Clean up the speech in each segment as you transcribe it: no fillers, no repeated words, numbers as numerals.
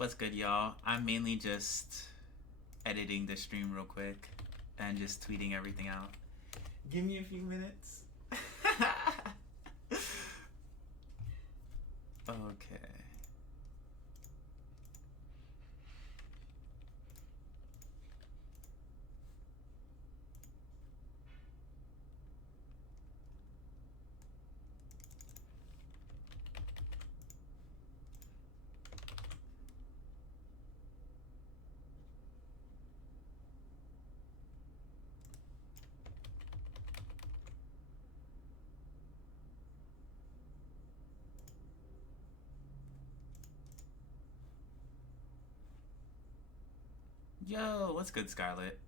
What's good, y'all? I'm mainly just editing the stream real quick and just tweeting everything out. Give me a few minutes. Okay. Yo, what's good, Scarlet?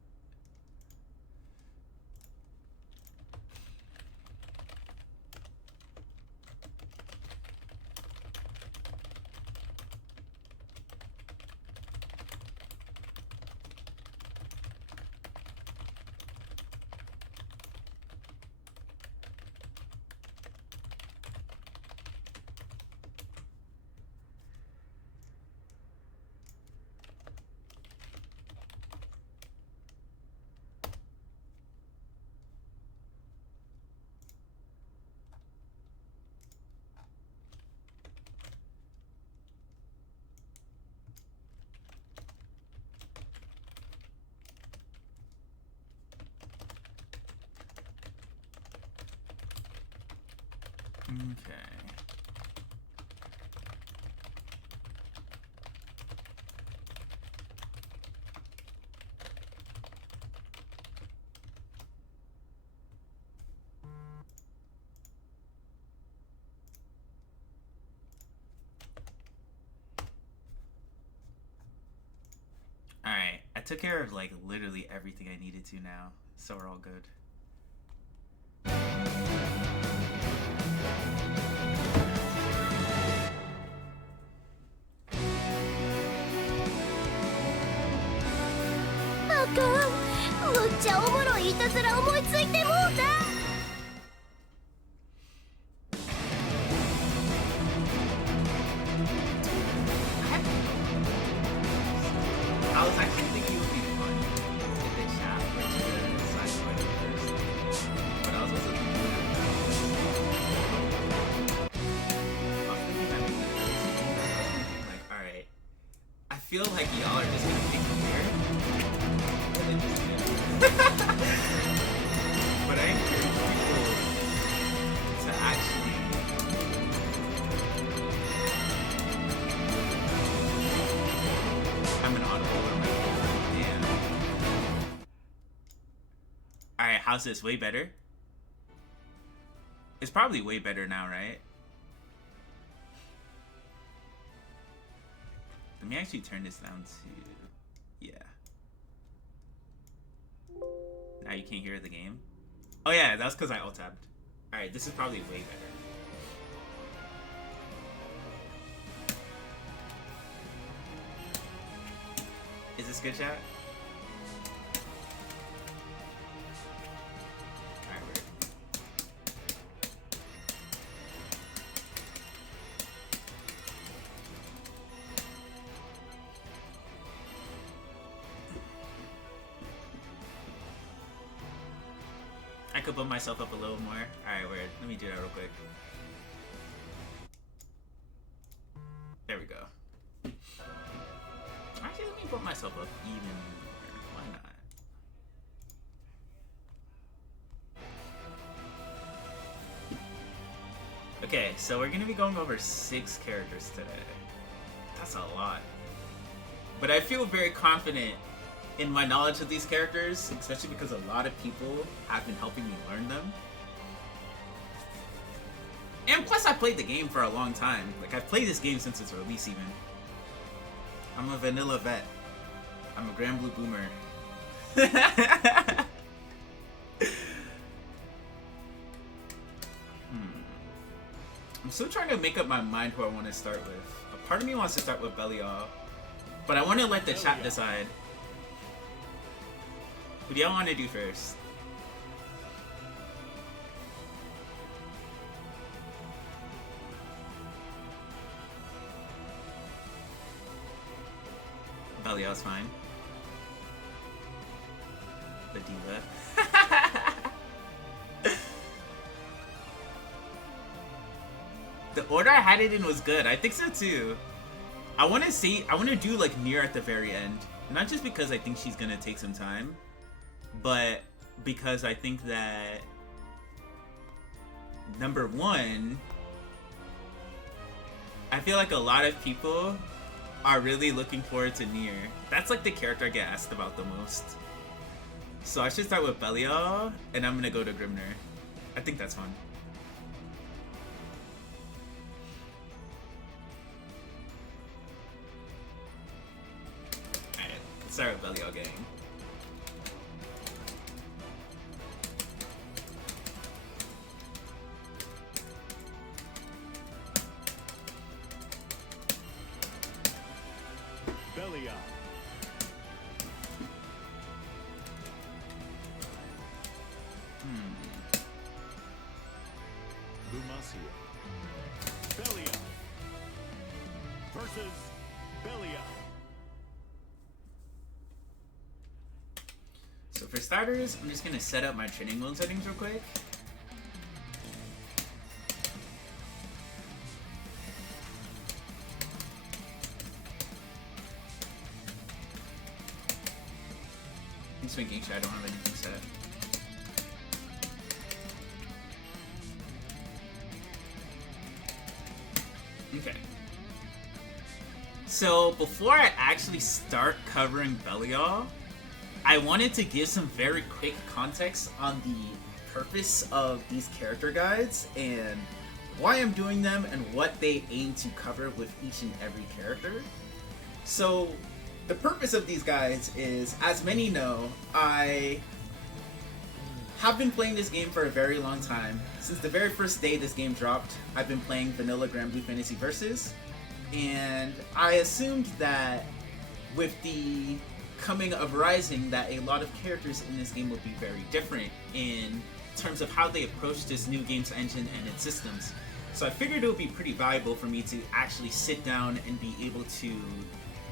Okay. Alright, I took care of like literally everything I needed to now, so we're all good. I was actually thinking it would be fun to hit the chat for the side question first, but I was also thinking like, alright, I feel like y'all are just gonna pick here, and then just but I encourage people to actually I'm an audible. Damn. Alright, how's this? Way better? It's probably way better now, right? Let me actually turn this down to... Yeah. Now you can't hear the game? Oh yeah, that's because I alt-tabbed. Alright, this is probably way better. Is this good, chat? Alright, weird. I could bump myself up a little more. Alright, weird. Let me do that real quick. There we go. Actually, let me put myself up even more. Why not? Okay, so we're gonna be going over 6 characters today. That's a lot. But I feel very confident in my knowledge of these characters, especially because a lot of people have been helping me learn them. And plus, I played the game for a long time. Like, I've played this game since its release, even. I'm a vanilla vet. I'm a Grand Blue Boomer. I'm still trying to make up my mind who I want to start with. A part of me wants to start with Belial, but I want to let the chat decide. Who do y'all want to do first? Belial's fine. The diva. The order I had it in was good. I think so too. I want to do like Nier at the very end. Not just because I think she's gonna take some time, but because I think that number one, I feel like a lot of people are really looking forward to Nier. That's like the character I get asked about the most. So I should start with Belial, and I'm gonna go to Grimnir. I think that's fun. Alright, let's start with Belial gang. Belial. Belial versus Belial. So for starters, I'm just gonna set up my training mode settings real quick. Just making sure I don't have anything set. Okay. So before I actually start covering Belial, I wanted to give some very quick context on the purpose of these character guides and why I'm doing them and what they aim to cover with each and every character. So the purpose of these guides is, as many know, I have been playing this game for a very long time. Since the very first day this game dropped, I've been playing vanilla Grand Blue Fantasy Versus, and I assumed that with the coming of Rising that a lot of characters in this game would be very different in terms of how they approach this new game's engine and its systems. So I figured it would be pretty valuable for me to actually sit down and be able to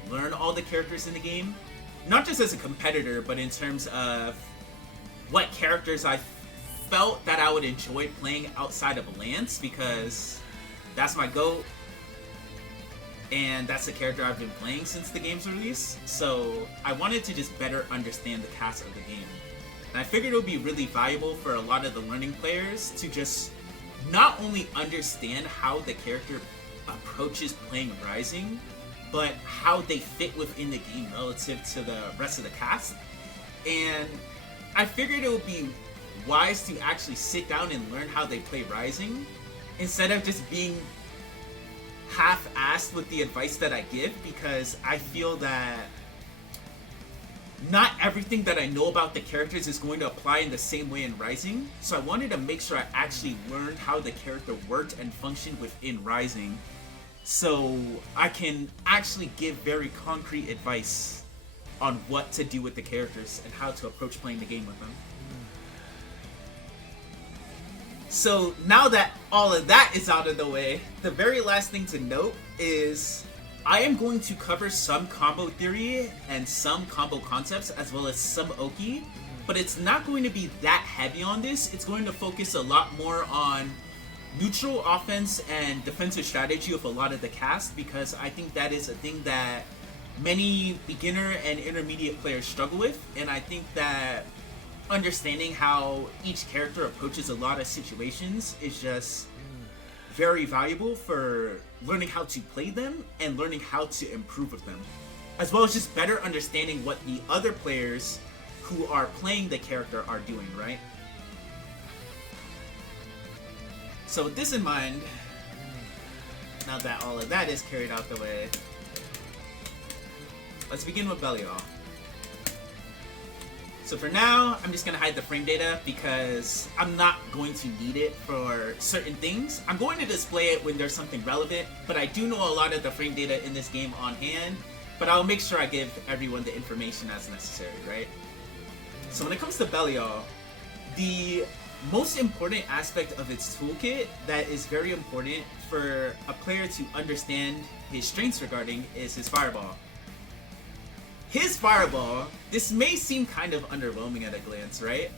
learn all the characters in the game, not just as a competitor, but in terms of what characters I felt that I would enjoy playing outside of Lance, because that's my GOAT, and that's the character I've been playing since the game's release. So I wanted to just better understand the cast of the game. And I figured it would be really valuable for a lot of the learning players to just not only understand how the character approaches playing Rising, but how they fit within the game relative to the rest of the cast. And I figured it would be wise to actually sit down and learn how they play Rising, instead of just being half-assed with the advice that I give, because I feel that not everything that I know about the characters is going to apply in the same way in Rising. So I wanted to make sure I actually learned how the character worked and functioned within Rising, so I can actually give very concrete advice on what to do with the characters and how to approach playing the game with them. So now that all of that is out of the way, the very last thing to note is I am going to cover some combo theory and some combo concepts, as well as some Oki, but it's not going to be that heavy on this. It's going to focus a lot more on neutral offense and defensive strategy of a lot of the cast, because I think that is a thing that many beginner and intermediate players struggle with, and I think that understanding how each character approaches a lot of situations is just very valuable for learning how to play them and learning how to improve with them, as well as just better understanding what the other players who are playing the character are doing, right? So with this in mind, now that all of that is carried out the way, let's begin with Belial. So for now, I'm just going to hide the frame data because I'm not going to need it for certain things. I'm going to display it when there's something relevant, but I do know a lot of the frame data in this game on hand, but I'll make sure I give everyone the information as necessary, right? So when it comes to Belial, the most important aspect of its toolkit that is very important for a player to understand his strengths regarding is his fireball. his fireball, this may seem kind of underwhelming at a glance, right?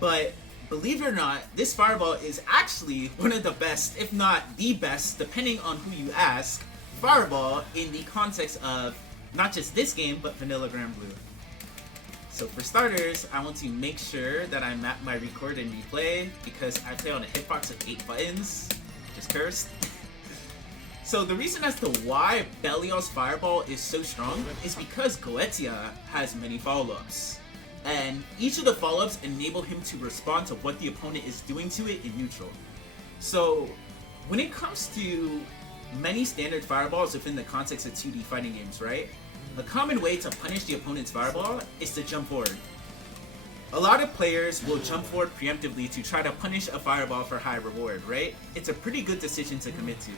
But believe it or not, this fireball is actually one of the best, if not the best, depending on who you ask, fireball in the context of not just this game, but vanilla Grand Blue. So for starters, I want to make sure that I map my record and replay because I play on a hitbox of 8 buttons, just cursed. So the reason as to why Belial's fireball is so strong is because Goetia has many follow-ups. And each of the follow-ups enable him to respond to what the opponent is doing to it in neutral. So when it comes to many standard fireballs within the context of 2D fighting games, right? A common way to punish the opponent's fireball is to jump forward. A lot of players will jump forward preemptively to try to punish a fireball for high reward, right? It's a pretty good decision to commit to.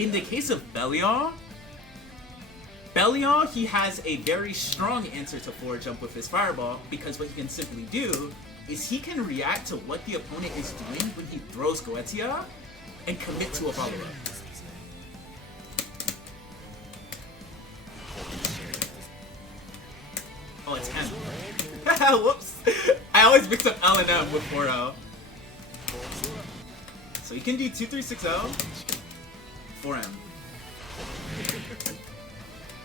In the case of Belial, he has a very strong answer to forward jump with his fireball because what he can simply do is he can react to what the opponent is doing when he throws Goetia and commit to a follow-up. Oh, it's M. Whoops. I always mix up L and M with 4L. So you can do 2360, 4M.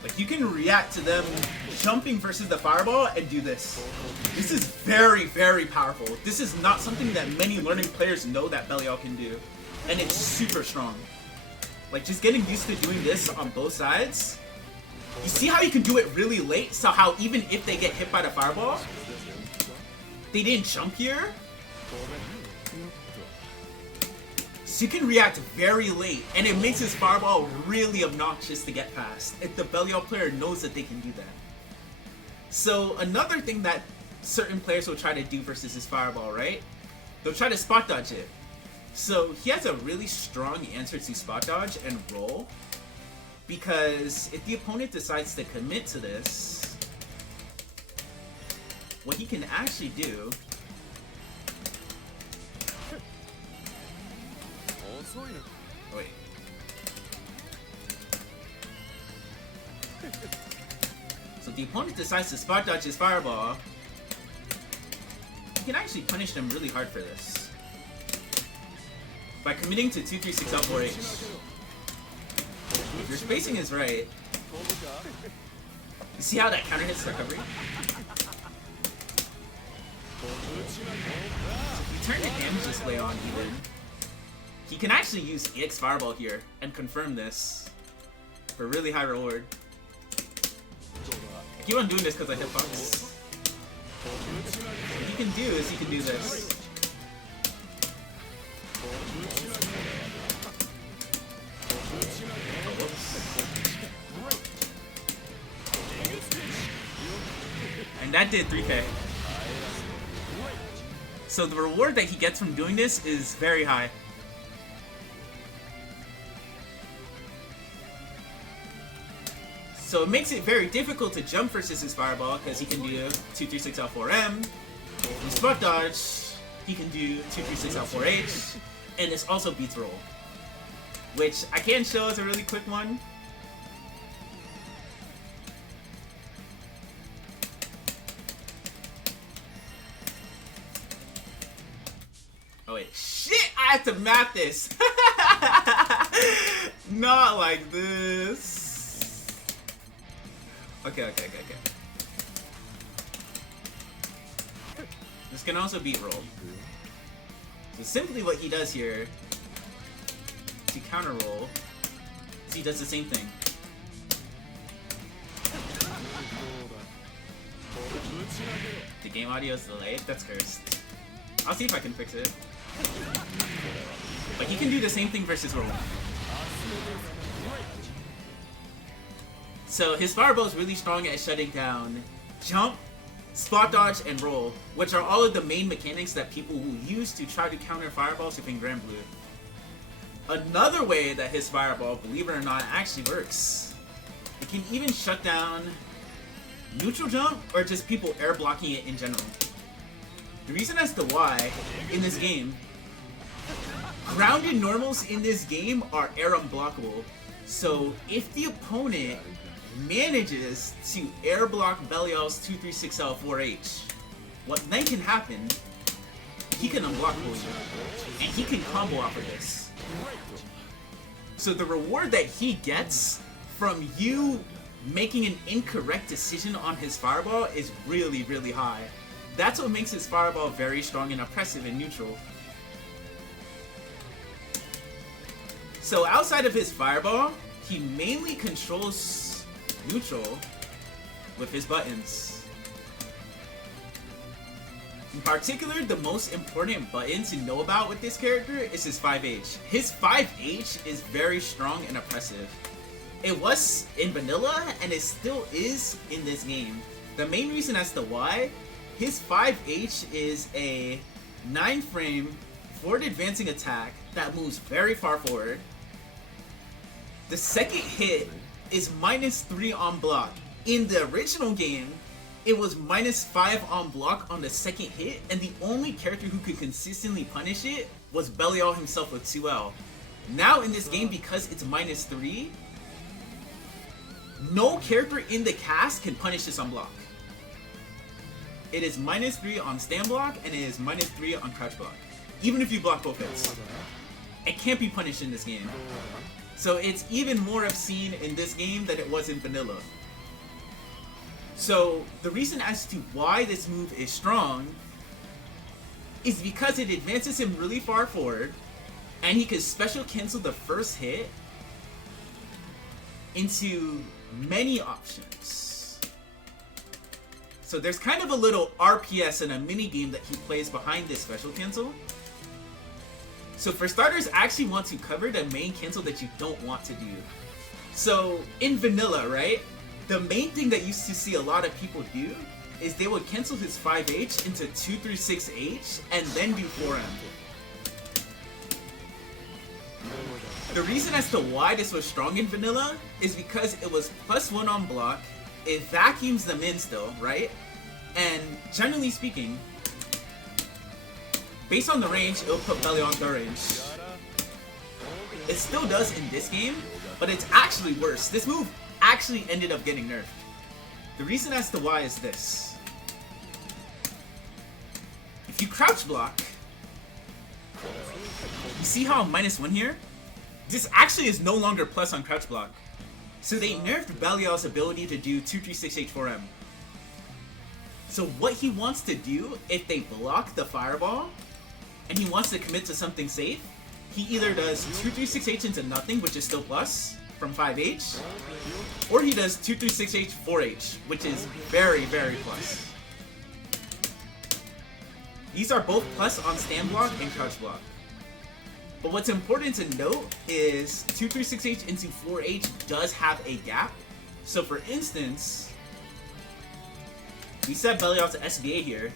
Like, you can react to them jumping versus the fireball and do this. This is very, very powerful. This is not something that many learning players know that Belial can do. And it's super strong. Like, just getting used to doing this on both sides. You see how you can do it really late? So how even if they get hit by the fireball, they didn't jump here? So you can react very late, and it makes his fireball really obnoxious to get past. If the Belial player knows that they can do that. So another thing that certain players will try to do versus his fireball, right? They'll try to spot dodge it. So he has a really strong answer to spot dodge and roll. Because if the opponent decides to commit to this, what he can actually do wait. So if the opponent decides to spot dodge his fireball, you can actually punish them really hard for this. By committing to 236 L4H. If your spacing is right, you see how that counter hits recovery? So if you turn the damage display on even, he can actually use EX Fireball here and confirm this for really high reward. I keep on doing this because I hit bugs. What he can do is he can do this. And that did 3k. So the reward that he gets from doing this is very high. So it makes it very difficult to jump versus his fireball because he can do 236 L4M. With spot dodge, he can do 236 L4H, and this also beats roll, which I can show as a really quick one. Oh wait, shit! I have to map this. Not like this. Okay. This can also beat roll. So simply what he does here to counter roll is he does the same thing. The game audio is delayed? That's cursed. I'll see if I can fix it. But he can do the same thing versus roll. So his fireball is really strong at shutting down jump, spot dodge, and roll, which are all of the main mechanics that people will use to try to counter fireballs within Grand Blue. Another way that his fireball, believe it or not, actually works. It can even shut down neutral jump or just people air blocking it in general. The reason as to why, in this game, grounded normals in this game are air unblockable. So if the opponent manages to air block Belial's 236L 4H, what then can happen, he can unblock for you, and he can combo off of this. So the reward that he gets from you making an incorrect decision on his fireball is really, really high. That's what makes his fireball very strong and oppressive in neutral. So outside of his fireball, he mainly controls neutral with his buttons. In particular, the most important button to know about with this character is his 5H. His 5H is very strong and oppressive. It was in vanilla, and it still is in this game. The main reason as to why, his 5H is a 9-frame forward advancing attack that moves very far forward. The second hit is -3 on block. In the original game, it was -5 on block on the second hit, and the only character who could consistently punish it was Belial himself with 2L. Now in this game, because it's -3, no character in the cast can punish this on block. It is -3 on stand block, and it is -3 on crouch block. Even if you block both hits. It can't be punished in this game. So it's even more obscene in this game than it was in vanilla. So the reason as to why this move is strong is because it advances him really far forward, and he can special cancel the first hit into many options. So there's kind of a little RPS and a mini game that he plays behind this special cancel. So for starters, I actually want to cover the main cancel that you don't want to do. So in vanilla, right? The main thing that used to see a lot of people do is they would cancel his 5H into 236H and then do 4M. The reason as to why this was strong in vanilla is because it was +1 on block, it vacuums them in still, right? And generally speaking, based on the range, it'll put Belial on third range. It still does in this game, but it's actually worse. This move actually ended up getting nerfed. The reason as to why is this. If you crouch block, you see how I'm -1 here? This actually is no longer plus on crouch block. So they nerfed Belial's ability to do 236H4M. So what he wants to do, if they block the fireball, and he wants to commit to something safe, he either does 236H into nothing, which is still plus, from 5H, or he does 236H 4H, which is very, very plus. These are both plus on stand block and crouch block. But what's important to note is 236H into 4H does have a gap. So for instance, we set Belial to SBA here.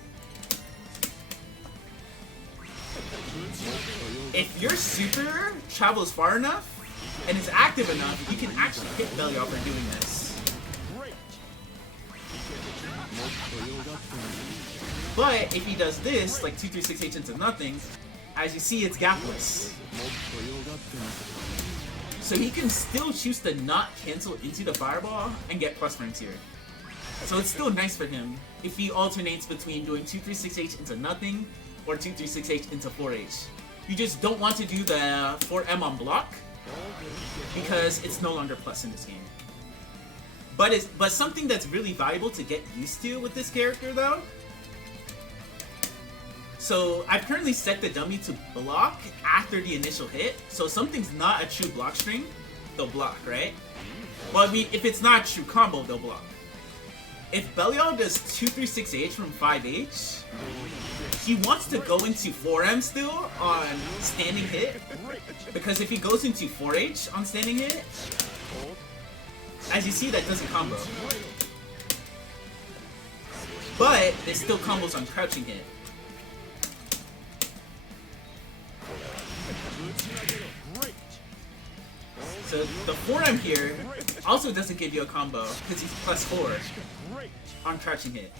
If your super travels far enough and is active enough, you can actually hit Belial for doing this. But if he does this, like 236H into nothing, as you see, it's gapless. So he can still choose to not cancel into the fireball and get plus ranks here. So it's still nice for him if he alternates between doing 236H into nothing or 236H into 4H. You just don't want to do the 4M on block because it's no longer plus in this game. But something that's really valuable to get used to with this character though. So I've currently set the dummy to block after the initial hit. So if something's not a true block string, they'll block, right? Well, I mean, if it's not a true combo, they'll block. If Belial does 236H from 5H, he wants to go into 4M still on standing hit. Because if he goes into 4H on standing hit, as you see, that doesn't combo. But it still combos on crouching hit. So the 4M here also doesn't give you a combo because he's +4 on crouching hit.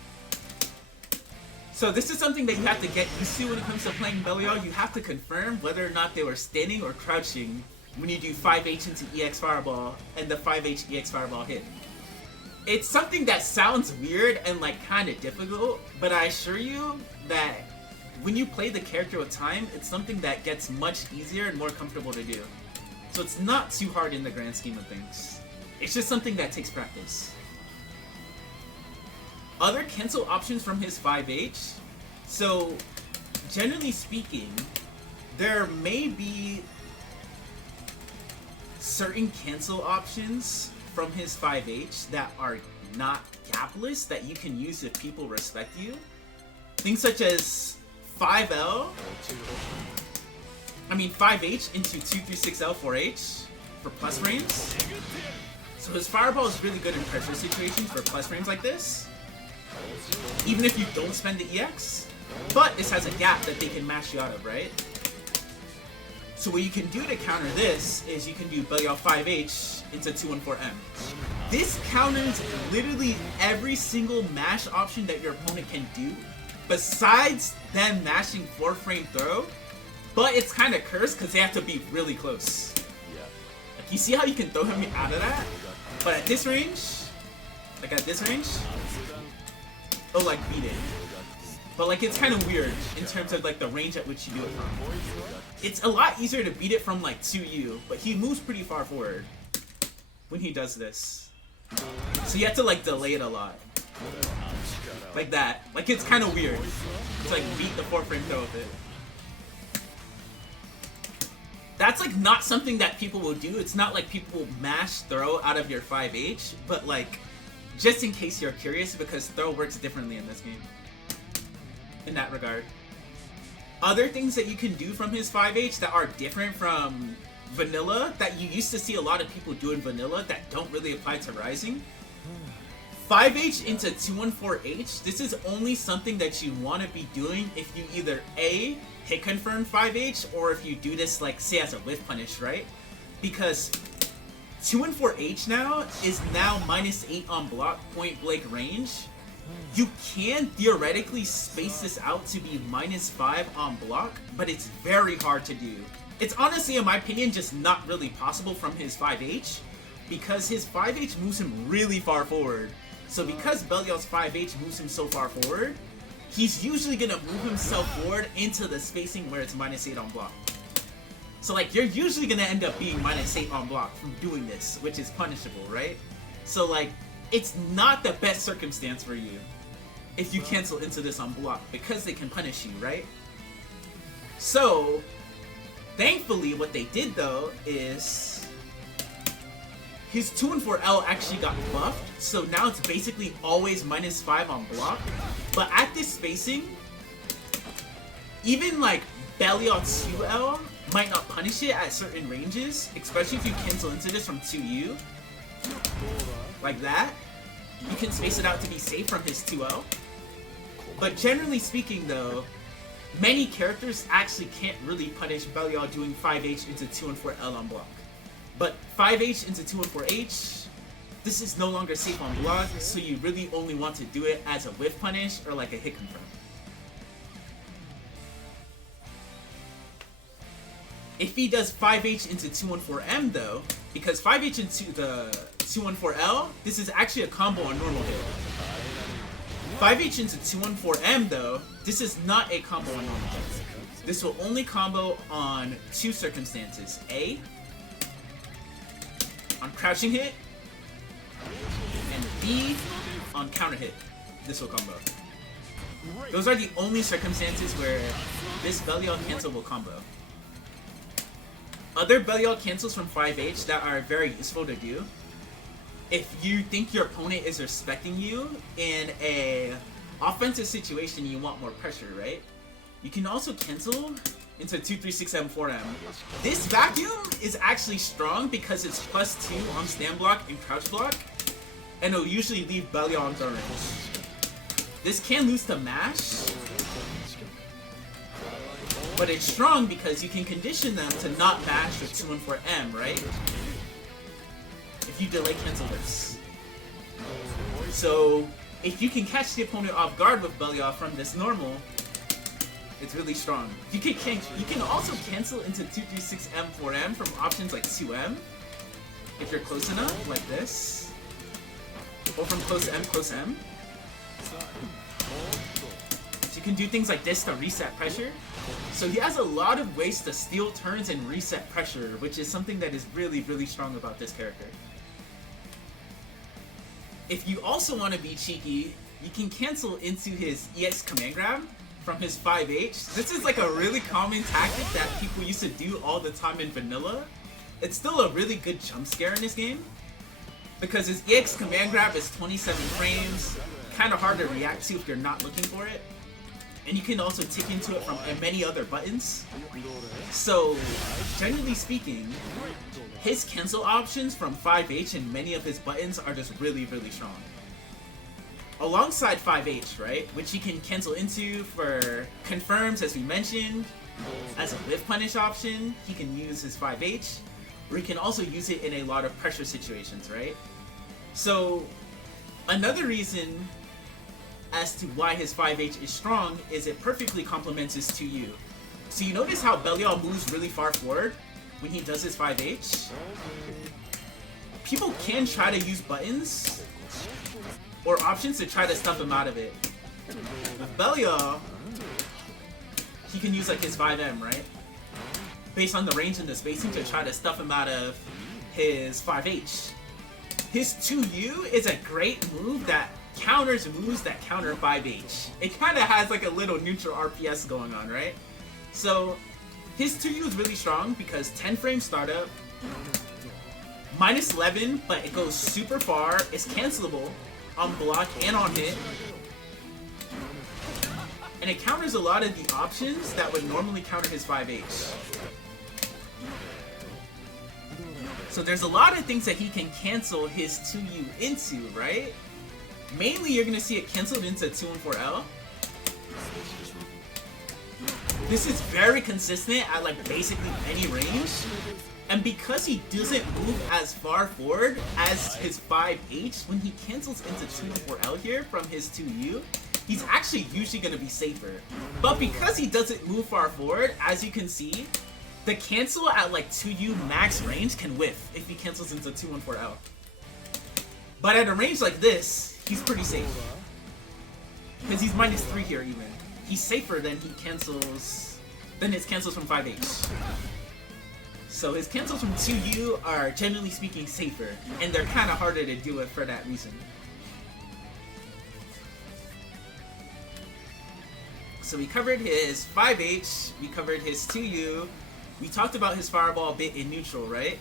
So this is something that you have to get used to when it comes to playing Belial. You have to confirm whether or not they were standing or crouching when you do 5H into EX Fireball and the 5H EX Fireball hit. It's something that sounds weird and like kind of difficult, but I assure you that when you play the character with time, it's something that gets much easier and more comfortable to do. So it's not too hard in the grand scheme of things. It's just something that takes practice. Other cancel options from his 5H. So, generally speaking, there may be certain cancel options from his 5H that are not gapless that you can use if people respect you. Things such as 5L, 5H into 236L 4H for plus frames. So his fireball is really good in pressure situations for plus frames like this, even if you don't spend the EX, but this has a gap that they can mash you out of, right? So what you can do to counter this is you can do Belial 5H into 214M. This counters literally every single mash option that your opponent can do, besides them mashing 4-frame throw, but it's kind of cursed because they have to be really close. Like, you see how you can throw him out of that? But at this range, oh, like, beat it. But like, it's kind of weird in terms of like the range at which you do it from. It's a lot easier to beat it from like 2U, but he moves pretty far forward when he does this. So you have to like delay it a lot. Like that. Like, it's kind of weird to like beat the 4-frame throw with it. That's like not something that people will do. It's not like people will mash throw out of your 5H, but like, just in case you're curious, because throw works differently in this game. In that regard. Other things that you can do from his 5H that are different from vanilla, that you used to see a lot of people do in vanilla that don't really apply to Rising. 5H into 214H, this is only something that you want to be doing if you either A, hit confirm 5H, or if you do this like, say, as a whiff punish, right? Because 214H now is now -8 on block, point blank range. You can theoretically space this out to be -5 on block, but it's very hard to do. It's honestly, in my opinion, just not really possible from his 5H, because his 5H moves him really far forward. So because Belial's 5H moves him so far forward, he's usually gonna move himself forward into the spacing where it's -8 on block. So like, you're usually gonna end up being -8 on block from doing this, which is punishable, right? So like, it's not the best circumstance for you if you cancel into this on block, because they can punish you, right? So, thankfully, what they did though is his 2 and 4L actually got buffed, so now it's basically always -5 on block. But at this spacing, even like Belial 2L might not punish it at certain ranges, especially if you cancel into this from 2U. Like that. You can space it out to be safe from his 2L. But generally speaking though, many characters actually can't really punish Belial doing 5H into 2 and 4L on block. But 5H into 2 and 4H, this is no longer safe on block, so you really only want to do it as a whiff punish or like a hit confirm. If he does 5H into 214M though, because 5H into the 214L, this is actually a combo on normal hit. 5H into 214M though, this is not a combo on normal hit. This will only combo on 2 circumstances. A, on crouching hit, and B, on counter hit. This will combo. Those are the only circumstances where this Belial cancel will combo. Other Belial cancels from 5H that are very useful to do, if you think your opponent is respecting you in a offensive situation, you want more pressure, right? You can also cancel into 236M4M. This vacuum is actually strong because it's +2 on stand block and crouch block, and it'll usually leave Belial on throw range. This can lose to mash, but it's strong because you can condition them to not mash with 2 and 4M, right? If you delay cancel this. So, if you can catch the opponent off guard with Belial from this normal, it's really strong. You can also cancel into 236M 4M from options like 2M, if you're close enough, like this. or from close M, close M. So you can do things like this to reset pressure. So he has a lot of ways to steal turns and reset pressure, which is something that is really, really strong about this character. If you also want to be cheeky, you can cancel into his EX command grab from his 5H. This is like a really common tactic that people used to do all the time in vanilla. It's still a really good jump scare in this game, because his EX command grab is 27 frames, kind of hard to react to if you're not looking for it. And you can also tick into it from many other buttons. So, generally speaking, his cancel options from 5H and many of his buttons are just really, really strong. Alongside 5H, right, which he can cancel into for confirms, as we mentioned, as a whiff punish option, he can use his 5H, or he can also use it in a lot of pressure situations, right? So, another reason as to why his 5H is strong is it perfectly complements his 2U. So you notice how Belial moves really far forward when he does his 5H? People can try to use buttons or options to try to stuff him out of it. With Belial, he can use like his 5M, right? Based on the range and the spacing to try to stuff him out of his 5H. His 2U is a great move that counters moves that counter 5H. It kind of has like a little neutral RPS going on, right? So his 2U is really strong because 10 frame startup, minus 11, but it goes super far, it's cancelable on block and on hit, and it counters a lot of the options that would normally counter his 5H. So there's a lot of things that he can cancel his 2U into, right? Mainly, you're going to see it canceled into 2 and 4L. This is very consistent at like basically any range. And because he doesn't move as far forward as his 5H, when he cancels into 2 and 4L here from his 2U, he's actually usually going to be safer. But because he doesn't move far forward, as you can see, the cancel at like 2U max range can whiff if he cancels into 2 and 4L. But at a range like this, he's pretty safe. Because he's minus 3 here even. He's safer than his cancels from 5H. So his cancels from 2U are generally speaking safer, and they're kind of harder to do it for that reason. So we covered his 5H, we covered his 2U, we talked about his fireball a bit in neutral, right?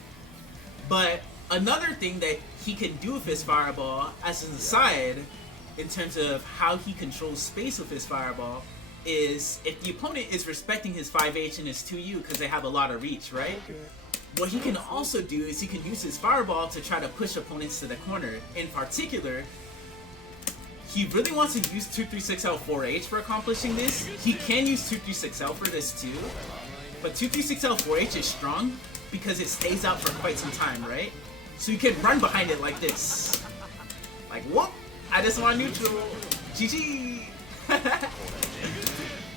But another thing that he can do with his fireball, as an aside, in terms of how he controls space with his fireball, is if the opponent is respecting his 5H and his 2U because they have a lot of reach, right? What he can also do is he can use his fireball to try to push opponents to the corner. In particular, he really wants to use 236L 4H for accomplishing this. He can use 236L for this too, but 236L 4H is strong because it stays out for quite some time, right? So you can run behind it like this. Like, whoop! I just want neutral. GG!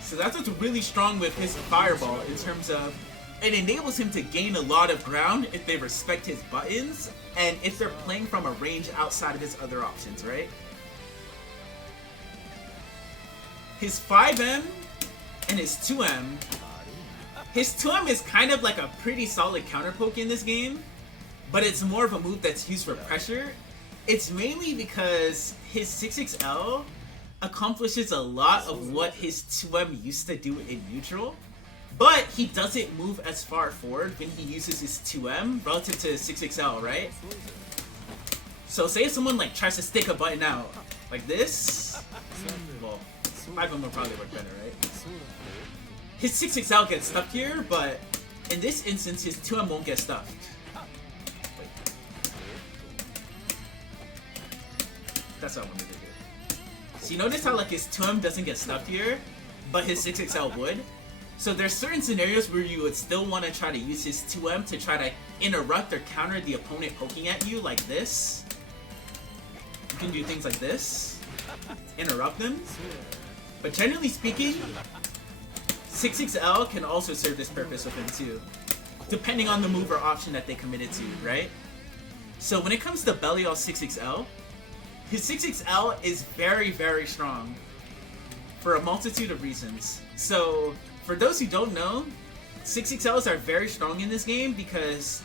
So that's what's really strong with his fireball in terms of it enables him to gain a lot of ground if they respect his buttons and if they're playing from a range outside of his other options, right? His 5M and his 2M. His 2M is kind of like a pretty solid counter poke in this game, but it's more of a move that's used for pressure. It's mainly because his 6XL accomplishes a lot of what his 2M used to do in neutral, but he doesn't move as far forward when he uses his 2M relative to his 6XL, right? So say if someone like tries to stick a button out like this, well, 5M will probably work better, right? His 6XL gets stuck here, but in this instance, his 2M won't get stuck. Wait. That's what I wanted to do. So you notice how like his 2M doesn't get stuck here, but his 6XL would? So there's certain scenarios where you would still want to try to use his 2M to try to interrupt or counter the opponent poking at you like this. You can do things like this, interrupt them. But generally speaking, 6XL can also serve this purpose with him too, depending on the move or option that they committed to, right? So when it comes to Belial 6XL, His 6XL is very, very strong for a multitude of reasons. So, for those who don't know, 6XLs are very strong in this game because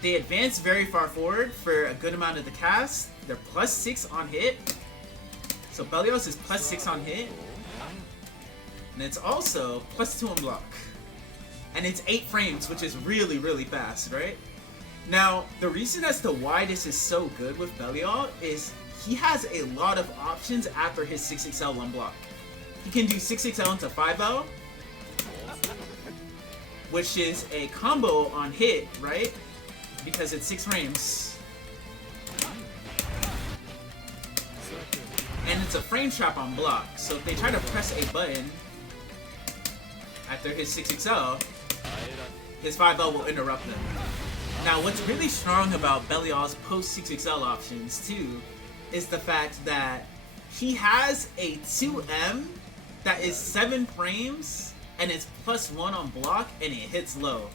they advance very far forward for a good amount of the cast. They're +6 on hit. So Belial's is +6 on hit. And it's also +2 on block. And it's 8 frames, which is really, really fast, right? Now, the reason as to why this is so good with Belial is he has a lot of options after his 6XL on block. He can do 6XL into 5L, which is a combo on hit, right? Because it's 6 frames. And it's a frame trap on block, so if they try to press a button after his 6XL, his 5L will interrupt them. Now, what's really strong about Belial's post 6XL options, too, is the fact that he has a 2M that is 7 frames, and it's +1 on block, and it hits low.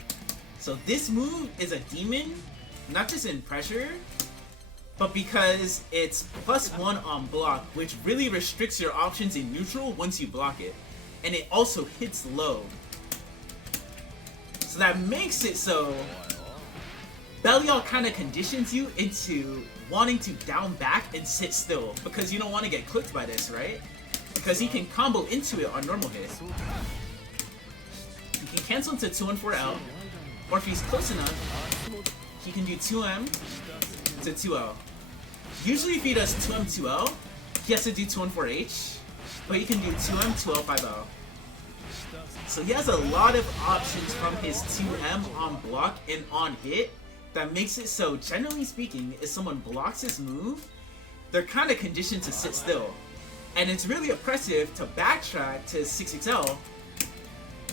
So this move is a demon, not just in pressure, but because it's +1 on block, which really restricts your options in neutral once you block it. And it also hits low. So that makes it so Belial kind of conditions you into wanting to down back and sit still, because you don't want to get clipped by this, right? Because he can combo into it on normal hit. He can cancel into 2 and 4L, or if he's close enough, he can do 2M to 2L. Usually if he does 2M 2L, he has to do 2 and 4H, but he can do 2M 2L 5L. So he has a lot of options from his 2M on block and on hit that makes it so, generally speaking, if someone blocks his move, they're kind of conditioned to sit still. And it's really oppressive to backtrack to 6XL,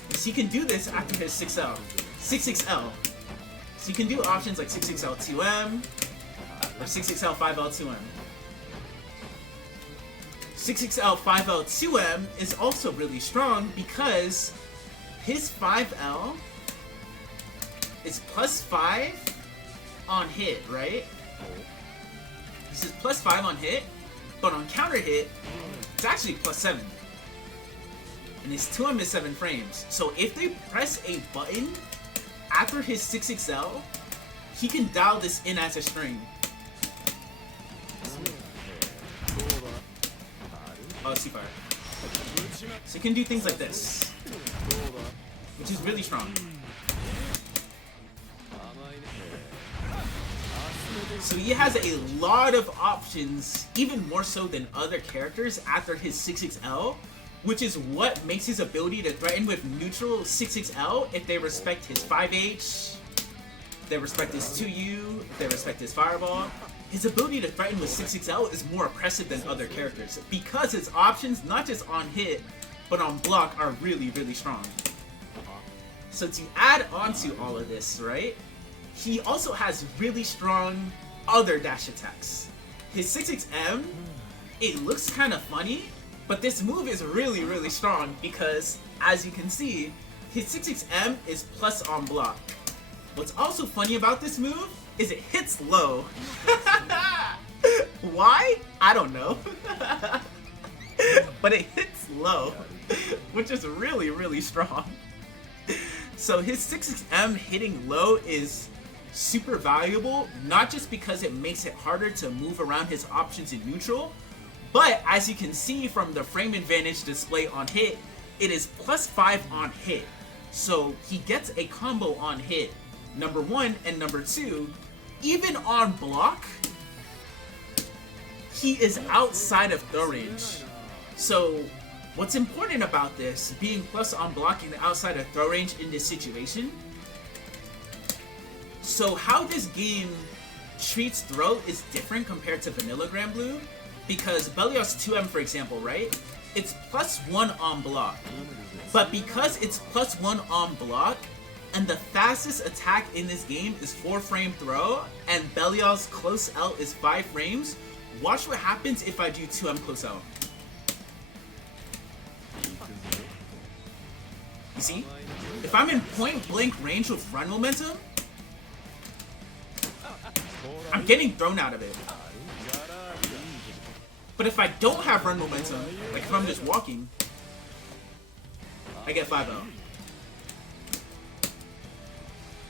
because he can do this after his 6XL. So you can do options like 6XL 2M, or 6XL 5L 2M. 6XL 5L 2M is also really strong because his 5L is +5 on hit, right? This is +5 on hit, but on counter hit, it's actually +7. And his 2M is 7 frames. So if they press a button after his 6XL, he can dial this in as a string. Oh, C-Fire. So you can do things like this, which is really strong. So he has a lot of options, even more so than other characters after his 6XL, which is what makes his ability to threaten with neutral 6XL if they respect his 5H, they respect his 2U, they respect his Fireball. His ability to threaten with 6XL is more oppressive than other characters because his options, not just on hit, but on block, are really, really strong. So to add on to all of this, right, he also has really strong other dash attacks. His 6XM, it looks kind of funny, but this move is really, really strong because, as you can see, his 6XM is plus on block. What's also funny about this move is it hits low. Why? I don't know. But it hits low, which is really, really strong. So his 6XM hitting low is super valuable, not just because it makes it harder to move around his options in neutral, but as you can see from the frame advantage display on hit, it is +5 on hit. So he gets a combo on hit, number 1, and number 2, even on block, he is outside of throw range. So what's important about this, being plus on blocking the outside of throw range in this situation, so how this game treats throw is different compared to vanilla Grand Blue, because Belial's 2M, for example, right? It's +1 on block. But because it's +1 on block, and the fastest attack in this game is 4-frame throw, and Belial's close L is 5 frames, watch what happens if I do 2M close L. You see? If I'm in point blank range with run momentum, I'm getting thrown out of it. But if I don't have run momentum, like if I'm just walking, I get 5-0.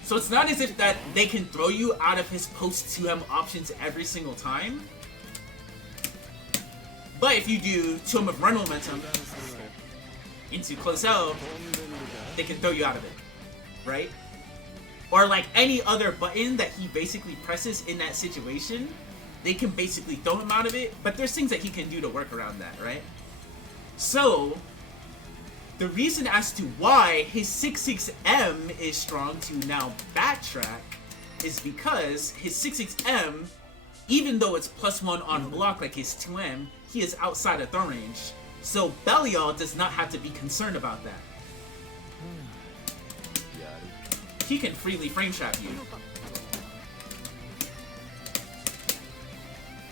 So it's not as if that they can throw you out of his post 2M options every single time. But if you do 2M of run momentum into close out, they can throw you out of it, right? Or like any other button that he basically presses in that situation, they can basically throw him out of it, but there's things that he can do to work around that, right? So, the reason as to why his 6-6M is strong to now backtrack is because his 6-6M, even though it's +1 on block like his 2M, he is outside of throw range. So Belial does not have to be concerned about that. He can freely frame trap you.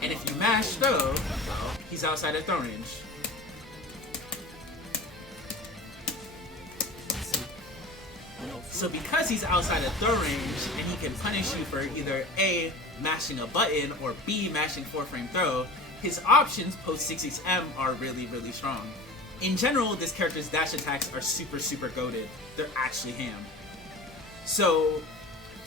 And if you mash though, he's outside of throw range. So because he's outside of throw range, and he can punish you for either A, mashing a button, or B, mashing 4-frame throw, his options post 6-6M are really, really strong. In general, this character's dash attacks are super, super goated. They're actually ham. So,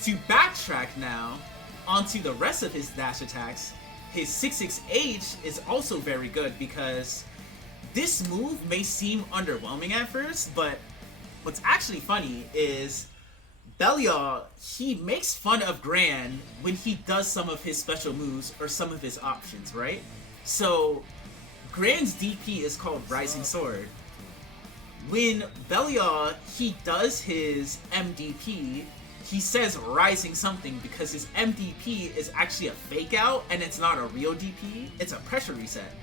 to backtrack now onto the rest of his dash attacks, his 6-6H is also very good because this move may seem underwhelming at first, but what's actually funny is Belial, he makes fun of Gran when he does some of his special moves or some of his options, right? So, Gran's DP is called Rising Sword. When Belial, he does his MDP, he says Rising something because his MDP is actually a fake out and it's not a real DP, it's a pressure reset.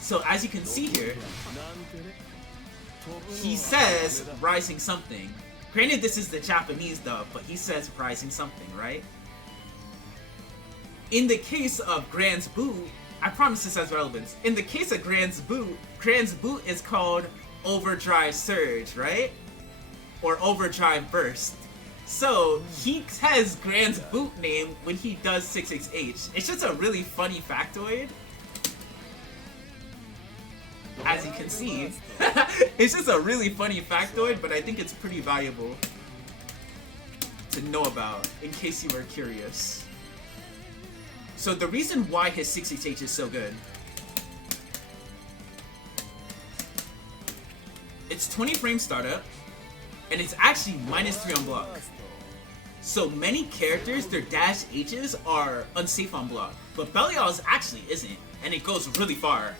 So as you can see here, he says Rising something. Granted, this is the Japanese dub, but he says Rising something, right? In the case of Gran's boot, I promise this has relevance. In the case of Gran's boot is called Overdrive Surge, right? Or Overdrive Burst. So, he has Gran's boot name when he does 6-6H. It's just a really funny factoid. As you can see. It's just a really funny factoid, but I think it's pretty valuable to know about, in case you were curious. So the reason why his 6-6H is so good, it's 20 frame startup, and it's actually -3 on block. So many characters, their dash H's are unsafe on block, but Belial's actually isn't, and it goes really far.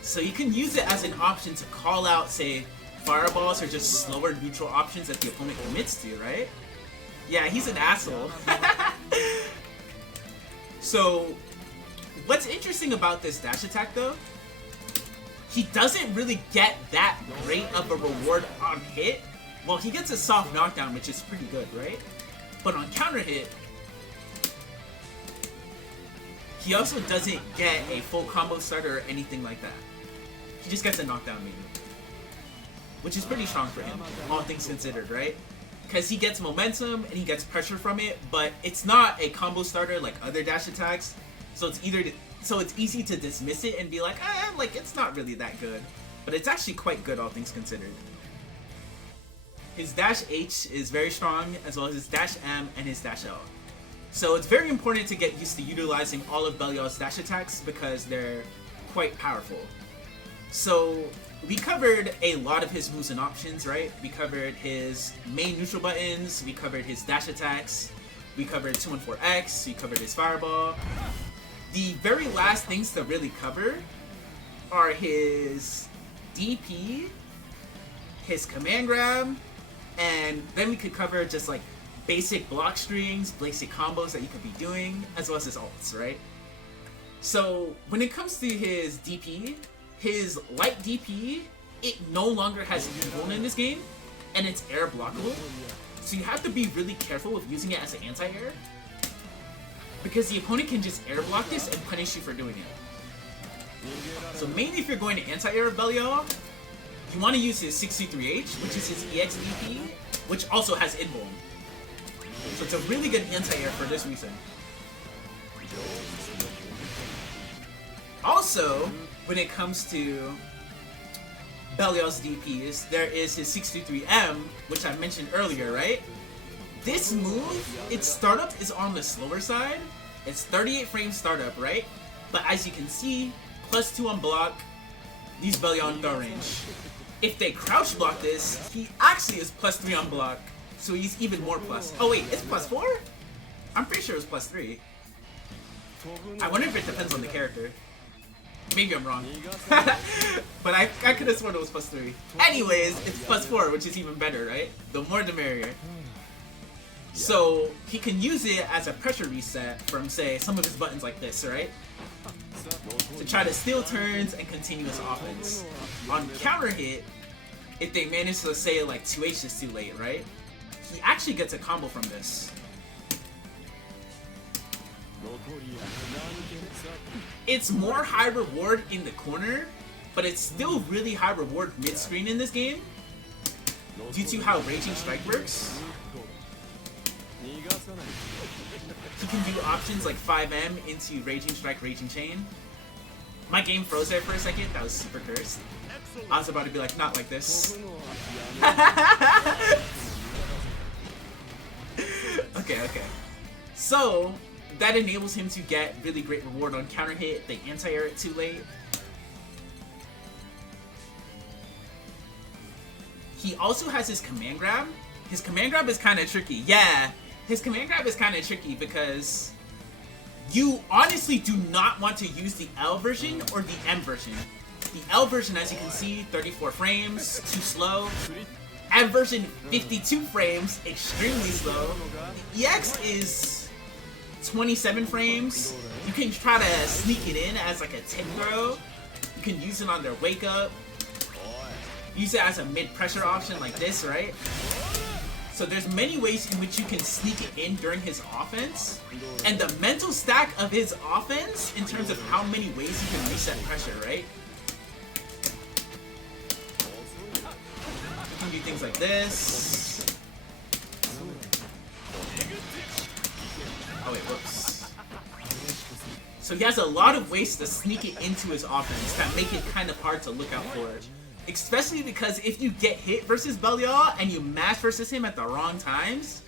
So you can use it as an option to call out, say, fireballs or just slower neutral options that the opponent commits to, right? Yeah, he's an asshole. So, what's interesting about this dash attack though, he doesn't really get that great of a reward on hit. Well, he gets a soft knockdown, which is pretty good, right? But on counter hit, he also doesn't get a full combo starter or anything like that. He just gets a knockdown maybe. Which is pretty strong for him, all things considered, right? Because he gets momentum and he gets pressure from it, but it's not a combo starter like other dash attacks. So it's it's easy to dismiss it and be like, like it's not really that good. But it's actually quite good, all things considered. His dash H is very strong, as well as his dash M and his dash L. So it's very important to get used to utilizing all of Belial's dash attacks because they're quite powerful. So we covered a lot of his moves and options, right? We covered his main neutral buttons, we covered his dash attacks, we covered 214X, we covered his fireball. The very last things to really cover are his DP, his command grab, and then we could cover just like basic block strings, basic combos that you could be doing, as well as his ults, right? So when it comes to his DP, his light DP, it no longer has Evil in this game, and it's air blockable. So you have to be really careful with using it as an anti-air, because the opponent can just air block this and punish you for doing it. So mainly if you're going to anti-air of Belial, you want to use his 623H, which is his EX DP, which also has Invuln. So it's a really good anti-air for this reason. Also, when it comes to Belial's DPs, there is his 63M, which I mentioned earlier, right? This move, its startup is on the slower side. It's 38 frames startup, right? But as you can see, +2 on block, these Belial in throw range. If they crouch block this, he actually is +3 on block, so he's even more plus. Oh wait, it's +4? I'm pretty sure it was +3. I wonder if it depends on the character. Maybe I'm wrong. But I could have sworn it was +3. Anyways, it's +4, which is even better, right? The more the merrier. So he can use it as a pressure reset from, say, some of his buttons like this, right? To try to steal turns and continue his offense. On counter hit, if they manage to say like 2H is too late, right? He actually gets a combo from this. It's more high reward in the corner, but it's still really high reward mid-screen in this game due to how Raging Strike works. He can do options like 5M into Raging Strike, Raging Chain. My game froze there for a second. That was super cursed. I was about to be like, not like this. Okay. So, that enables him to get really great reward on counter hit if they anti-air it too late. He also has his command grab. His command grab is kind of tricky. Yeah, his command grab is kind of tricky because you honestly do not want to use the L version or the M version. The L version, as you can see, 34 frames, too slow. M version, 52 frames, extremely slow. The EX is 27 frames. You can try to sneak it in as like a tick throw. You can use it on their wake up. Use it as a mid-pressure option like this, right? So there's many ways in which you can sneak it in during his offense. And the mental stack of his offense in terms of how many ways you can reset pressure, right? You can do things like this. Oh wait, whoops. So he has a lot of ways to sneak it into his offense that make it kind of hard to look out for. Especially because if you get hit versus Belial and you mash versus him at the wrong times,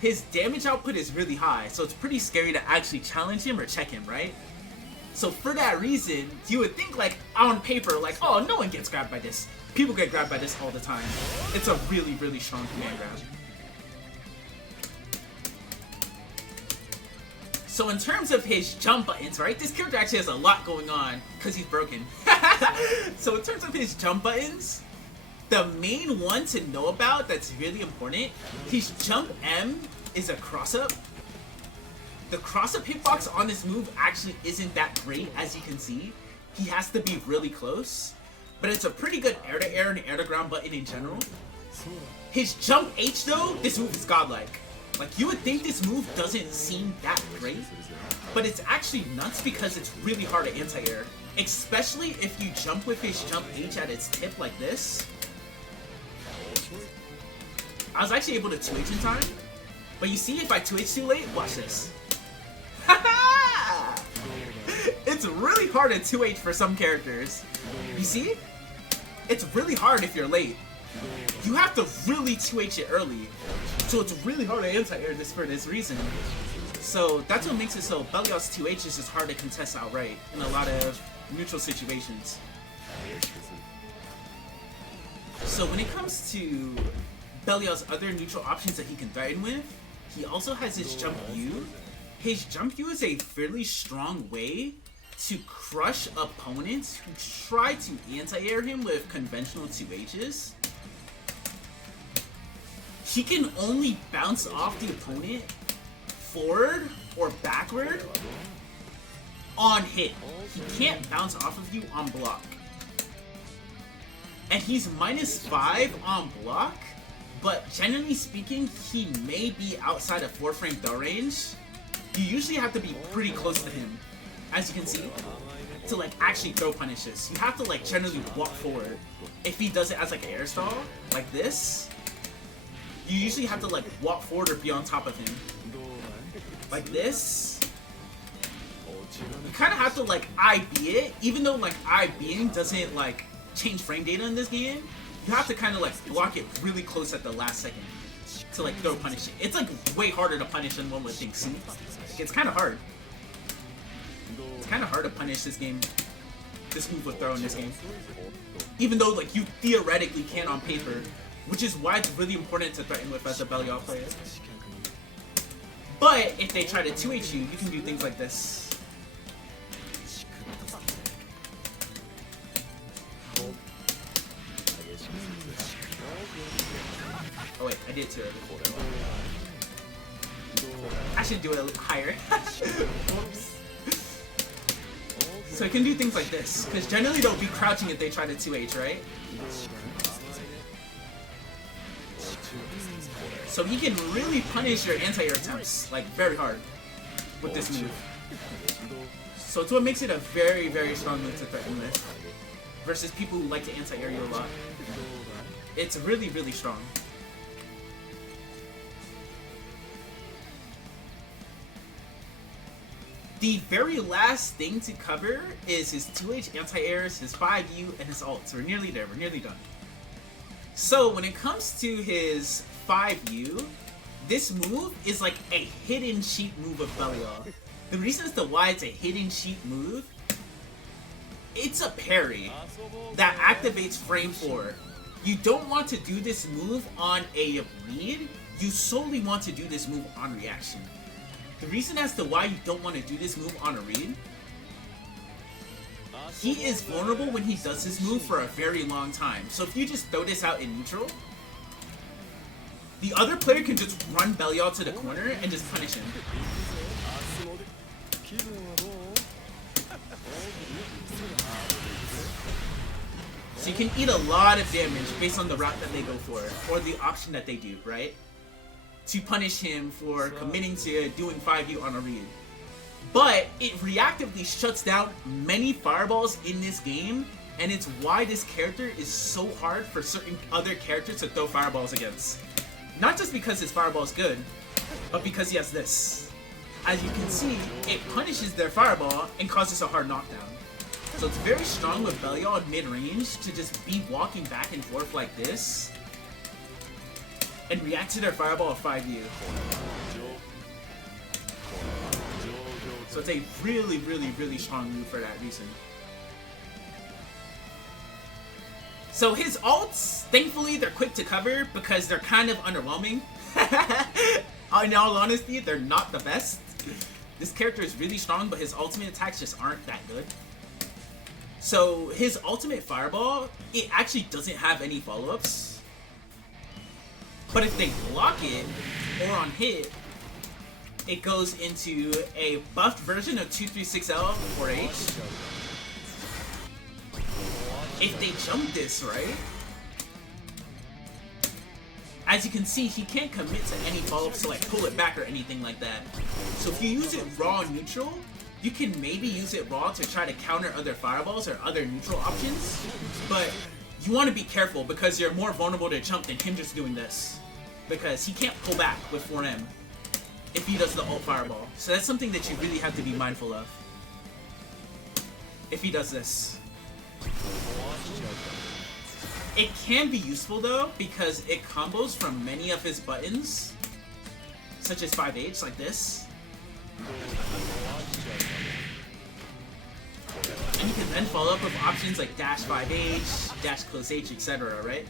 his damage output is really high, so it's pretty scary to actually challenge him or check him, right? So for that reason, you would think like on paper, like, oh, no one gets grabbed by this. People get grabbed by this all the time. It's a really, really strong command grab. So in terms of his jump buttons, right, this character actually has a lot going on because he's broken. So in terms of his jump buttons, the main one to know about that's really important, his jump M is a cross-up. The cross-up hitbox on this move actually isn't that great, as you can see. He has to be really close, but it's a pretty good air-to-air and air-to-ground button in general. His jump H though, this move is godlike. Like, you would think this move doesn't seem that great, but it's actually nuts because it's really hard to anti-air. Especially if you jump with his jump H at its tip like this. I was actually able to 2H in time, but you see if I 2H too late, watch this. It's really hard to 2H for some characters. You see? It's really hard if you're late. You have to really 2H it early. So it's really hard to anti-air this for this reason. So that's what makes it so Belial's 2H is just hard to contest outright in a lot of neutral situations. So when it comes to Belial's other neutral options that he can threaten with, he also has his jump U. His jump U is a fairly strong way to crush opponents who try to anti-air him with conventional 2Hs. He can only bounce off the opponent forward or backward on hit. He can't bounce off of you on block. And he's -5 on block, but generally speaking, he may be outside of 4-frame throw range. You usually have to be pretty close to him, as you can see, to like actually throw punishes. You have to like generally walk forward. If he does it as like an air stall, like this, you usually have to like walk forward or be on top of him. Like this. you kind of have to like IB it, even though like IBing doesn't like change frame data in this game. You have to kind of like block it really close at the last second to like throw punish it. It's like way harder to punish than one would think. See, it's kind of hard. It's kind of hard to punish this game. This move with throw in this game, even though like you theoretically can on paper, which is why it's really important to threaten with as a Belial player. But if they try to 2H you, you can do things like this. Oh wait, I did 2 early. I should do it a little higher. Oops. So it can do things like this, because generally they'll be crouching if they try to 2H, right? So he can really punish your anti-air attempts, like, very hard with this move. So it's what makes it a very, very strong move to threaten with, versus people who like to anti-air you a lot. It's really, really strong. The very last thing to cover is his 2H anti-airs, his 5U, and his ults. We're nearly there, we're nearly done. So when it comes to his 5U, this move is like a hidden cheat move of Belial. The reason as to why it's a hidden cheat move, it's a parry that activates frame 4. You don't want to do this move on a read, you solely want to do this move on reaction. The reason as to why you don't want to do this move on a read, he is vulnerable when he does this move for a very long time. So if you just throw this out in neutral, the other player can just run Belial to the corner and just punish him. So you can eat a lot of damage based on the route that they go for, or the option that they do, right? To punish him for committing to doing 5U on a read. But it reactively shuts down many fireballs in this game, and it's why this character is so hard for certain other characters to throw fireballs against. Not just because his fireball is good, but because he has this. As you can see, it punishes their fireball and causes a hard knockdown. So it's very strong with Belial at mid-range to just be walking back and forth like this and react to their fireball of 5U. So it's a really, really, really strong move for that reason. So his ults, thankfully, they're quick to cover because they're kind of underwhelming. In all honesty, they're not the best. This character is really strong, but his ultimate attacks just aren't that good. So his ultimate fireball, it actually doesn't have any follow-ups. But if they block it, or on hit, it goes into a buffed version of 236L 4H. If they jump this, right? As you can see, he can't commit to any follow-ups to like pull it back or anything like that. So if you use it raw neutral, you can maybe use it raw to try to counter other fireballs or other neutral options. But you want to be careful because you're more vulnerable to jump than him just doing this. Because he can't pull back with 4M if he does the ult fireball. So that's something that you really have to be mindful of if he does this. It can be useful though, because it combos from many of his buttons, such as 5H, like this. And you can then follow up with options like dash 5H, dash close H, etc., right?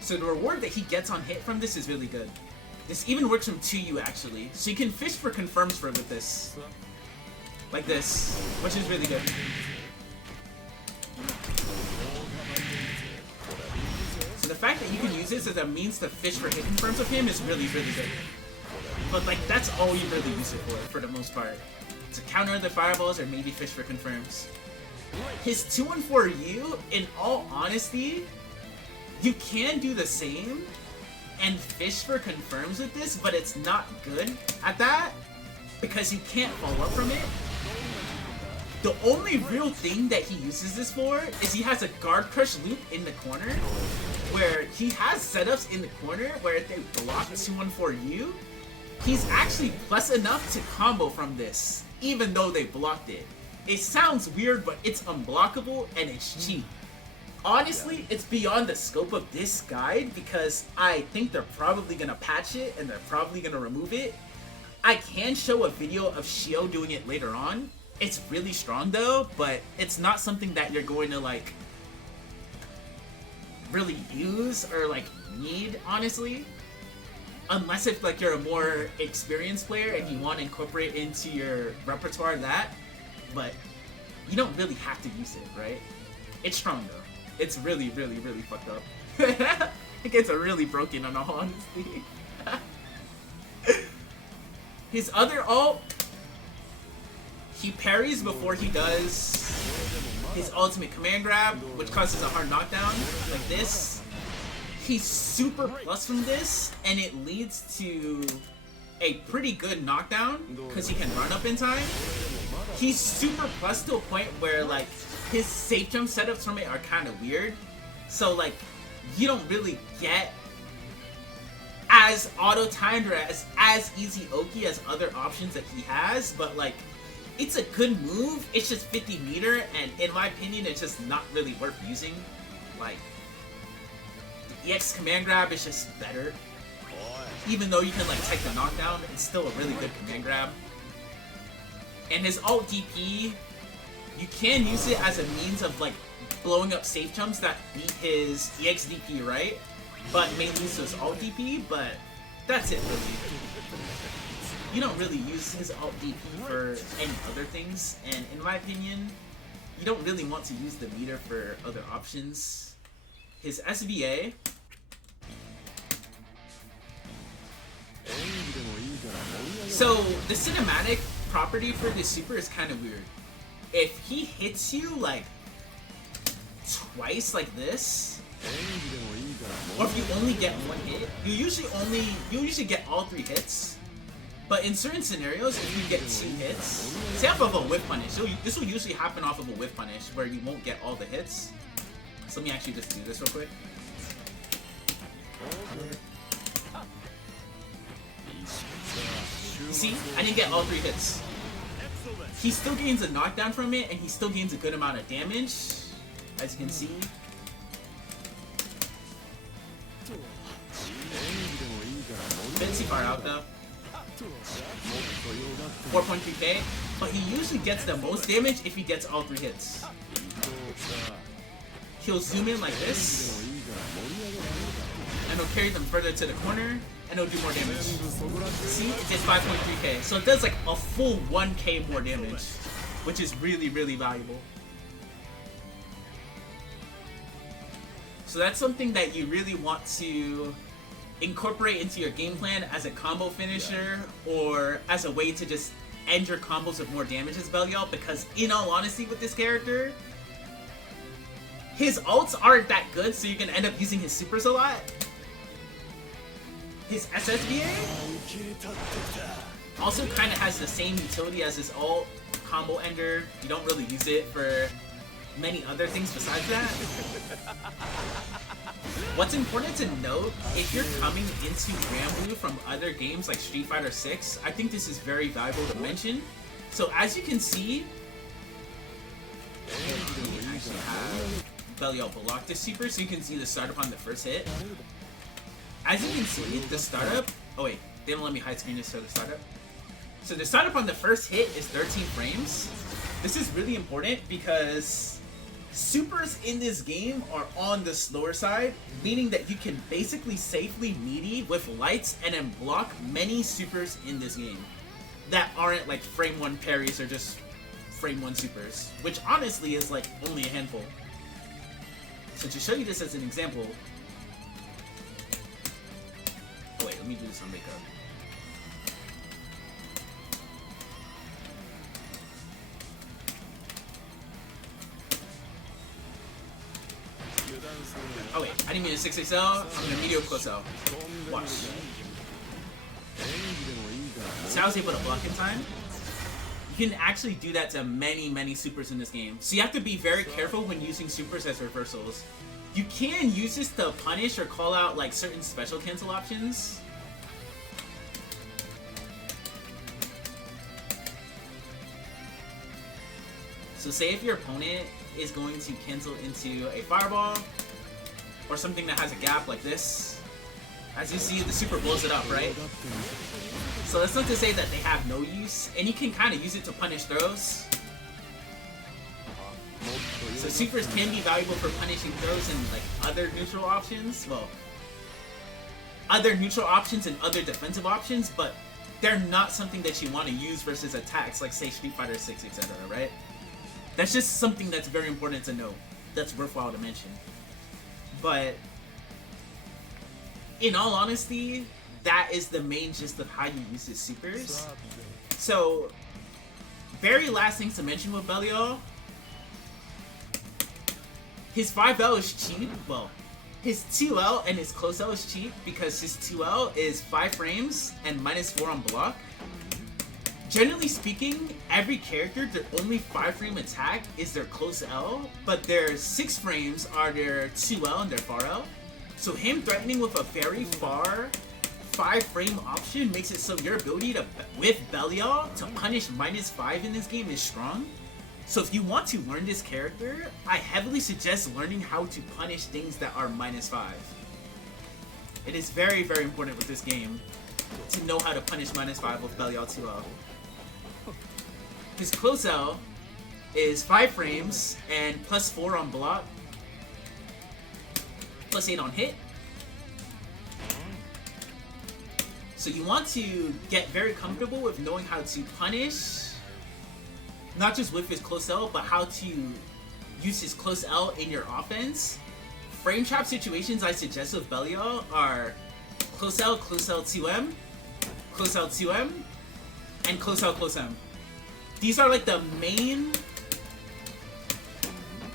So the reward that he gets on hit from this is really good. This even works from 2U actually. So you can fish for confirms for with this. Like this, which is really good. So the fact that you can use this as a means to fish for hit confirms with him is really, really good. But like, that's all you really use it for the most part. To counter the fireballs or maybe fish for confirms. His 2-1-4U, in all honesty, you can do the same and fish for confirms with this, but it's not good at that because you can't follow up from it. The only real thing that he uses this for is he has a guard crush loop in the corner where he has setups in the corner where if they block 2-1-4U, he's actually plus enough to combo from this, even though they blocked it. It sounds weird, but it's unblockable and it's cheap. Honestly, it's beyond the scope of this guide because I think they're probably gonna patch it and they're probably gonna remove it. I can show a video of Shio doing it later on. It's really strong though, but it's not something that you're going to like really use or like need, honestly. Unless if like you're a more experienced player and you want to incorporate into your repertoire that, but you don't really have to use it, right? It's strong though. It's really, really, really fucked up. It gets really broken in all honesty. His other ult, he parries before he does his ultimate command grab, which causes a hard knockdown, like this. He's super plus from this, and it leads to a pretty good knockdown, because he can run up in time. He's super plus to a point where, like, his safe jump setups from it are kind of weird. So, like, you don't really get as auto-timed or as easy Oki as other options that he has, but, like, it's a good move. It's just 50 meter, and in my opinion, it's just not really worth using. Like, the EX command grab is just better. Even though you can, like, take the knockdown, it's still a really good command grab. And his ult DP, you can use it as a means of, like, blowing up safe jumps that beat his EX DP, right? But mainly use his ult DP, but that's it, really. You don't really use his ult DP for any other things, and in my opinion, you don't really want to use the meter for other options. His SVA, so the cinematic property for this super is kind of weird. If he hits you like twice like this, or if you only get one hit, you usually get all 3 hits. But in certain scenarios, if you get 2 hits, say off of a whiff punish, this will usually happen off of a whiff punish where you won't get all the hits. So let me actually just do this real quick. See, I didn't get all 3 hits. He still gains a knockdown from it, and he still gains a good amount of damage, as you can see. Didn't see far out though. 4.3k, but he usually gets the most damage if he gets all 3 hits. He'll zoom in like this, and he'll carry them further to the corner, and it'll do more damage. See, it did 5.3k, so it does like a full 1k more damage, which is really, really valuable. So that's something that you really want to incorporate into your game plan as a combo finisher, or as a way to just end your combos with more damage as Belial, because in all honesty with this character, his ults aren't that good, so you can end up using his supers a lot. His SSVA also kind of has the same utility as his ult, combo ender. You don't really use it for many other things besides that. What's important to note, if you're coming into Granblue from other games like Street Fighter 6, I think this is very valuable to mention. So as you can see, we actually have Belial block this super, so you can see the startup on the first hit. As you can see, the startup, oh wait, they don't let me hide screen this for the startup. So the startup on the first hit is 13 frames. This is really important because supers in this game are on the slower side, meaning that you can basically safely meaty with lights and then block many supers in this game that aren't like frame 1 parries or just frame 1 supers, which honestly is like only a handful. So to show you this as an example, oh wait, let me do this on makeup. Oh wait, I didn't mean to 6XL, I'm gonna medium close out. Watch. So I was able to block in time. You can actually do that to many, many supers in this game. So you have to be very careful when using supers as reversals. You can use this to punish or call out like certain special cancel options. So say if your opponent is going to cancel into a fireball or something that has a gap like this, as you see, the super blows it up, right? So that's not to say that they have no use, and you can kind of use it to punish throws. So supers can be valuable for punishing throws and like other neutral options. Well, other neutral options and other defensive options, but they're not something that you want to use versus attacks like say Street Fighter 6, etc. Right? That's just something that's very important to know. That's worthwhile to mention. But in all honesty, that is the main gist of how you use his supers. So, very last things to mention with Belial. His 5L is cheap. Well, his 2L and his close L is cheap because his 2L is 5 frames and -4 on block. Generally speaking, every character, their only 5-frame attack is their close L, but their 6 frames are their 2L and their far L. So him threatening with a very far 5-frame option makes it so your ability to, with Belial, to punish -5 in this game is strong. So if you want to learn this character, I heavily suggest learning how to punish things that are -5. It is very, very important with this game to know how to punish -5 with Belial 2L. His close L is 5 frames and +4 on block, +8 on hit. So you want to get very comfortable with knowing how to punish, not just with his close L, but how to use his close L in your offense. Frame trap situations I suggest with Belial are close L 2M, close L 2M, and close L close M. These are like the main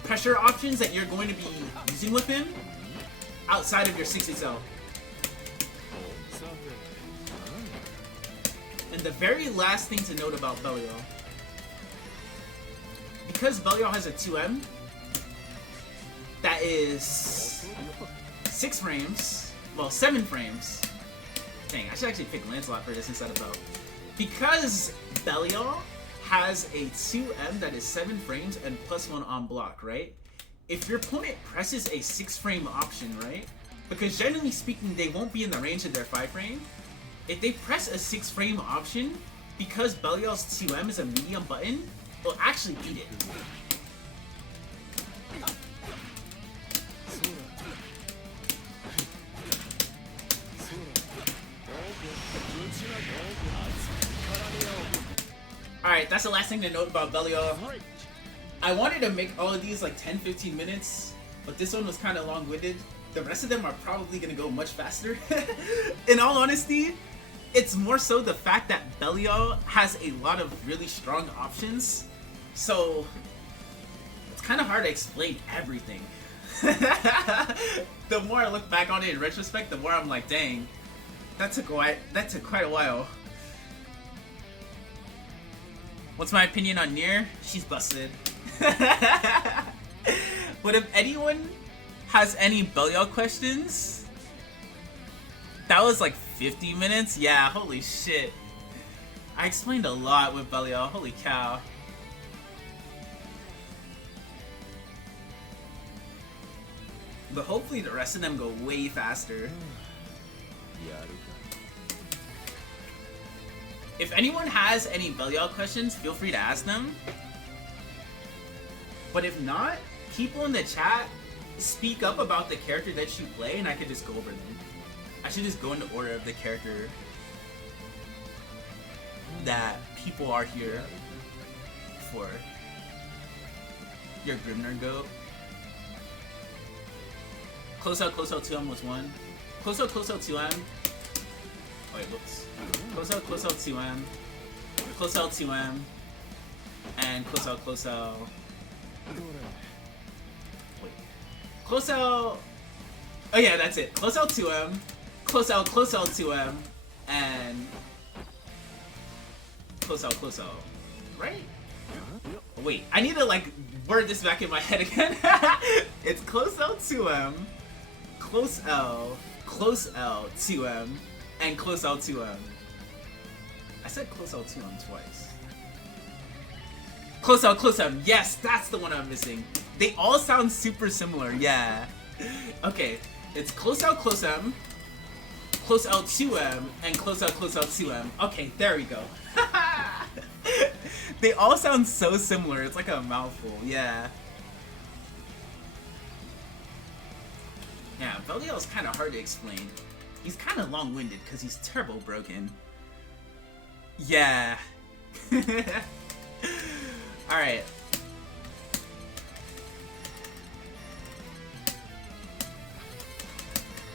pressure options that you're going to be using with him outside of your 6XL. And the very last thing to note about Belial, because Belial has a 2M that is 6 frames, well 7 frames. Dang, I should actually pick Lancelot for this instead of Bell. Because Belial has a 2M that is 7 frames and +1 on block, right? If your opponent presses a 6-frame option, right? Because generally speaking, they won't be in the range of their 5-frame. If they press a 6-frame option, because Belial's 2M is a medium button, it'll actually beat it. Alright, that's the last thing to note about Belial. I wanted to make all of these like 10-15 minutes, but this one was kind of long-winded. The rest of them are probably going to go much faster. In all honesty, it's more so the fact that Belial has a lot of really strong options, so it's kind of hard to explain everything. The more I look back on it in retrospect, the more I'm like, dang, that took quite a while. What's my opinion on Nier? She's busted. But if anyone has any Belial questions, that was like 50 minutes? Yeah, holy shit. I explained a lot with Belial, holy cow. But hopefully the rest of them go way faster. If anyone has any Belial questions, feel free to ask them. But if not, people in the chat speak up about the character that you play and I could just go over them. I should just go in the order of the character that people are here for. Your Grimnir goat. Close out 2M was 1. Close out 2M. Oh wait, whoops. Close out 2M. Close out 2M. And close out. Wait. Close out. Oh yeah, that's it. Close out 2M. Close out 2M. And close out. Right? Oh, wait, I need to like word this back in my head again. It's close out 2M. Close L, 2M, and close out 2M. I said close out 2M twice. Close out, close out. Yes, that's the one I'm missing. They all sound super similar, yeah. Okay, it's close out 2M, and close out 2M. Okay, there we go. They all sound so similar. It's like a mouthful, yeah. Yeah, Belial is kind of hard to explain. He's kind of long-winded because he's turbo broken. Yeah. Alright.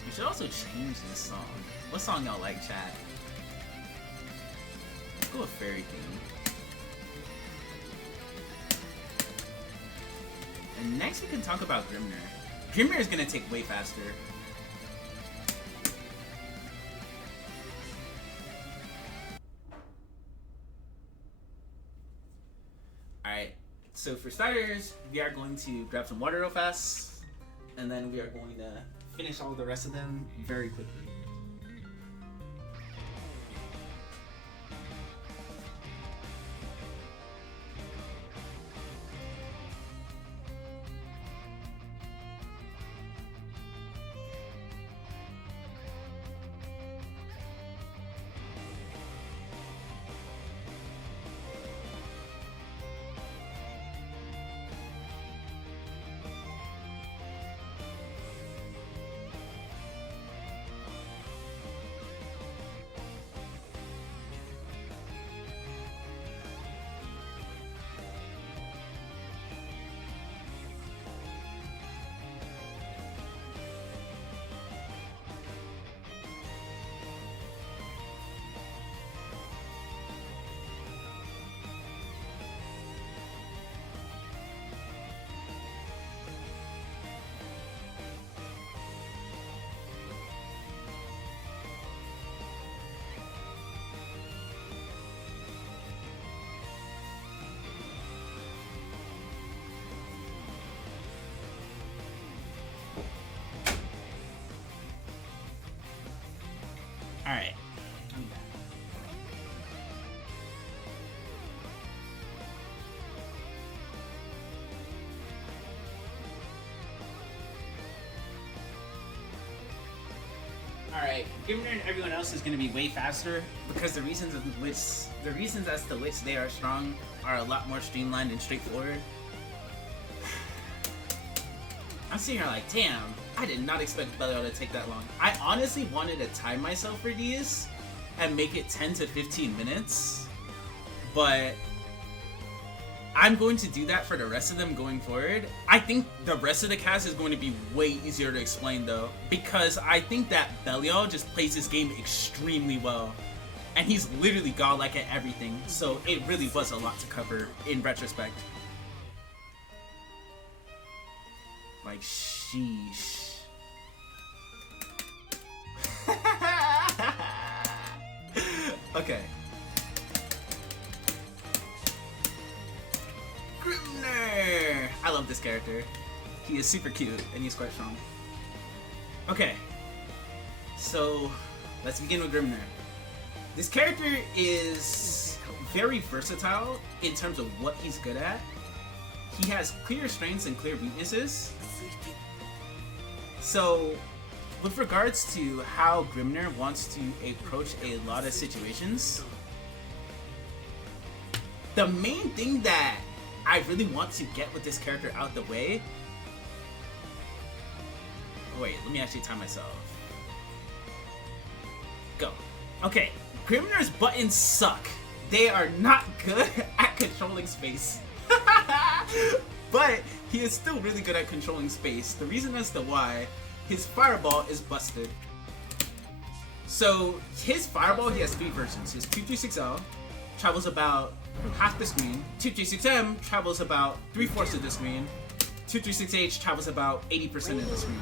We should also change this song. What song y'all like, chat? Let's go with Fairy King. And next we can talk about Grimnir. Grimnir is gonna take way faster. Alright, so for starters, we are going to grab some water real fast, and then we are going to finish all the rest of them very quickly. Alright. I'm back. Alright, Grimnir and everyone else is going to be way faster because the reasons as to which they are strong are a lot more streamlined and straightforward. I'm sitting here like, damn, I did not expect Belial to take that long. I honestly wanted to time myself for these and make it 10 to 15 minutes, but I'm going to do that for the rest of them going forward. I think the rest of the cast is going to be way easier to explain though, because I think that Belial just plays this game extremely well, and he's literally godlike at everything, so it really was a lot to cover in retrospect. Like, sheesh. Okay. Grimnir! I love this character. He is super cute, and he's quite strong. Okay. So, let's begin with Grimnir. This character is very versatile in terms of what he's good at. He has clear strengths and clear weaknesses. So, with regards to how Grimnir wants to approach a lot of situations, the main thing that I really want to get with this character out the way... Wait, let me actually time myself. Go. Okay, Grimnir's buttons suck. They are not good at controlling space. But he is still really good at controlling space. The reason as to why, his fireball is busted. So his fireball, he has three versions. His 236L travels about half the screen. 236M travels about 3/4 of the screen. 236H travels about 80% of the screen.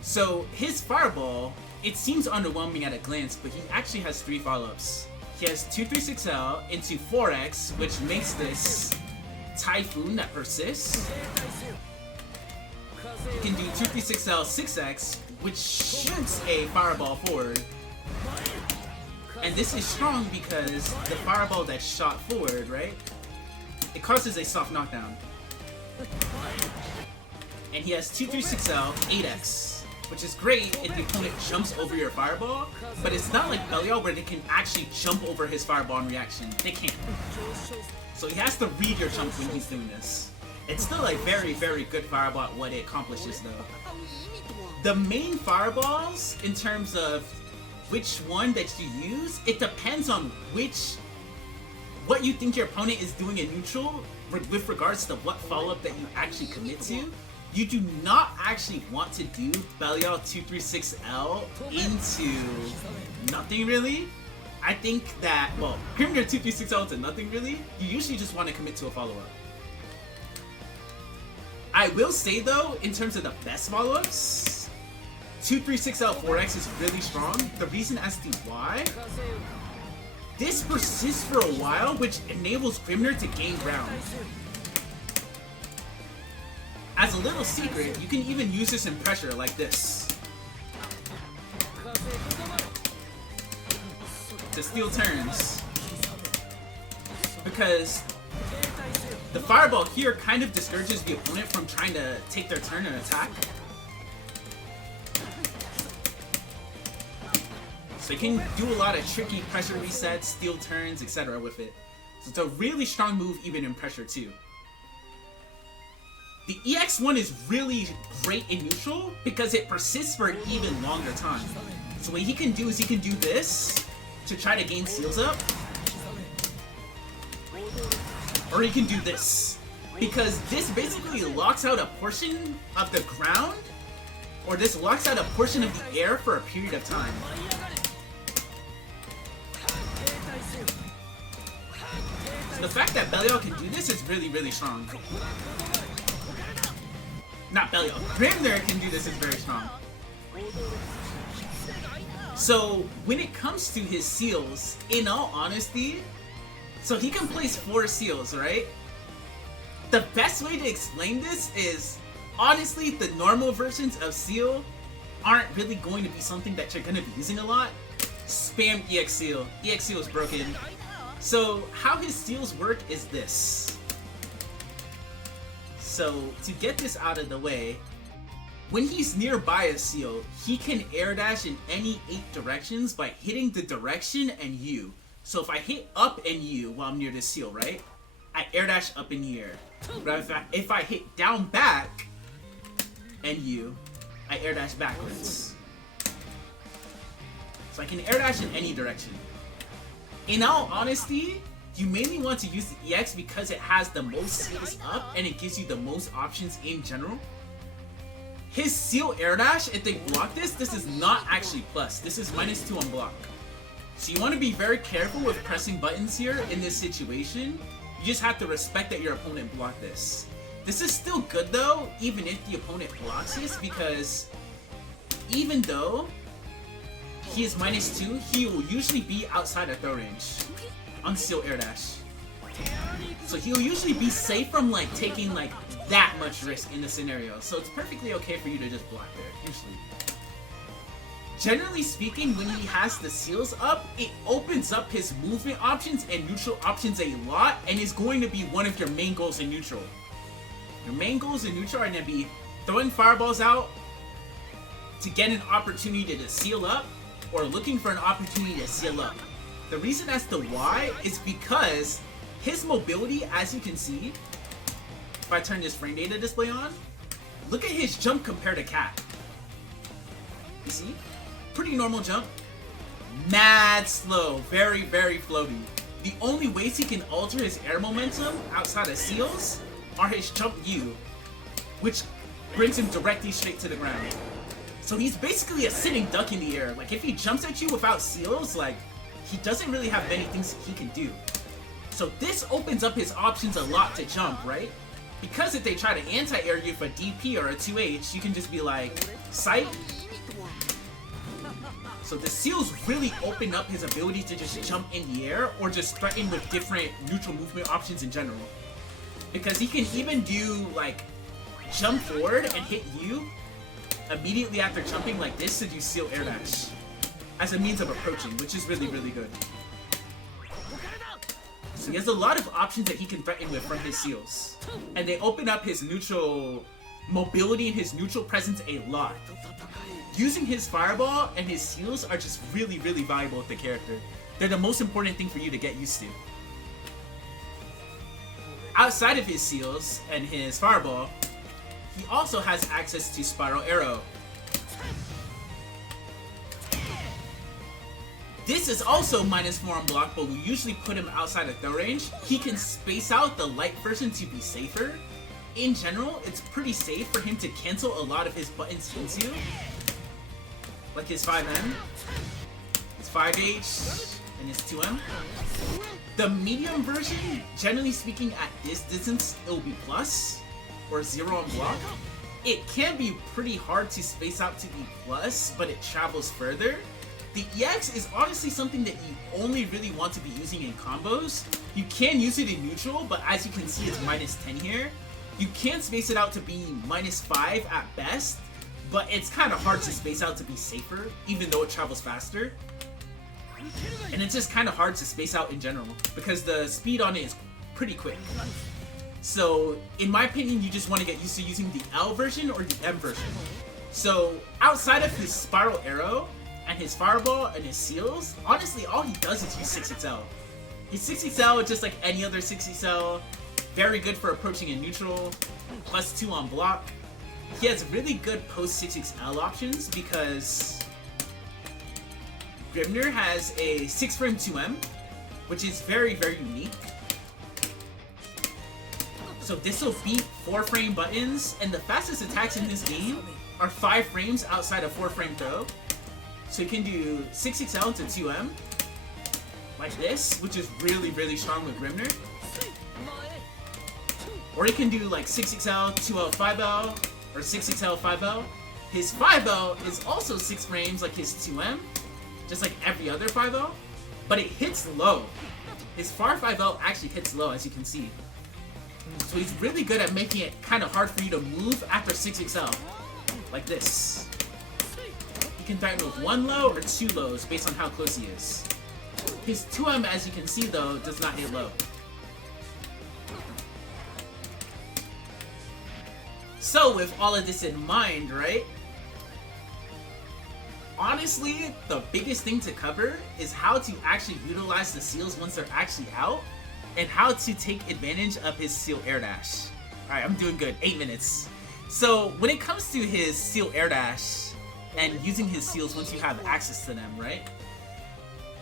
So his fireball, it seems underwhelming at a glance, but he actually has three follow-ups. He has 236L into 4X, which makes this Typhoon that persists. You can do 236L 6X, which shoots a fireball forward. And this is strong because the fireball that's shot forward, right? it causes a soft knockdown. And he has 236L, 8x, which is great if the opponent jumps over your fireball, but it's not like Belial where they can actually jump over his fireball in reaction. They can't. So he has to read your jump when he's doing this. It's still a very, very good fireball at what it accomplishes though. The main fireballs, in terms of which one that you use, it depends on what you think your opponent is doing in neutral with regards to what follow-up that you actually commit to. You do not actually want to do Belial 236L into nothing really. I think that, well, Grimnir 236L into nothing really, you usually just want to commit to a follow-up. I will say though, in terms of the best follow-ups, 236L 4x is really strong. The reason as to why, this persists for a while, which enables Grimnir to gain ground. As a little secret, you can even use this in pressure like this to steal turns, because the fireball here kind of discourages the opponent from trying to take their turn and attack. So you can do a lot of tricky pressure resets, steal turns, etc. with it. So it's a really strong move even in pressure too. The EX1 is really great in neutral because it persists for an even longer time. So what he can do is he can do this to try to gain seals up. Or he can do this, because this basically locks out a portion of the ground, or this locks out a portion of the air for a period of time. So the fact that Belial can do this is really, really strong. Not Belial, Grimnir can do this is very strong. So when it comes to his seals, in all honesty, so he can place 4 seals, right? The best way to explain this is, honestly, the normal versions of seal aren't really going to be something that you're going to be using a lot. Spam EX seal. EX seal is broken. So how his seals work is this. So to get this out of the way, when he's nearby a seal, he can air dash in any 8 directions by hitting the direction and U. So if I hit up and U while I'm near this seal, right? I air dash up in the air. But if I hit down back and U, I air dash backwards. So I can air dash in any direction. In all honesty, you mainly want to use the EX because it has the most seals up and it gives you the most options in general. His seal air dash, if they block this, this is not actually plus. This is -2 on block. So you want to be very careful with pressing buttons here in this situation. You just have to respect that your opponent blocked this. This is still good though, even if the opponent blocks this, because even though he is -2, he will usually be outside of throw range on seal air dash. So he'll usually be safe from like taking like that much risk in the scenario. So it's perfectly okay for you to just block there, usually. Generally speaking, when he has the seals up, it opens up his movement options and neutral options a lot, and is going to be one of your main goals in neutral. Your main goals in neutral are going to be throwing fireballs out to get an opportunity to seal up, or looking for an opportunity to seal up. The reason as to why is because his mobility, as you can see, if I turn this frame data display on, look at his jump compared to Cat. You see? Pretty normal jump. Mad slow. Very, very floaty. The only ways he can alter his air momentum outside of seals are his jump U, which brings him directly straight to the ground. So he's basically a sitting duck in the air. Like, if he jumps at you without seals, like, he doesn't really have many things he can do. So this opens up his options a lot to jump, right? Because if they try to anti-air you for DP or a 2H, you can just be like, sight. So the seals really open up his ability to just jump in the air or just threaten with different neutral movement options in general. Because he can even do like jump forward and hit you immediately after jumping like this to do seal air dash as a means of approaching, which is really, really good. So he has a lot of options that he can threaten with from his seals. And they open up his neutral mobility and his neutral presence a lot. Using his fireball and his seals are just really, really valuable with the character. They're the most important thing for you to get used to. Outside of his seals and his fireball, he also has access to Spiral Arrow. This is also -4 on block, but we usually put him outside of throw range. He can space out the light version to be safer. In general, it's pretty safe for him to cancel a lot of his buttons into, like his 5M, his 5H, and his 2M. The medium version, generally speaking, at this distance, it will be plus or 0 on block. It can be pretty hard to space out to be plus, but it travels further. The EX is honestly something that you only really want to be using in combos. You can use it in neutral, but as you can see, it's -10 here. You can space it out to be -5 at best, but it's kind of hard to space out to be safer, even though it travels faster. And it's just kind of hard to space out in general, because the speed on it is pretty quick. So, in my opinion, you just want to get used to using the L version or the M version. So, outside of his Spiral Arrow, and his Fireball, and his Seals, honestly, all he does is use 6XL. His 6XL is just like any other 6XL, very good for approaching in neutral, +2 on block. He has really good post 6XL options because Grimnir has a 6-frame 2M, which is very, very unique. So this will beat 4-frame buttons, and the fastest attacks in this game are 5 frames outside of 4-frame throw. So you can do 6XL to 2M, like this, which is really, really strong with Grimnir. Or you can do like 6XL, 2L, 5L, or 6XL, 5L. His 5L is also 6 frames like his 2M, just like every other 5L, but it hits low. His far 5L actually hits low, as you can see. So he's really good at making it kind of hard for you to move after 6XL, like this. He can threaten with 1 low or 2 lows based on how close he is. His 2M, as you can see though, does not hit low. So with all of this in mind, right? Honestly, the biggest thing to cover is how to actually utilize the seals once they're actually out, and how to take advantage of his seal air dash. Alright, I'm doing good, 8 minutes. So when it comes to his seal air dash and using his seals once you have access to them, right?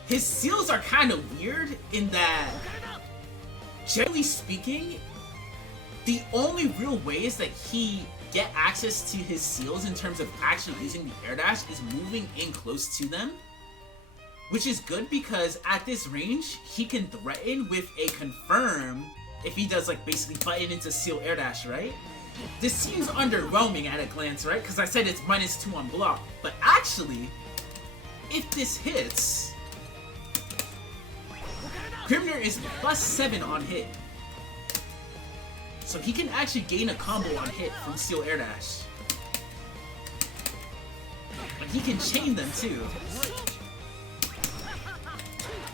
His seals are kind of weird in that, generally speaking, the only real ways that he get access to his seals in terms of actually using the air dash is moving in close to them. Which is good because at this range, he can threaten with a confirm if he does like basically button into seal air dash, right? This seems underwhelming at a glance, right? Because I said it's -2 on block. But actually, if this hits, Grimnir is +7 on hit. So he can actually gain a combo on hit from Seal Air Dash. But he can chain them too.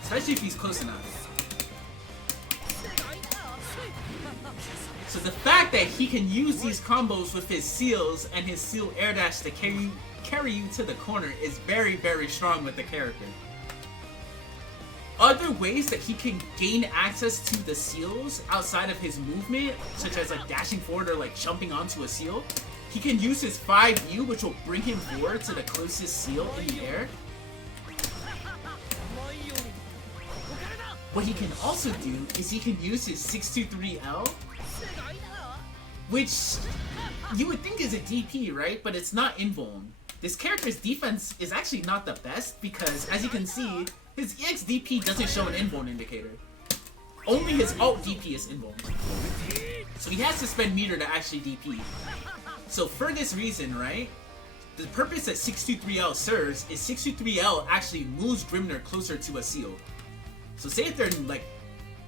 Especially if he's close enough. So the fact that he can use these combos with his seals and his Seal Air Dash to carry you to the corner is very, very strong with the character. Other ways that he can gain access to the seals outside of his movement, such as like dashing forward or like jumping onto a seal, he can use his 5U, which will bring him forward to the closest seal in the air. What he can also do is he can use his 623L, which you would think is a DP, right? But it's not invuln. This character's defense is actually not the best because, as you can see, his EX DP doesn't show an invuln indicator. Only his alt DP is invuln. So he has to spend meter to actually DP. So for this reason, right, the purpose that 623L serves is 623L actually moves Grimnir closer to a seal. So say if they're like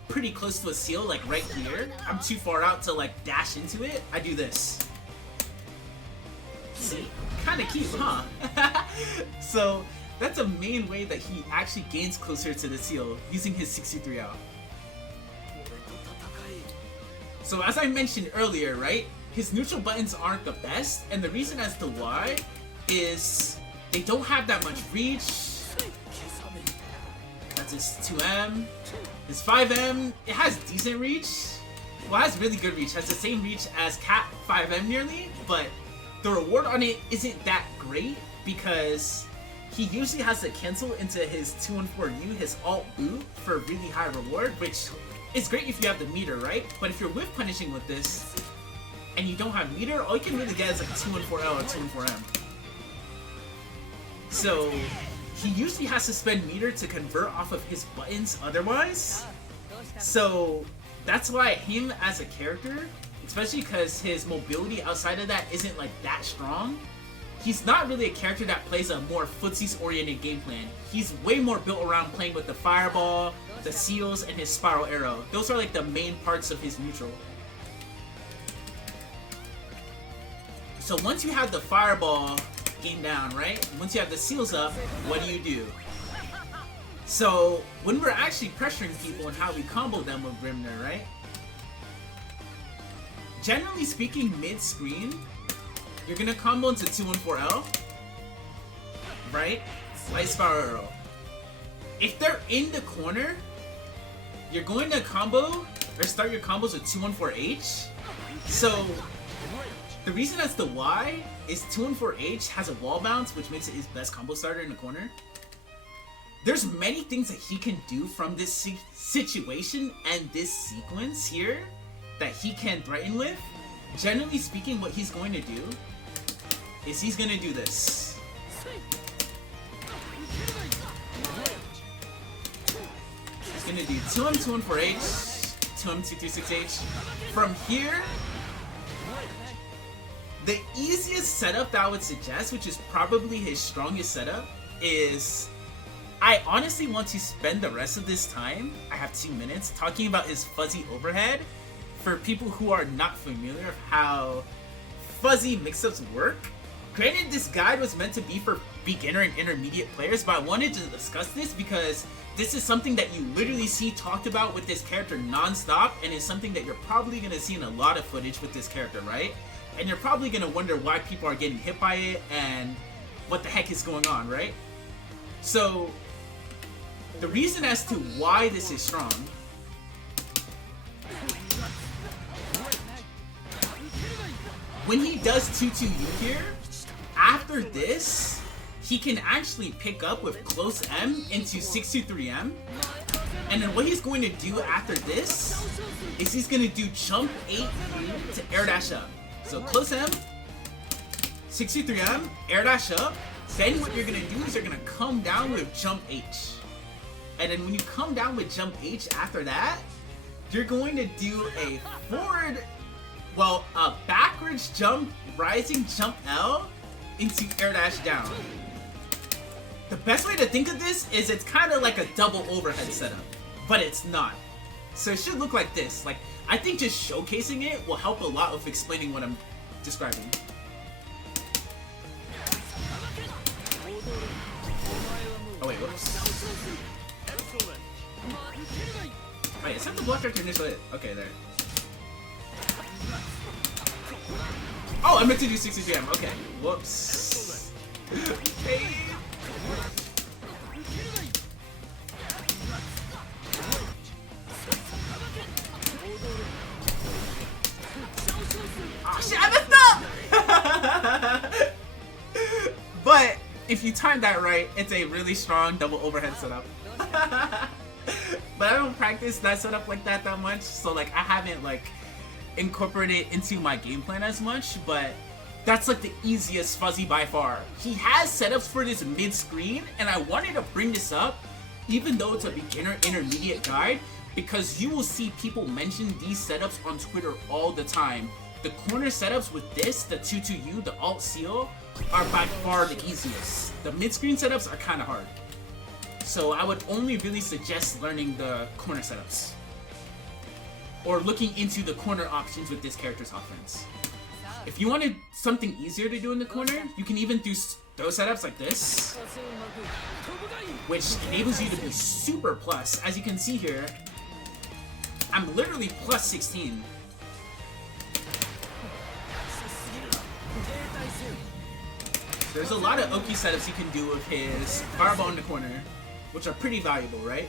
pretty close to a seal, like right here, I'm too far out to like dash into it, I do this. See? Kinda cute, huh? So that's a main way that he actually gains closer to the seal, using his 623L. So as I mentioned earlier, right, his neutral buttons aren't the best, and the reason as to why is they don't have that much reach. That's his 2M. His 5M, it has decent reach. Well, it has really good reach. It has the same reach as Cat 5M nearly, but the reward on it isn't that great because he usually has to cancel into his 214U, his alt boot, for really high reward, which is great if you have the meter, right? But if you're whiff punishing with this and you don't have meter, all you can really get is like 214L or 214M. So he usually has to spend meter to convert off of his buttons otherwise. So that's why him as a character, especially because his mobility outside of that isn't like that strong, he's not really a character that plays a more footsies-oriented game plan. He's way more built around playing with the fireball, the seals, and his spiral arrow. Those are like the main parts of his neutral. So once you have the fireball game down, right? Once you have the seals up, what do? So when we're actually pressuring people and how we combo them with Grimnir, right? Generally speaking, mid-screen, you're gonna combo into 214L, right? Light spiral arrow. If they're in the corner, you're going to combo or start your combos with 214H. So the reason as to why is 214H has a wall bounce, which makes it his best combo starter in the corner. There's many things that he can do from this situation and this sequence here that he can threaten with. Generally speaking, what he's going to do is he's going to do this. He's going to do 2M 214H, 2M 236H. From here, the easiest setup that I would suggest, which is probably his strongest setup, is I honestly want to spend the rest of this time, I have 2 minutes, talking about his fuzzy overhead for people who are not familiar with how fuzzy mix-ups work. Granted, this guide was meant to be for beginner and intermediate players, but I wanted to discuss this because this is something that you literally see talked about with this character non-stop, and is something that you're probably going to see in a lot of footage with this character, right? And you're probably going to wonder why people are getting hit by it and what the heck is going on, right? So the reason as to why this is strong when he does 2-2U here, after this, he can actually pick up with close M into 6-2-3M. And then what he's going to do after this is he's going to do jump 8U to air dash up. So close M, 6-2-3M, air dash up. Then what you're going to do is you're going to come down with jump H. And then when you come down with jump H after that, you're going to do a forward, well, a backwards jump, rising jump L into air dash down. The best way to think of this is it's kind of like a double overhead setup, but it's not. So it should look like this. Like, I think just showcasing it will help a lot with explaining what I'm describing. Oh wait, whoops. Wait, it's not the block after initial hit. Okay, there. Oh, I meant to do 63M. Okay, whoops. Hey. Oh shit, I messed up! But if you time that right, it's a really strong double overhead setup. But I don't practice that setup like that much, so like I haven't like incorporated it into my game plan as much, but that's like the easiest fuzzy by far. He has setups for this mid-screen, and I wanted to bring this up even though it's a beginner intermediate guide, because you will see people mention these setups on Twitter all the time. The corner setups with this, the 2-2U, the alt seal, are by far the easiest. The mid-screen setups are kind of hard. So I would only really suggest learning the corner setups, or looking into the corner options with this character's offense. If you wanted something easier to do in the corner, you can even do those setups like this, which enables you to be super plus. As you can see here, I'm literally plus 16. There's a lot of Oki setups you can do with his Fireball in the corner, which are pretty valuable, right?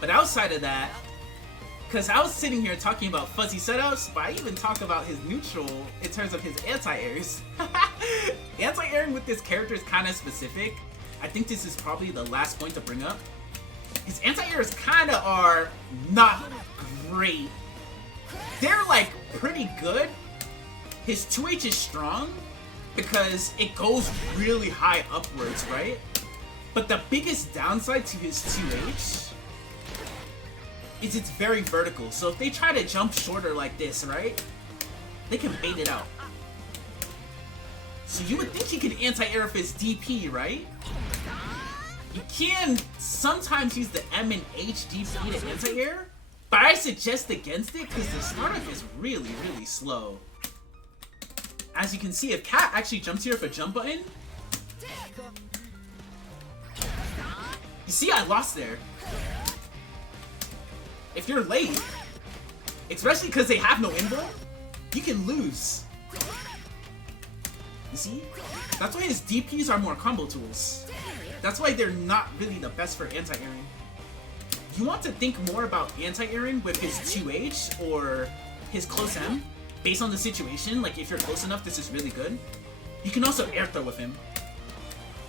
But outside of that, because I was sitting here talking about fuzzy setups, but I even talk about his neutral in terms of his anti-airs. Anti-airing with this character is kind of specific. I think this is probably the last point to bring up. His anti-airs kind of are not great. They're like pretty good. His 2H is strong because it goes really high upwards, right? But the biggest downside to his 2H is it's very vertical. So if they try to jump shorter like this, right? They can bait it out. So you would think he could anti-air with his DP, right? You can sometimes use the M and H DP to anti-air, but I suggest against it because the startup is really, really slow. As you can see, if Cat actually jumps here with a jump button, you see I lost there. If you're late, especially because they have no invo, you can lose. You see? That's why his DPs are more combo tools. That's why they're not really the best for anti-airing. You want to think more about anti-airing with his 2H or his close M, based on the situation. Like if you're close enough, this is really good. You can also air throw with him.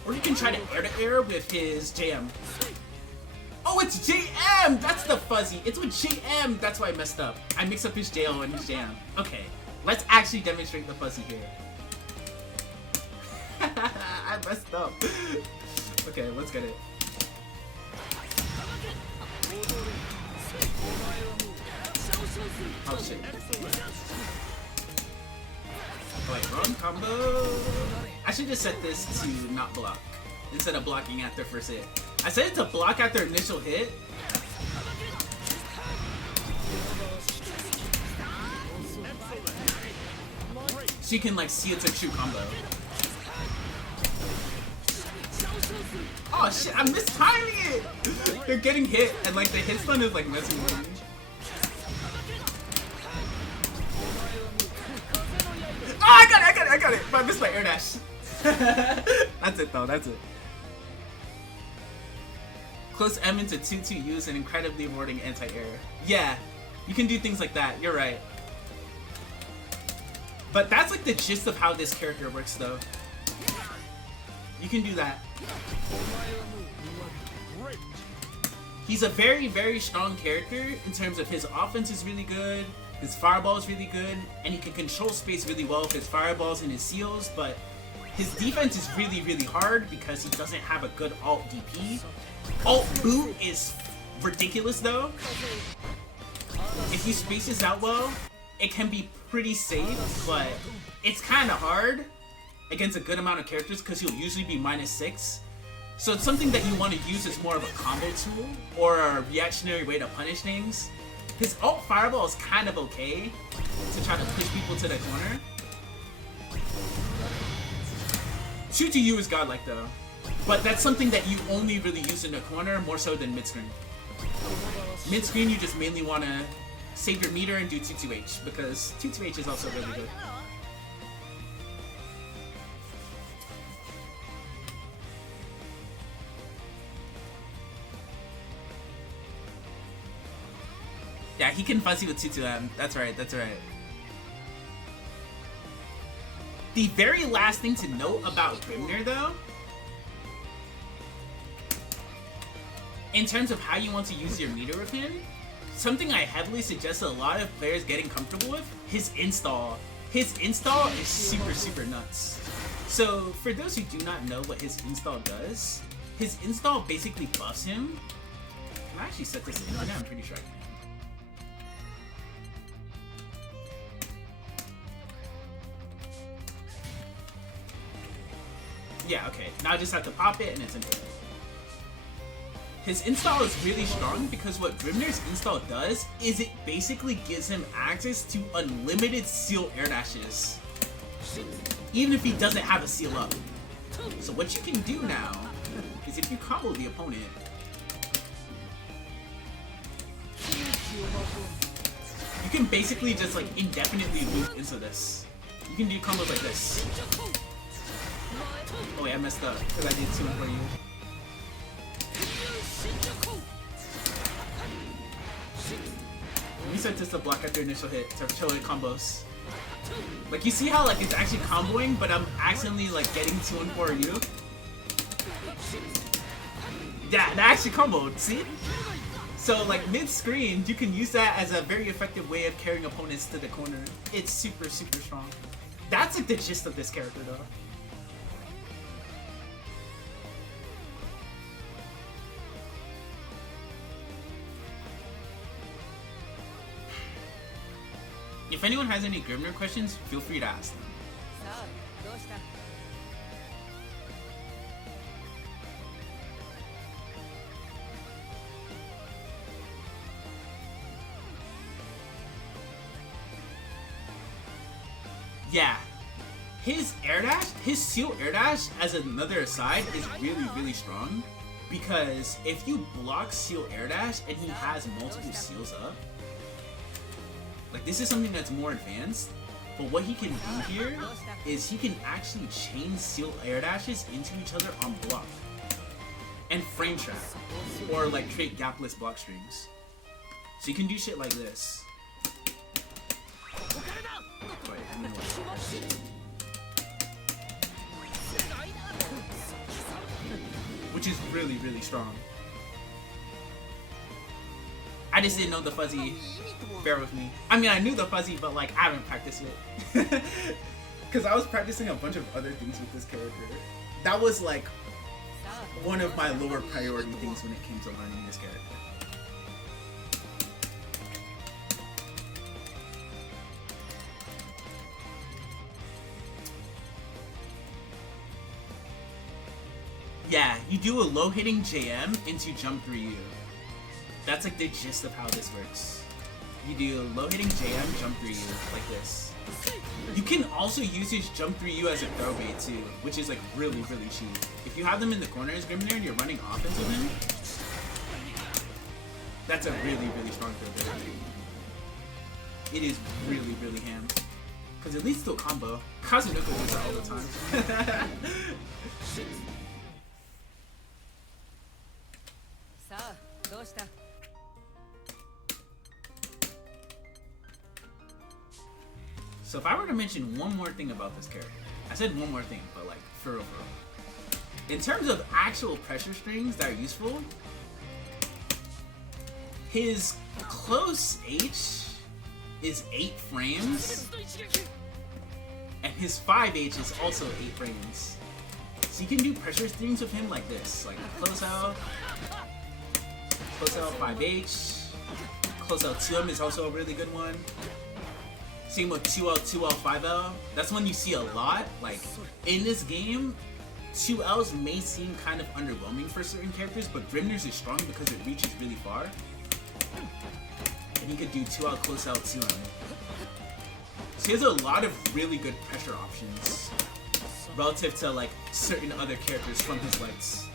Or you can try to air with his JM. Oh, it's JM! That's the fuzzy. It's with JM. That's why I messed up. I mixed up his JL and his JM. Okay, let's actually demonstrate the fuzzy here. I messed up. Okay, let's get it. Oh shit. Oh wait, wrong combo. I should just set this to not block instead of blocking after first hit. I set it to block after initial hit. So you can like see it's a true combo. Oh shit, I'm mistiming it! They're getting hit and like the hit stun is like messing with me. Oh, I got it! But I missed my air dash. That's it though, that's it. Close M into 2-2 use an incredibly rewarding anti-air. Yeah, you can do things like that, you're right. But that's like the gist of how this character works though. You can do that. He's a very, very strong character in terms of his offense is really good, his fireball is really good, and he can control space really well with his fireballs and his seals, but his defense is really, really hard because he doesn't have a good alt DP. Alt boot is ridiculous though. If he spaces out well, it can be pretty safe, but it's kind of hard against a good amount of characters because he'll usually be -6. So it's something that you want to use as more of a combo tool or a reactionary way to punish things. His alt fireball is kind of okay to try to push people to the corner. 2-2U is godlike though, but that's something that you only really use in the corner more so than mid-screen. Mid-screen you just mainly want to save your meter and do 2-2H because 2-2H is also really good. Yeah, he can fuzzy with 2-2M. That's right, that's right. The very last thing to note about Grimnir though, in terms of how you want to use your meter with him, something I heavily suggest a lot of players getting comfortable with, his install. His install is super, super nuts. So for those who do not know what his install does, his install basically buffs him. Can I actually set this in? Yeah, I'm pretty sure I can. Yeah, okay. Now I just have to pop it and it's in there. His install is really strong because what Grimnir's install does is it basically gives him access to unlimited seal air dashes. Even if he doesn't have a seal up. So what you can do now is if you combo the opponent, You can basically just like indefinitely loop into this. You can do combos like this. Oh wait, I messed up because I did 2 for you. You set this to block after initial hit to chill hit combos. Like you see how like it's actually comboing, but I'm accidentally like getting 2 for you. Yeah, that actually comboed. See? So like mid-screen, you can use that as a very effective way of carrying opponents to the corner. It's super, super strong. That's like the gist of this character though. If anyone has any Grimnir questions, feel free to ask them. Yeah, his air dash, his seal air dash as another aside is really, really strong because if you block seal air dash and he has multiple seals up, like this is something that's more advanced, but what he can do here is he can actually chain seal air dashes into each other on block and frame trap or like create gapless block strings. So you can do shit like this. Which is really, really strong. I just didn't know the fuzzy. Bear with me. I mean, I knew the fuzzy, but like I haven't practiced it. Because I was practicing a bunch of other things with this character. That was like one of my lower priority things when it came to learning this character. Yeah, you do a low hitting JM into jump 3U. That's like the gist of how this works. You do low hitting JM, jump 3U, like this. You can also use his jump 3U as a throw bait too, which is like really, really cheap. If you have them in the corners, Grimnir, and you're running offense with him, that's a really, really strong throw bait. It is really, really ham. Because it leads to a combo. Kazunoko does that all the time. So if I were to mention one more thing about this character, I said one more thing, but like for real. In terms of actual pressure strings that are useful, his close H is 8 frames, and his 5H is also 8 frames. So you can do pressure strings with him like this, like close out 5H, close out 2M is also a really good one. Same with 2L, 2L, 5L. That's one you see a lot. Like, in this game, 2Ls may seem kind of underwhelming for certain characters, but Grimnir's is strong because it reaches really far. And he could do 2L, close out, 2M. So he has a lot of really good pressure options relative to, like, certain other characters from his legs.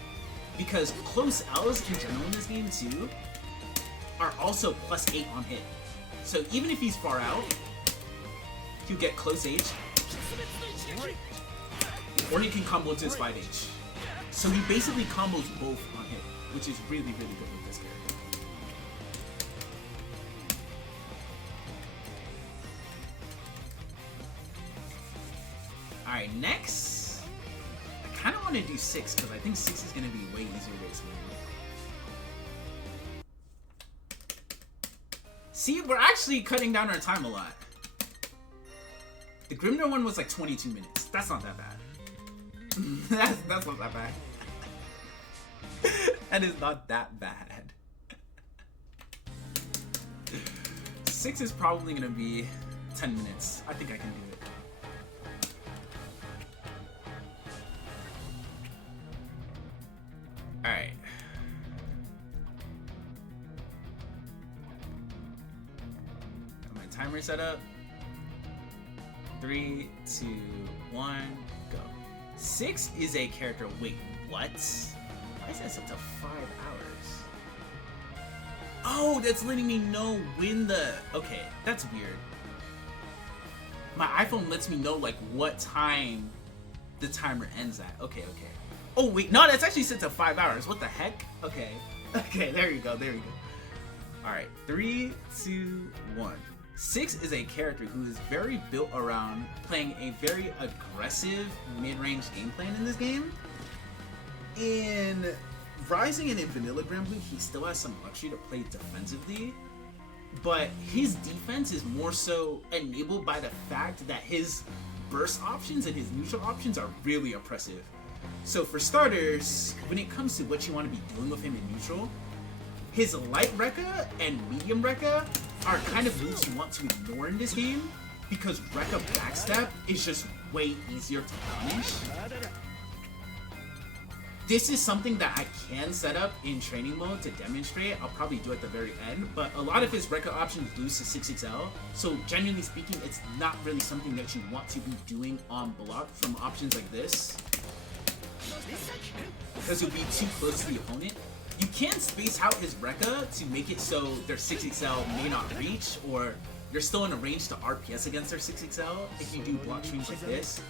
Because close Ls in general in this game, too, are also +8 on hit. So even if he's far out, he'll get close H, or he can combo to his 5H. So he basically combos both on hit, which is really, really good with this character. Alright, next, I kind of want to do 6, because I think 6 is going to be way easier to explain. See, we're actually cutting down our time a lot. The Grimnir one was like 22 minutes. That's not that bad. that's not that bad. That is not that bad. 6 is probably gonna be 10 minutes. I think I can do it. Alright. Got my timer set up. 3, 2, 1, go. 6 is a character. Wait, what? Why is that set to 5 hours? Oh, that's letting me know when the... Okay, that's weird. My iPhone lets me know, like, what time the timer ends at. Okay, okay. Oh, wait. No, that's actually set to 5 hours. What the heck? Okay. Okay, there you go. There you go. Alright. 3, 2, 1. Six is a character who is very built around playing a very aggressive mid-range game plan in this game. In Rising and in Vanilla Granblue, he still has some luxury to play defensively, but his defense is more so enabled by the fact that his burst options and his neutral options are really oppressive. So for starters, when it comes to what you want to be doing with him in neutral, his light Rekka and medium Rekka are kind of moves you want to ignore in this game, because Rekka backstab is just way easier to punish. This is something that I can set up in training mode to demonstrate. I'll probably do at the very end, but a lot of his Rekka options lose to 6XL, so generally speaking, it's not really something that you want to be doing on block from options like this, because you'll be too close to the opponent. You can space out his Rekka to make it so their 6XL may not reach, or you're still in a range to RPS against their 6XL if you do block streams like this.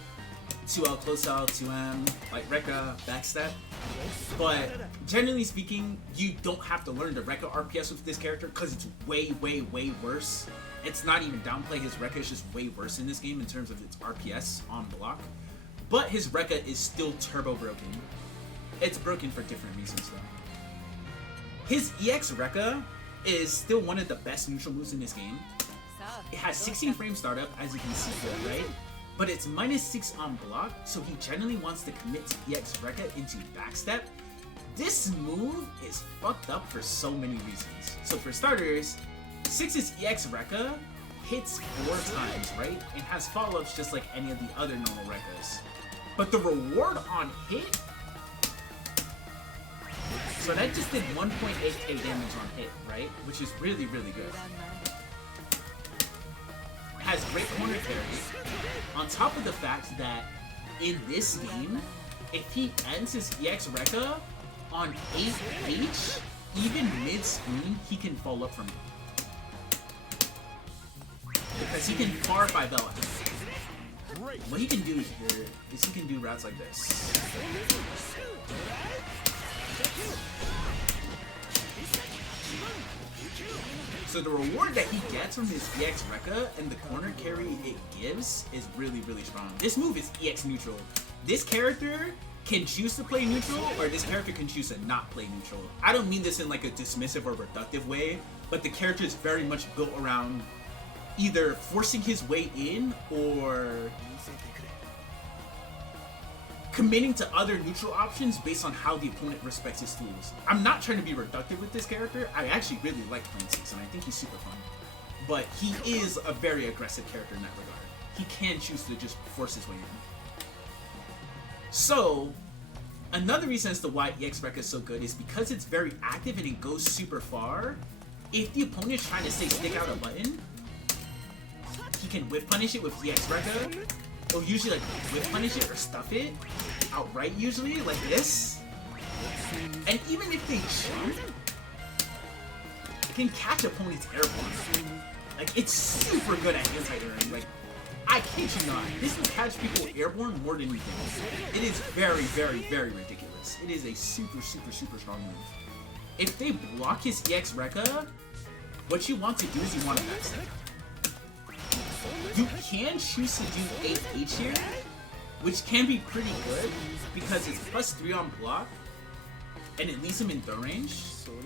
2L close L, 2M, like Rekka, backstab. But generally speaking, you don't have to learn to Rekka RPS with this character because it's way, way, way worse. It's not even downplay his Rekka, it's just way worse in this game in terms of its RPS on block. But his Rekka is still turbo broken. It's broken for different reasons though. His EX Rekka is still one of the best neutral moves in this game. It has 16 frame startup, as you can see here, right? But it's -6 on block, so he generally wants to commit to EX Rekka into backstep. This move is fucked up for so many reasons. So for starters, 6's EX Rekka hits 4 times, right? And has follow-ups just like any of the other normal Rekkas. But the reward on hit... So that just did 1.8k damage on hit, right? Which is really, really good. Has great corner carry, on top of the fact that in this game, if he ends his EX Rekka on 8H, even mid-screen, he can follow up from it. Because he can far 5L out. What he can do here is he can do routes like this. So the reward that he gets from his EX Rekka and the corner carry it gives is really, really strong. This move is EX neutral. This character can choose to play neutral, or this character can choose to not play neutral. I don't mean this in like a dismissive or reductive way, but the character is very much built around either forcing his way in or committing to other neutral options based on how the opponent respects his tools. I'm not trying to be reductive with this character. I actually really like playing 6 and I think he's super fun. But he is a very aggressive character in that regard. He can choose to just force his way in. So, another reason as to why EX Rekka is so good is because it's very active and it goes super far. If the opponent is trying to say stick out a button, he can whiff punish it with EX Rekka. Or usually like whip punish it or stuff it outright usually, like this. And even if they jump, it can catch opponents airborne. Like, it's super good at anti-airing. Like, I kid you not, this will catch people airborne more than anything. It is very, very, very ridiculous. It is a super, super, super strong move. If they block his EX Rekka, what you want to do is you want to backstep. You can choose to do 8H here, which can be pretty good because it's +3 on block and it leaves him in throw range.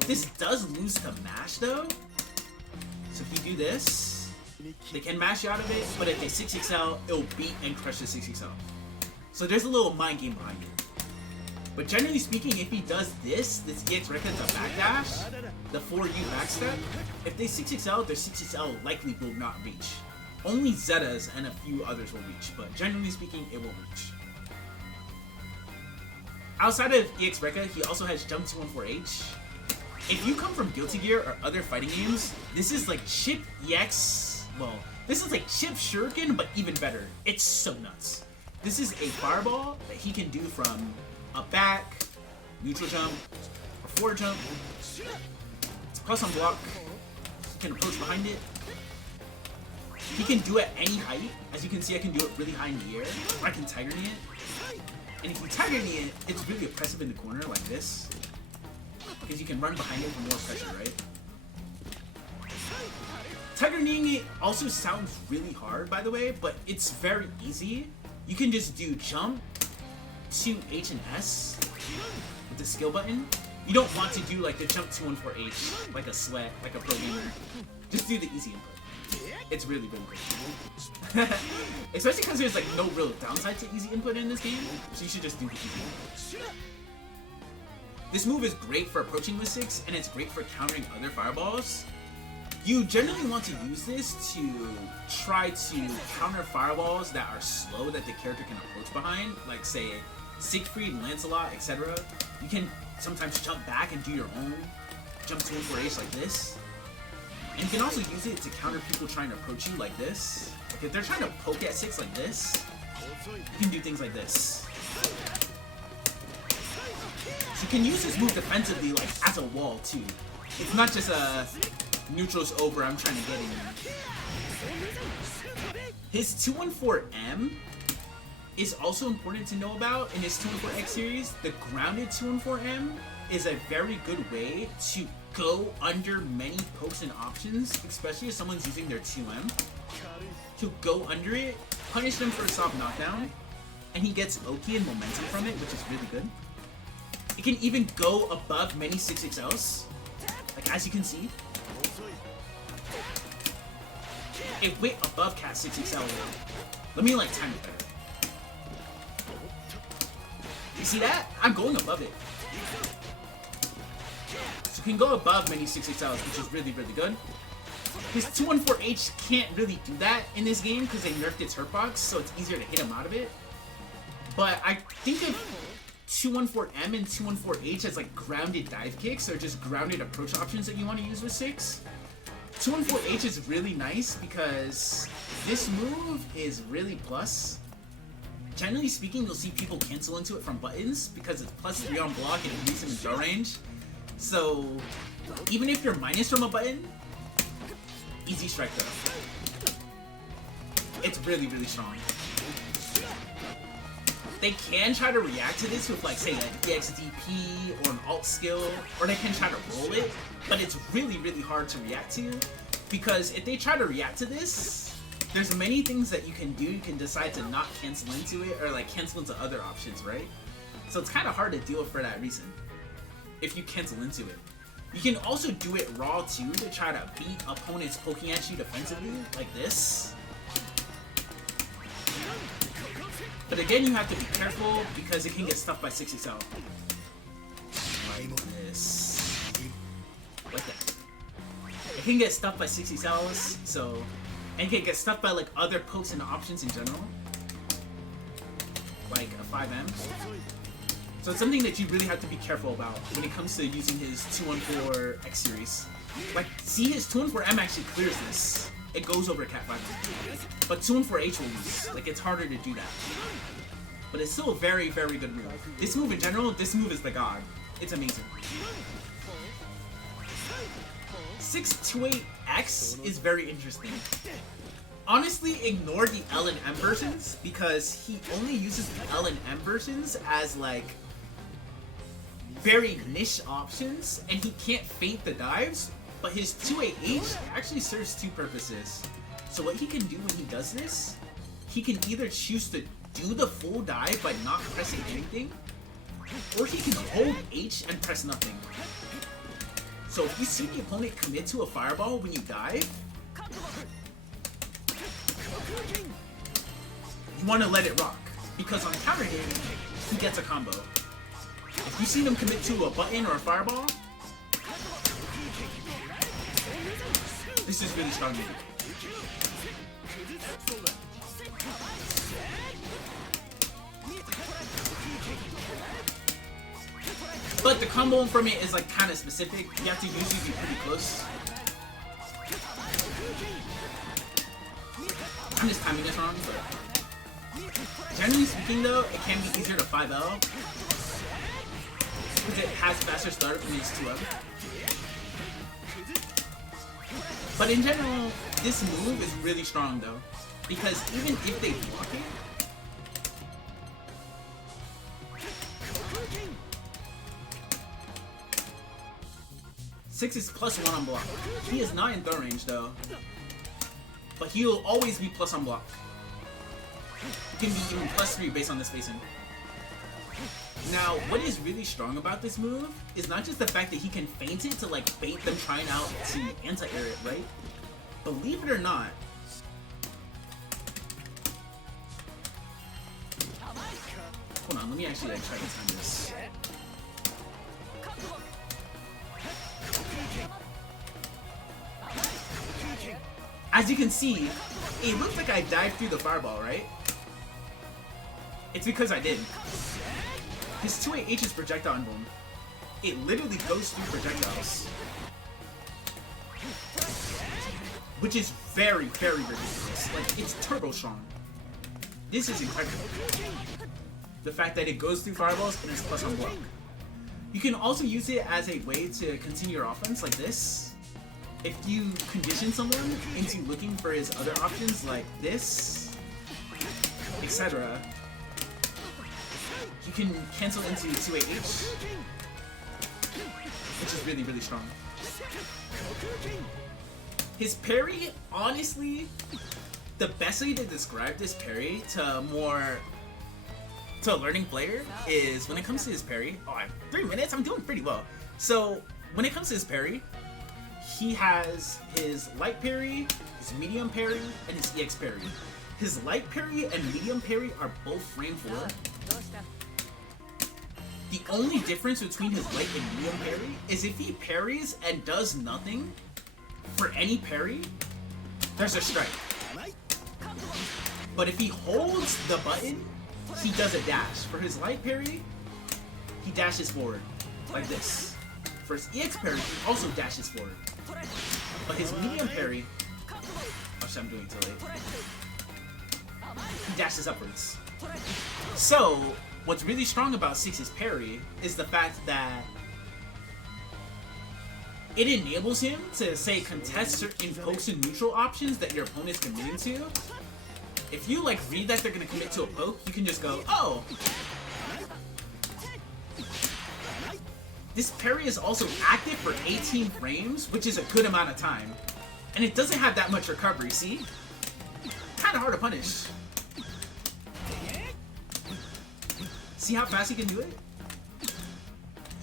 This does lose to mash though, so if you do this, they can mash you out of it, but if they 6XL, it'll beat and crush the 6XL. So there's a little mind game behind it. But generally speaking, if he does this EX Rekka to backdash, the 4U backstep, if they 6XL, their 6XL likely will not reach. Only Zetas and a few others will reach, but generally speaking, it will reach. Outside of EX Rekka, he also has Jump 214H. If you come from Guilty Gear or other fighting games, this is like Chip EX, well, this is like Chip Shuriken, but even better. It's so nuts. This is a fireball that he can do from a back, neutral jump, or forward jump. Plus on block, he can approach behind it. He can do it at any height. As you can see, I can do it really high in the air. Or I can Tiger Knee it. And if you Tiger Knee it, it's really oppressive in the corner like this. Because you can run behind it for more pressure, right? Tiger Kneeing it also sounds really hard, by the way, but it's very easy. You can just do jump to H and S with the skill button. You don't want to do like the jump 214H, like a sweat, like a pro gamer. Just do the easy input. It's really, really great. Especially because there's like no real downside to easy input in this game, so you should just do the easy input. This move is great for approaching with 6, and it's great for countering other fireballs. You generally want to use this to try to counter fireballs that are slow that the character can approach behind, like say Siegfried, Lancelot, etc. You can sometimes jump back and do your own jump 214H like this. And you can also use it to counter people trying to approach you like this. Like if they're trying to poke at 6 like this, you can do things like this. So you can use this move defensively like as a wall too. It's not just a neutral's over, I'm trying to get in. His 214M is also important to know about in his 214X series. The grounded 214M is a very good way to go under many pokes and options, especially if someone's using their 2M. To go under it, punish them for a soft knockdown, and he gets Oki and momentum from it, which is really good. It can even go above many 6XLs, like as you can see. It went above Cat 6XL. Let me like time it better. You see that? I'm going above it. So you can go above many 6XLs, which is really, really good. His 214H can't really do that in this game because they nerfed its hurt box, so it's easier to hit him out of it. But I think of 214M and 214H as like grounded dive kicks or just grounded approach options that you want to use with 6. 214H is really nice because this move is really plus. Generally speaking, you'll see people cancel into it from buttons because it's +3 on block and it leaves him in draw range. So even if you're minus from a button, easy strike though. It's really, really strong. They can try to react to this with like say an EXDP or an alt skill, or they can try to roll it, but it's really, really hard to react to because if they try to react to this, there's many things that you can do. You can decide to not cancel into it or like cancel into other options, right? So it's kind of hard to deal with for that reason if you cancel into it. You can also do it raw too to try to beat opponents poking at you defensively like this. But again, you have to be careful because it can get stuffed by 6XL. Like this. Like that. It can get stuffed by 6XLs, so... And it can get stuffed by like other pokes and options in general. Like a 5M. So it's something that you really have to be careful about when it comes to using his 214X series. Like, see, his 214M actually clears this. It goes over Cat 5. But 214H will lose. Like, it's harder to do that. But it's still a very, very good move. This move in general, this move is the god. It's amazing. 628X is very interesting. Honestly, ignore the L and M versions because he only uses the L and M versions as like very niche options, and he can't feint the dives, but his 28H actually serves two purposes. So what he can do when he does this, he can either choose to do the full dive by not pressing anything, or he can hold H and press nothing. So if you see the opponent commit to a fireball when you dive, you want to let it rock, because on counter hit, he gets a combo. If you see them commit to a button or a fireball, this is really strong music. But the combo from it is like kind of specific. You have to usually be pretty close. I'm just timing this wrong, but generally speaking though, it can be easier to 5L because it has faster startup than its 2L. But in general, this move is really strong though, because even if they block it, Six is +1 on block. He is not in throw range though, but he'll always be plus on block. He can be even +3 based on the spacing. Now, what is really strong about this move is not just the fact that he can feint it to like bait them trying out to anti-air it, right? Believe it or not, hold on, let me actually like try to time this. As you can see, it looks like I dived through the fireball, right? It's because I did. His 2AH is projectile emblem. It literally goes through projectiles. Which is very, very ridiculous. Like, it's turbo strong. This is incredible. The fact that it goes through fireballs and it's plus on block. You can also use it as a way to continue your offense like this. If you condition someone into looking for his other options like this, etc., you can cancel into 2AH, which is really, really strong. His parry, honestly, the best way to describe this parry to a learning player is when it comes to his parry. Oh, 3 minutes? I'm doing pretty well. So when it comes to his parry, he has his light parry, his medium parry, and his EX parry. His light parry and medium parry are both frame 4. The only difference between his light and medium parry is if he parries and does nothing for any parry, there's a strike. But if he holds the button, he does a dash. For his light parry, he dashes forward, like this. For his EX parry, he also dashes forward. But his medium parry, oh shit, I'm doing it too late. He dashes upwards. So, what's really strong about Six's parry is the fact that it enables him to, say, contest certain pokes and neutral options that your opponent's committing to. If you, like, read that they're gonna commit to a poke, you can just go, oh! This parry is also active for 18 frames, which is a good amount of time. And it doesn't have that much recovery, see? Kinda hard to punish. See how fast he can do it?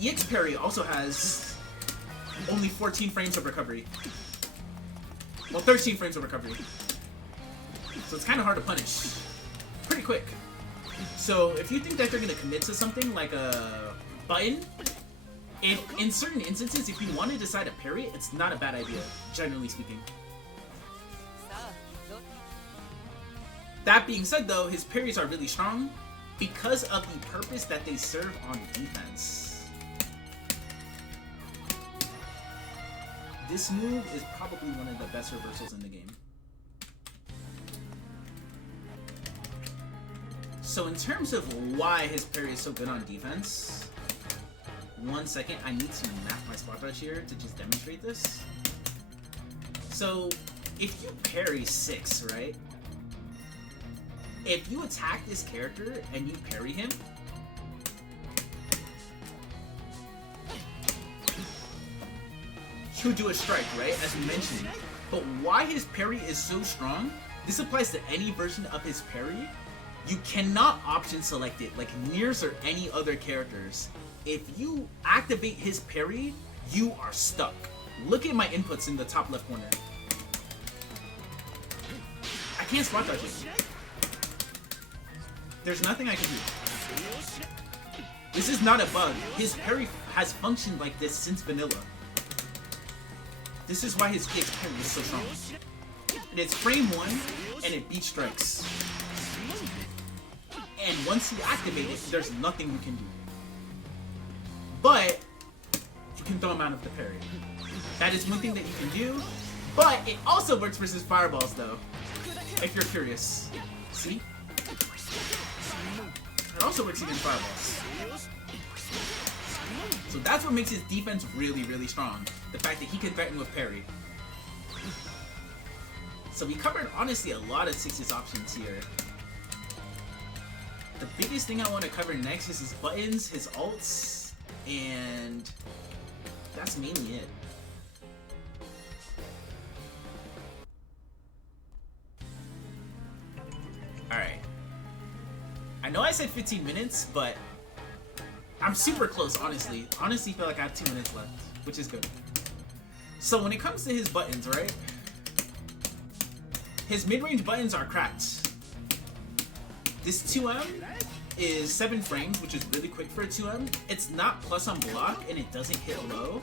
EX parry also has only 14 frames of recovery. Well, 13 frames of recovery. So it's kinda hard to punish. Pretty quick. So if you think that they're gonna commit to something like a button, in certain instances, if you want to decide to parry it, it's not a bad idea, generally speaking. That being said though, his parries are really strong because of the purpose that they serve on defense. This move is probably one of the best reversals in the game. So in terms of why his parry is so good on defense, 1 second, I need to map my spot rush here to just demonstrate this. So, if you parry 6, right? If you attack this character and you parry him, he'll do a strike, right? As we mentioned. But why his parry is so strong, this applies to any version of his parry. You cannot option select it like Niers or any other characters. If you activate his parry, you are stuck. Look at my inputs in the top left corner. I can't spot dodge it. There's nothing I can do. This is not a bug. His parry has functioned like this since vanilla. This is why his EX parry is so strong. And it's frame 1, and it beat strikes. And once you activate it, there's nothing you can do. But you can throw him out of the parry. That is one thing that you can do. But it also works versus fireballs though. If you're curious. See? It also works against fireballs. So that's what makes his defense really, really strong. The fact that he can threaten with parry. So we covered, honestly, a lot of 6's options here. The biggest thing I want to cover next is his buttons, his ults, and that's mainly it. Alright. I know I said 15 minutes, but I'm super close, honestly. Honestly, feel like I have 2 minutes left, which is good. So when it comes to his buttons, right? His mid-range buttons are cracked. This 2M is 7 frames, which is really quick for a 2M. It's not plus on block, and it doesn't hit low.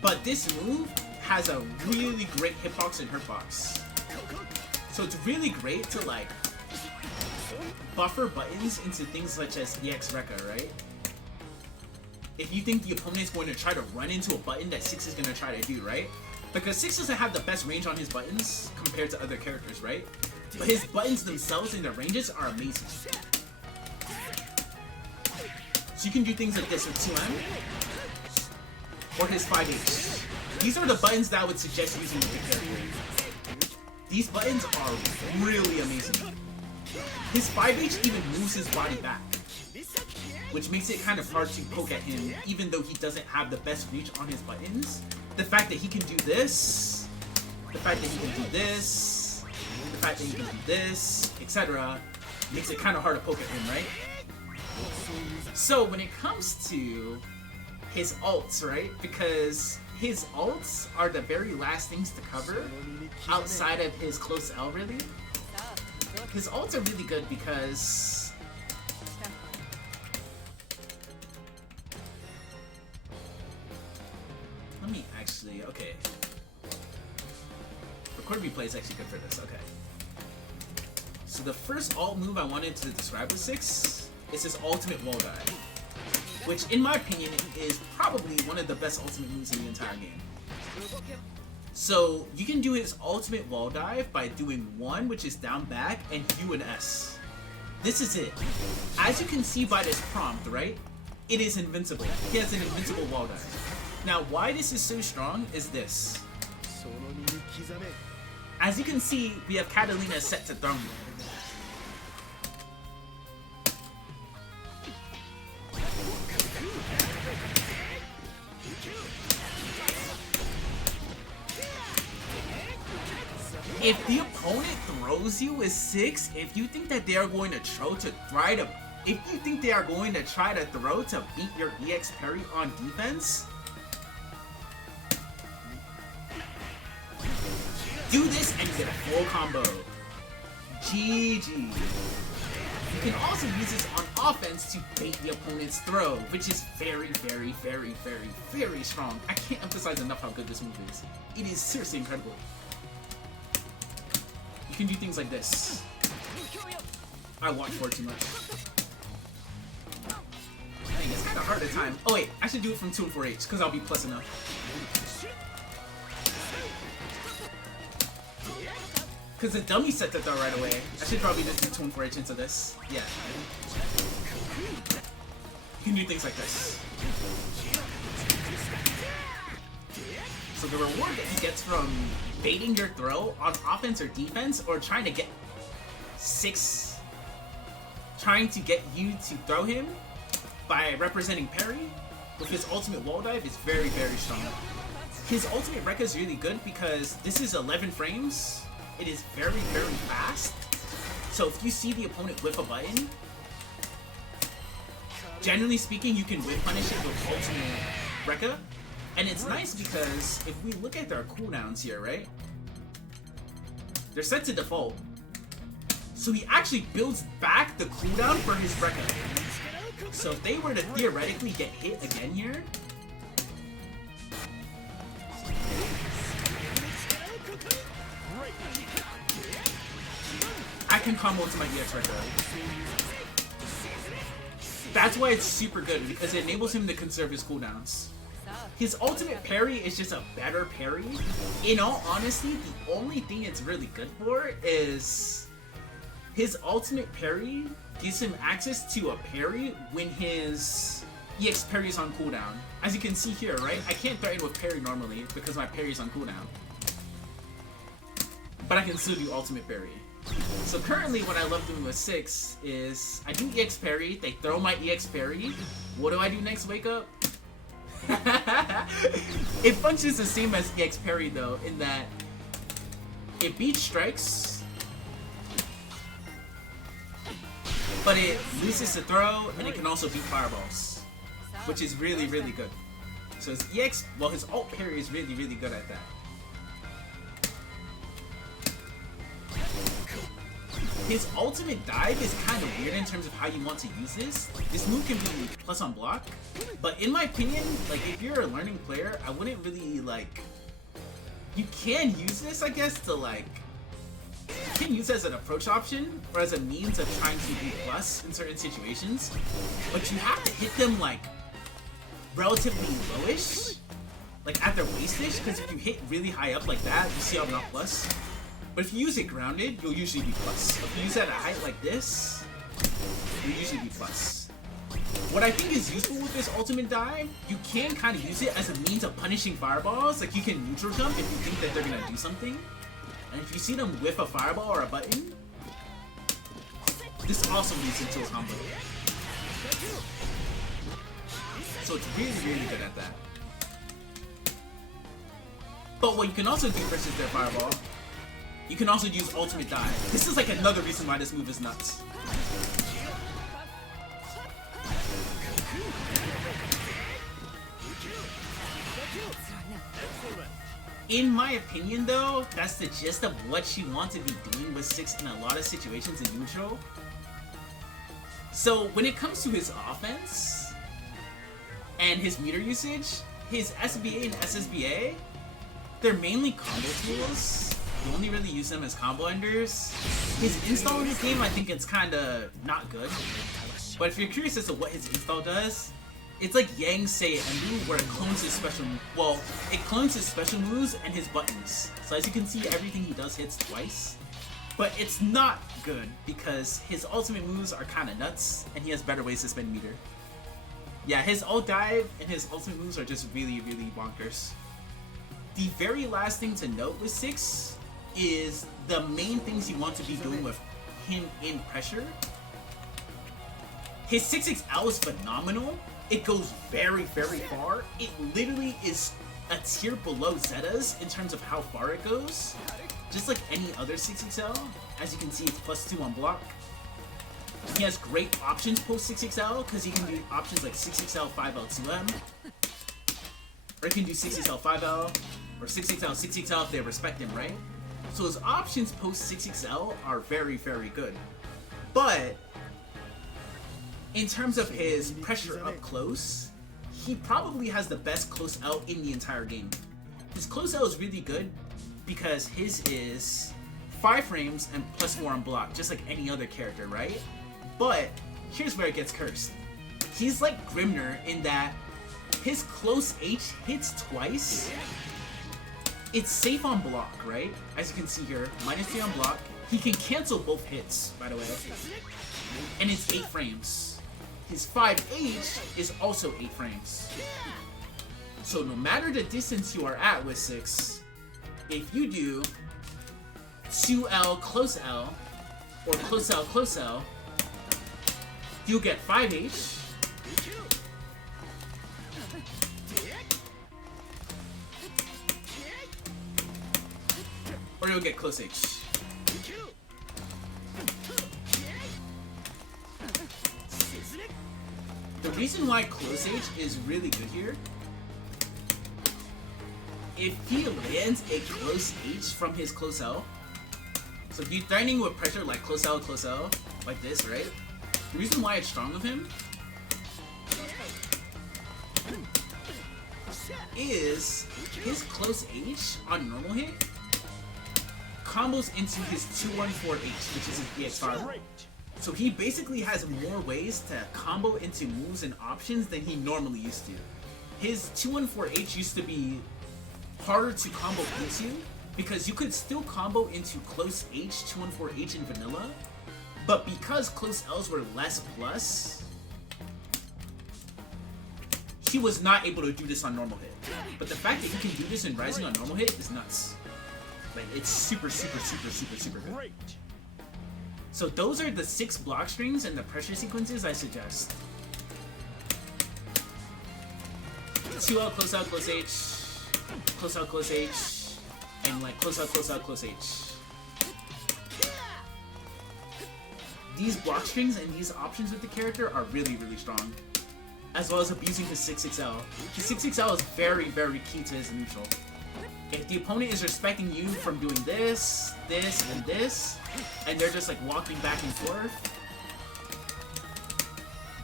But this move has a really great hitbox and hurtbox. So it's really great to, like, buffer buttons into things such as EX Rekka, right? If you think the opponent's going to try to run into a button that 6 is going to try to do, right? Because 6 doesn't have the best range on his buttons compared to other characters, right? But his buttons themselves and their ranges are amazing. So you can do things like this with 2M or his 5H. These are the buttons that I would suggest using with the character. These buttons are really amazing. His 5H even moves his body back, which makes it kind of hard to poke at him, even though he doesn't have the best reach on his buttons. The fact that he can do this, the fact that he can do this, the fact that he can do this, etc., makes it kind of hard to poke at him, right? So when it comes to his ults, right? Because his ults are the very last things to cover outside of his close L, really. His ults are really good because let me actually, okay. Record replay is actually good for this, okay. So the first ult move I wanted to describe with 6 is his ultimate wall dive, which in my opinion is probably one of the best ultimate moves in the entire game. So you can do his ultimate wall dive by doing 1, which is down back, and U and S. This is it. As you can see by this prompt, right? It is invincible. He has an invincible wall dive. Now, why this is so strong is this. As you can see, we have Catalina set to Throne. If the opponent throws you with 6, if you think that they are going to throw to try to beat your EX parry on defense, do this and you get a full combo. GG. You can also use this on offense to bait the opponent's throw, which is very, very, very, very, very strong. I can't emphasize enough how good this move is. It is seriously incredible. You can do things like this. I watch for it too much. Dang, it's kind of hard to time. Oh wait, I should do it from 2 and 4H, because I'll be plus enough. Because the dummy set that though right away. I should probably just do 2 and 4H into this. Yeah. You can do things like this. So the reward that he gets from baiting your throw on offense or defense, or trying to get 6, trying to get you to throw him by representing parry with his ultimate wall dive is very, very strong. His ultimate Rekka is really good because this is 11 frames. It is very, very fast. So if you see the opponent whiff a button, generally speaking, you can whip punish it with ultimate Rekka. And it's nice because if we look at their cooldowns here, right? They're set to default. So he actually builds back the cooldown for his Rekka. So if they were to theoretically get hit again here, I can combo to my EX Rekka. That's why it's super good, because it enables him to conserve his cooldowns. His ultimate parry is just a better parry. In all honesty, the only thing it's really good for is his ultimate parry gives him access to a parry when his EX parry is on cooldown. As you can see here, right? I can't threaten with parry normally because my parry is on cooldown. but I can still do ultimate parry. So currently what I love doing with 6 is I do EX parry, they throw my EX parry. What do I do next wake up? It functions the same as EX parry though, in that it beats strikes, but it loses the throw, and it can also beat fireballs, which is really, really good. So his EX, well, his ult parry is really, really good at that. His ultimate dive is kind of weird in terms of how you want to use this. This move can be plus on block, but in my opinion, like if you're a learning player, I wouldn't really like. You can use this, I guess, to like. You can use it as an approach option or as a means of trying to do plus in certain situations, but you have to hit them like relatively lowish, like at their wastage, because if you hit really high up like that, you see I'm not plus. But if you use it grounded, you'll usually be plus. If you use it at a height like this, you'll usually be plus. What I think is useful with this ultimate dive, you can kind of use it as a means of punishing fireballs. Like you can neutral jump if you think that they're gonna do something. And if you see them whiff a fireball or a button, this also leads into a combo. So it's really, really good at that. But what you can also do versus their fireball, you can also use ultimate dive. This is like another reason why this move is nuts. In my opinion though, that's the gist of what you want to be doing with 6 in a lot of situations in neutral. So when it comes to his offense and his meter usage, his SBA and SSBA, they're mainly combo tools. You only really use them as combo enders. His install in this game, I think it's kinda not good. But if you're curious as to what his install does, it's like Yang Sei Endu, where it clones his special, well, it clones his special moves and his buttons. So as you can see, everything he does hits twice. But it's not good because his ultimate moves are kinda nuts, and he has better ways to spend meter. Yeah, his ult dive and his ultimate moves are just really, really bonkers. The very last thing to note with 6 is the main things you want to be doing with him in pressure. His 6XL is phenomenal. It goes very, very far. It literally is a tier below Zeta's in terms of how far it goes. Just like any other 6XL. As you can see, it's +2 on block. He has great options post 6XL because he can do options like 6XL 5L 2M. Or he can do 6XL 5L or 6XL 6XL if they respect him, right? So his options post 6XL are very, very good. But in terms of his pressure up close, he probably has the best close out in the entire game. His close out is really good because his is 5 frames and +4 on block, just like any other character, right? But here's where it gets cursed. He's like Grimnir in that his close H hits twice. It's safe on block, right? As you can see here, -3 on block. He can cancel both hits, by the way. And it's 8 frames. His 5H is also 8 frames. So no matter the distance you are at with 6, if you do 2L close L or close L close L, you'll get 5H. Or you'll get close H. The reason why close H is really good here, if he lands a close H from his close L, so if you're threatening with pressure like close L, like this, right? The reason why it's strong of him is his close H on normal hit combos into his 214H, which is his EXR. So he basically has more ways to combo into moves and options than he normally used to. His 214H used to be harder to combo into because you could still combo into close H, 214H in vanilla, but because close L's were less plus, he was not able to do this on normal hit. But the fact that he can do this in Rising on normal hit is nuts. Like, it's super, super, super, super, super good. Great. So those are the 6 block strings and the pressure sequences I suggest. 2L, close out, close H, close out, close H, and like close out, close H. These block strings and these options with the character are really, really strong. As well as abusing his 6XL. The 6XL is very, very key to his neutral. If the opponent is respecting you from doing this, this, and this, and they're just like walking back and forth,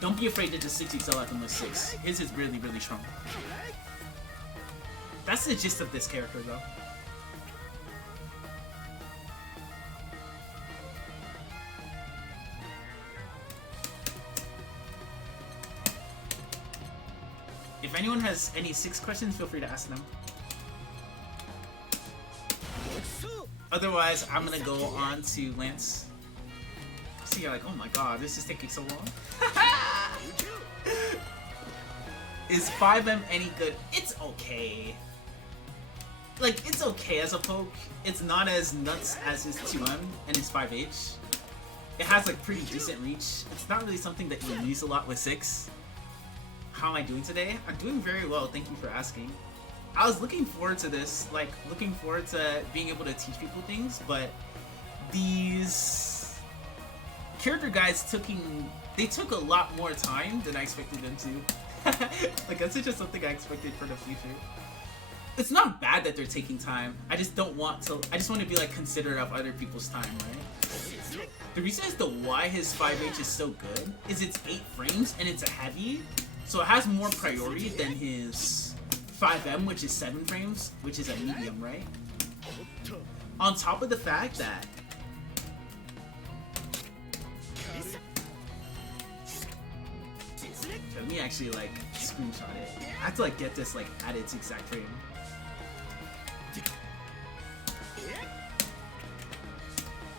don't be afraid to just 6XL at them with 6. His is really, really strong. That's the gist of this character, though. If anyone has any 6 questions, feel free to ask them. Otherwise, I'm gonna go on to Lance. So you're like, oh my god, this is taking so long. Is 5M any good? It's okay. Like, it's okay as a poke. It's not as nuts as his 2M and his 5H. It has like pretty decent reach. It's not really something that you use a lot with 6. How am I doing today? I'm doing very well, thank you for asking. I was looking forward to this, like looking forward to being able to teach people things, but these character guides took a lot more time than I expected them to. Like, that's just something I expected for the future. It's not bad that they're taking time. I just want to be like considerate of other people's time, right? The reason as to why his 5H is so good is it's 8 frames and it's a heavy, so it has more priority than his 5M, which is 7 frames, which is a medium, right? On top of the fact that let me actually like screenshot it. I have to like get this like at its exact frame.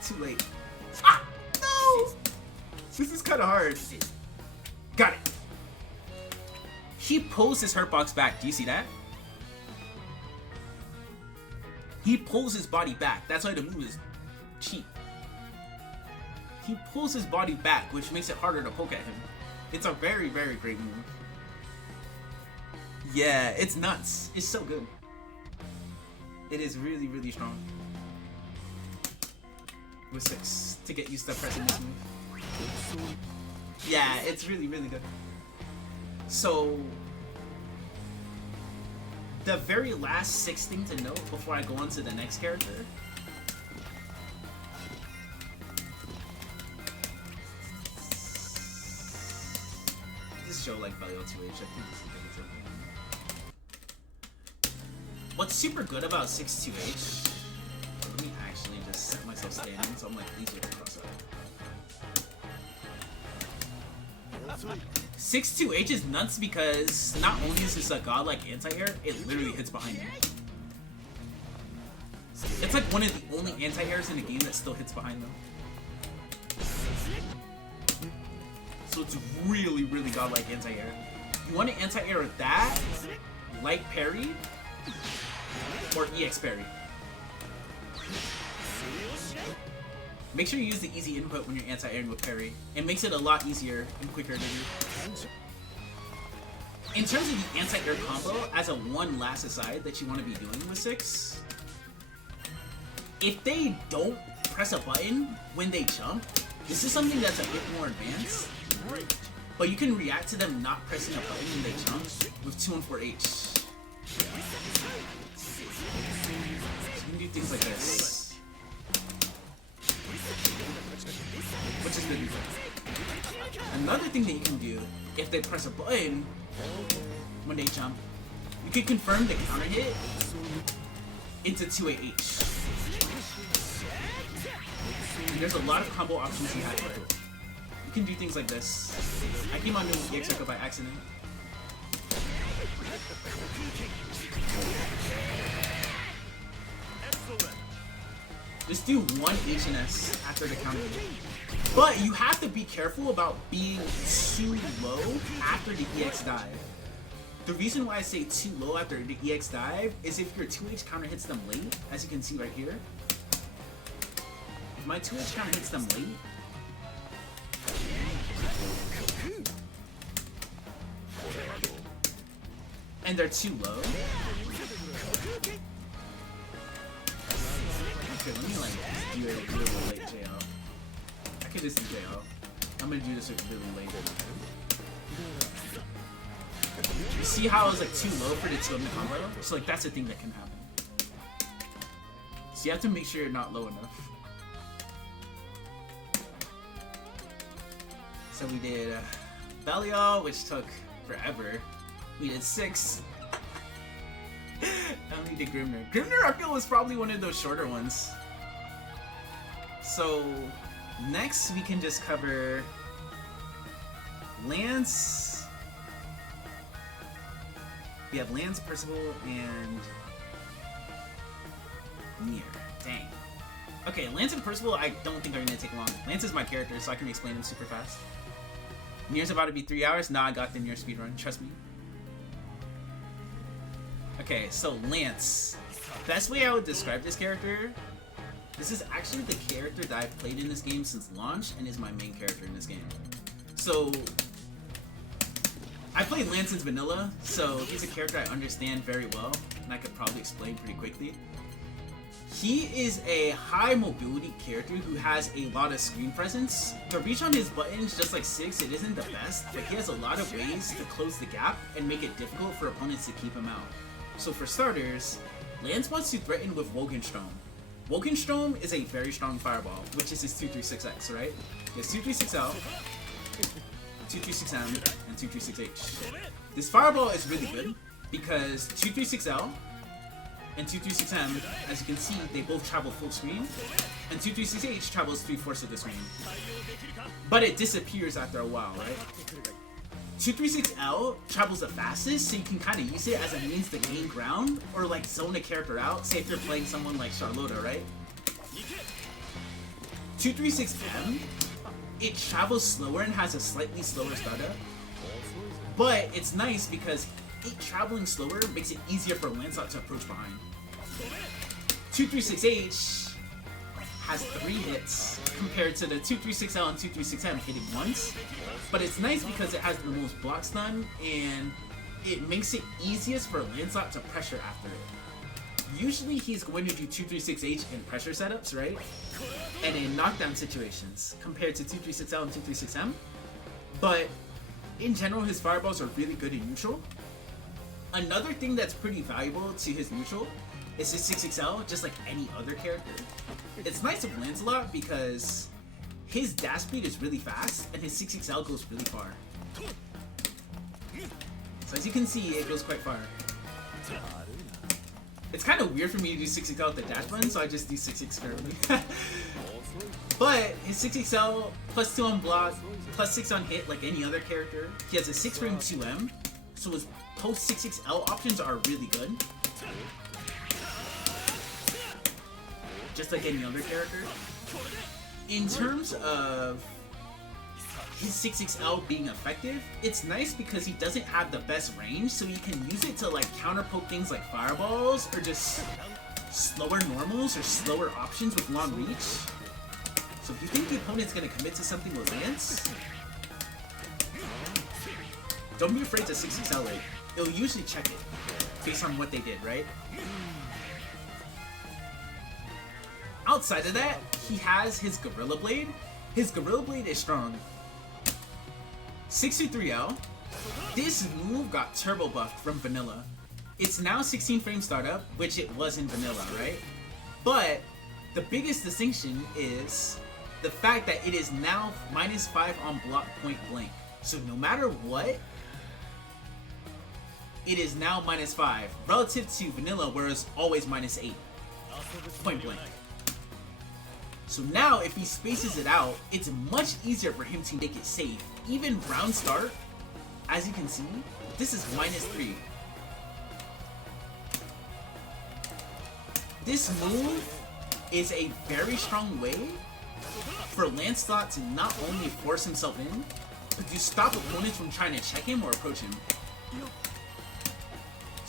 Too late. Ah! No! This is kind of hard. Got it. He pulls his hurt box back. Do you see that? He pulls his body back. That's why the move is cheap. He pulls his body back, which makes it harder to poke at him. It's a very, very great move. Yeah, it's nuts. It's so good. It is really, really strong. With 6 to get used to pressing this move. Yeah, it's really, really good. So, the very last 6 thing to note before I go on to the next character. This show like Belial 2H, I think this is a good thing. What's super good about 6-2H, let me actually just set myself standing so I'm like easier to cross out. 6-2H is nuts because not only is this a godlike anti-air, it literally hits behind you. It's like one of the only anti-airs in the game that still hits behind them. So it's really, really godlike anti-air. You want to anti-air with that, light parry, or EX parry. Make sure you use the easy input when you're anti-airing with parry. It makes it a lot easier and quicker to do. In terms of the anti-air combo, as a one last aside that you want to be doing with 6, if they don't press a button when they jump, this is something that's a bit more advanced, but you can react to them not pressing a button when they jump with 2 and 4H. So you can do things like this. Which is really good. Another thing that you can do, if they press a button when they jump, you can confirm the counter hit into 2AH. And there's a lot of combo options you have here. You can do things like this. I came on doing EX circle by accident. Just do 1 H and S after the counter hit. But you have to be careful about being too low after the EX dive. The reason why I say too low after the EX dive is if your 2H counter hits them late, as you can see right here. If my 2H counter hits them late, and they're too low. Okay, let me like do it a little late JL. I could just do JL. I'm gonna do this really late. You see how I was like too low for the 2M combo? So like that's a thing that can happen. So you have to make sure you're not low enough. So we did Belial, which took forever. We did 6. And we did Grimnir. Grimnir I feel was probably one of those shorter ones. So next we can just cover Lance. We have Lance, Percival, and Nier. Dang. Okay, Lance and Percival I don't think are gonna take long. Lance is my character, so I can explain him super fast. Nier's about to be 3 hours. Nah, I got the Nier speedrun, trust me. Okay, so Lance. Best way I would describe this character, this is actually the character that I've played in this game since launch and is my main character in this game. So, I played Lance since vanilla, so he's a character I understand very well, and I could probably explain pretty quickly. He is a high mobility character who has a lot of screen presence. The reach on his buttons, just like 6, it isn't the best, but he has a lot of ways to close the gap and make it difficult for opponents to keep him out. So for starters, Lance wants to threaten with Wogenstrom. Wogenstrom is a very strong fireball, which is his 236X, right? He has 236L, 236M, and 236H. This fireball is really good because 236L and 236M, as you can see, they both travel full screen, and 236H travels 3/4 of the screen. But it disappears after a while, right? 236L travels the fastest, so you can kind of use it as a means to gain ground, or like zone a character out, say if you're playing someone like Charlotta, right? 236M, it travels slower and has a slightly slower startup, but it's nice because it traveling slower makes it easier for Lancelot to approach behind. 236H has 3 hits compared to the 236L and 236M hitting once, but it's nice because it has the most block stun and it makes it easiest for Lancelot to pressure after it. Usually he's going to do 236H in pressure setups, right? And in knockdown situations compared to 236L and 236M, but in general his fireballs are really good in neutral. Another thing that's pretty valuable to his neutral is his 6XL, just like any other character. It's nice with Lancelot because his dash speed is really fast and his 6XL goes really far. So as you can see, it goes quite far. It's kind of weird for me to do 6XL with the dash button, so I just do 6X currently. But his 6XL, plus 2 on block, plus 6 on hit like any other character. He has a 6 frame 2M, so his post 6XL options are really good. Just like any other character. In terms of his 6XL being effective, it's nice because he doesn't have the best range, so you can use it to like counter poke things like fireballs or just slower normals or slower options with long reach. So if you think the opponent's gonna commit to something with Lance, don't be afraid to 6XL it. It'll usually check it based on what they did, right? Outside of that, he has his Gorilla Blade. His Gorilla Blade is strong. 623L. This move got turbo buffed from vanilla. It's now 16 frame startup, which it was in vanilla, right? But the biggest distinction is the fact that it is now -5 on block point blank. So no matter what, it is now -5 relative to vanilla, where it's always -8 point blank. So now if he spaces it out, it's much easier for him to make it safe. Even round start, as you can see, this is -3. This move is a very strong way for Lancelot to not only force himself in, but to stop opponents from trying to check him or approach him.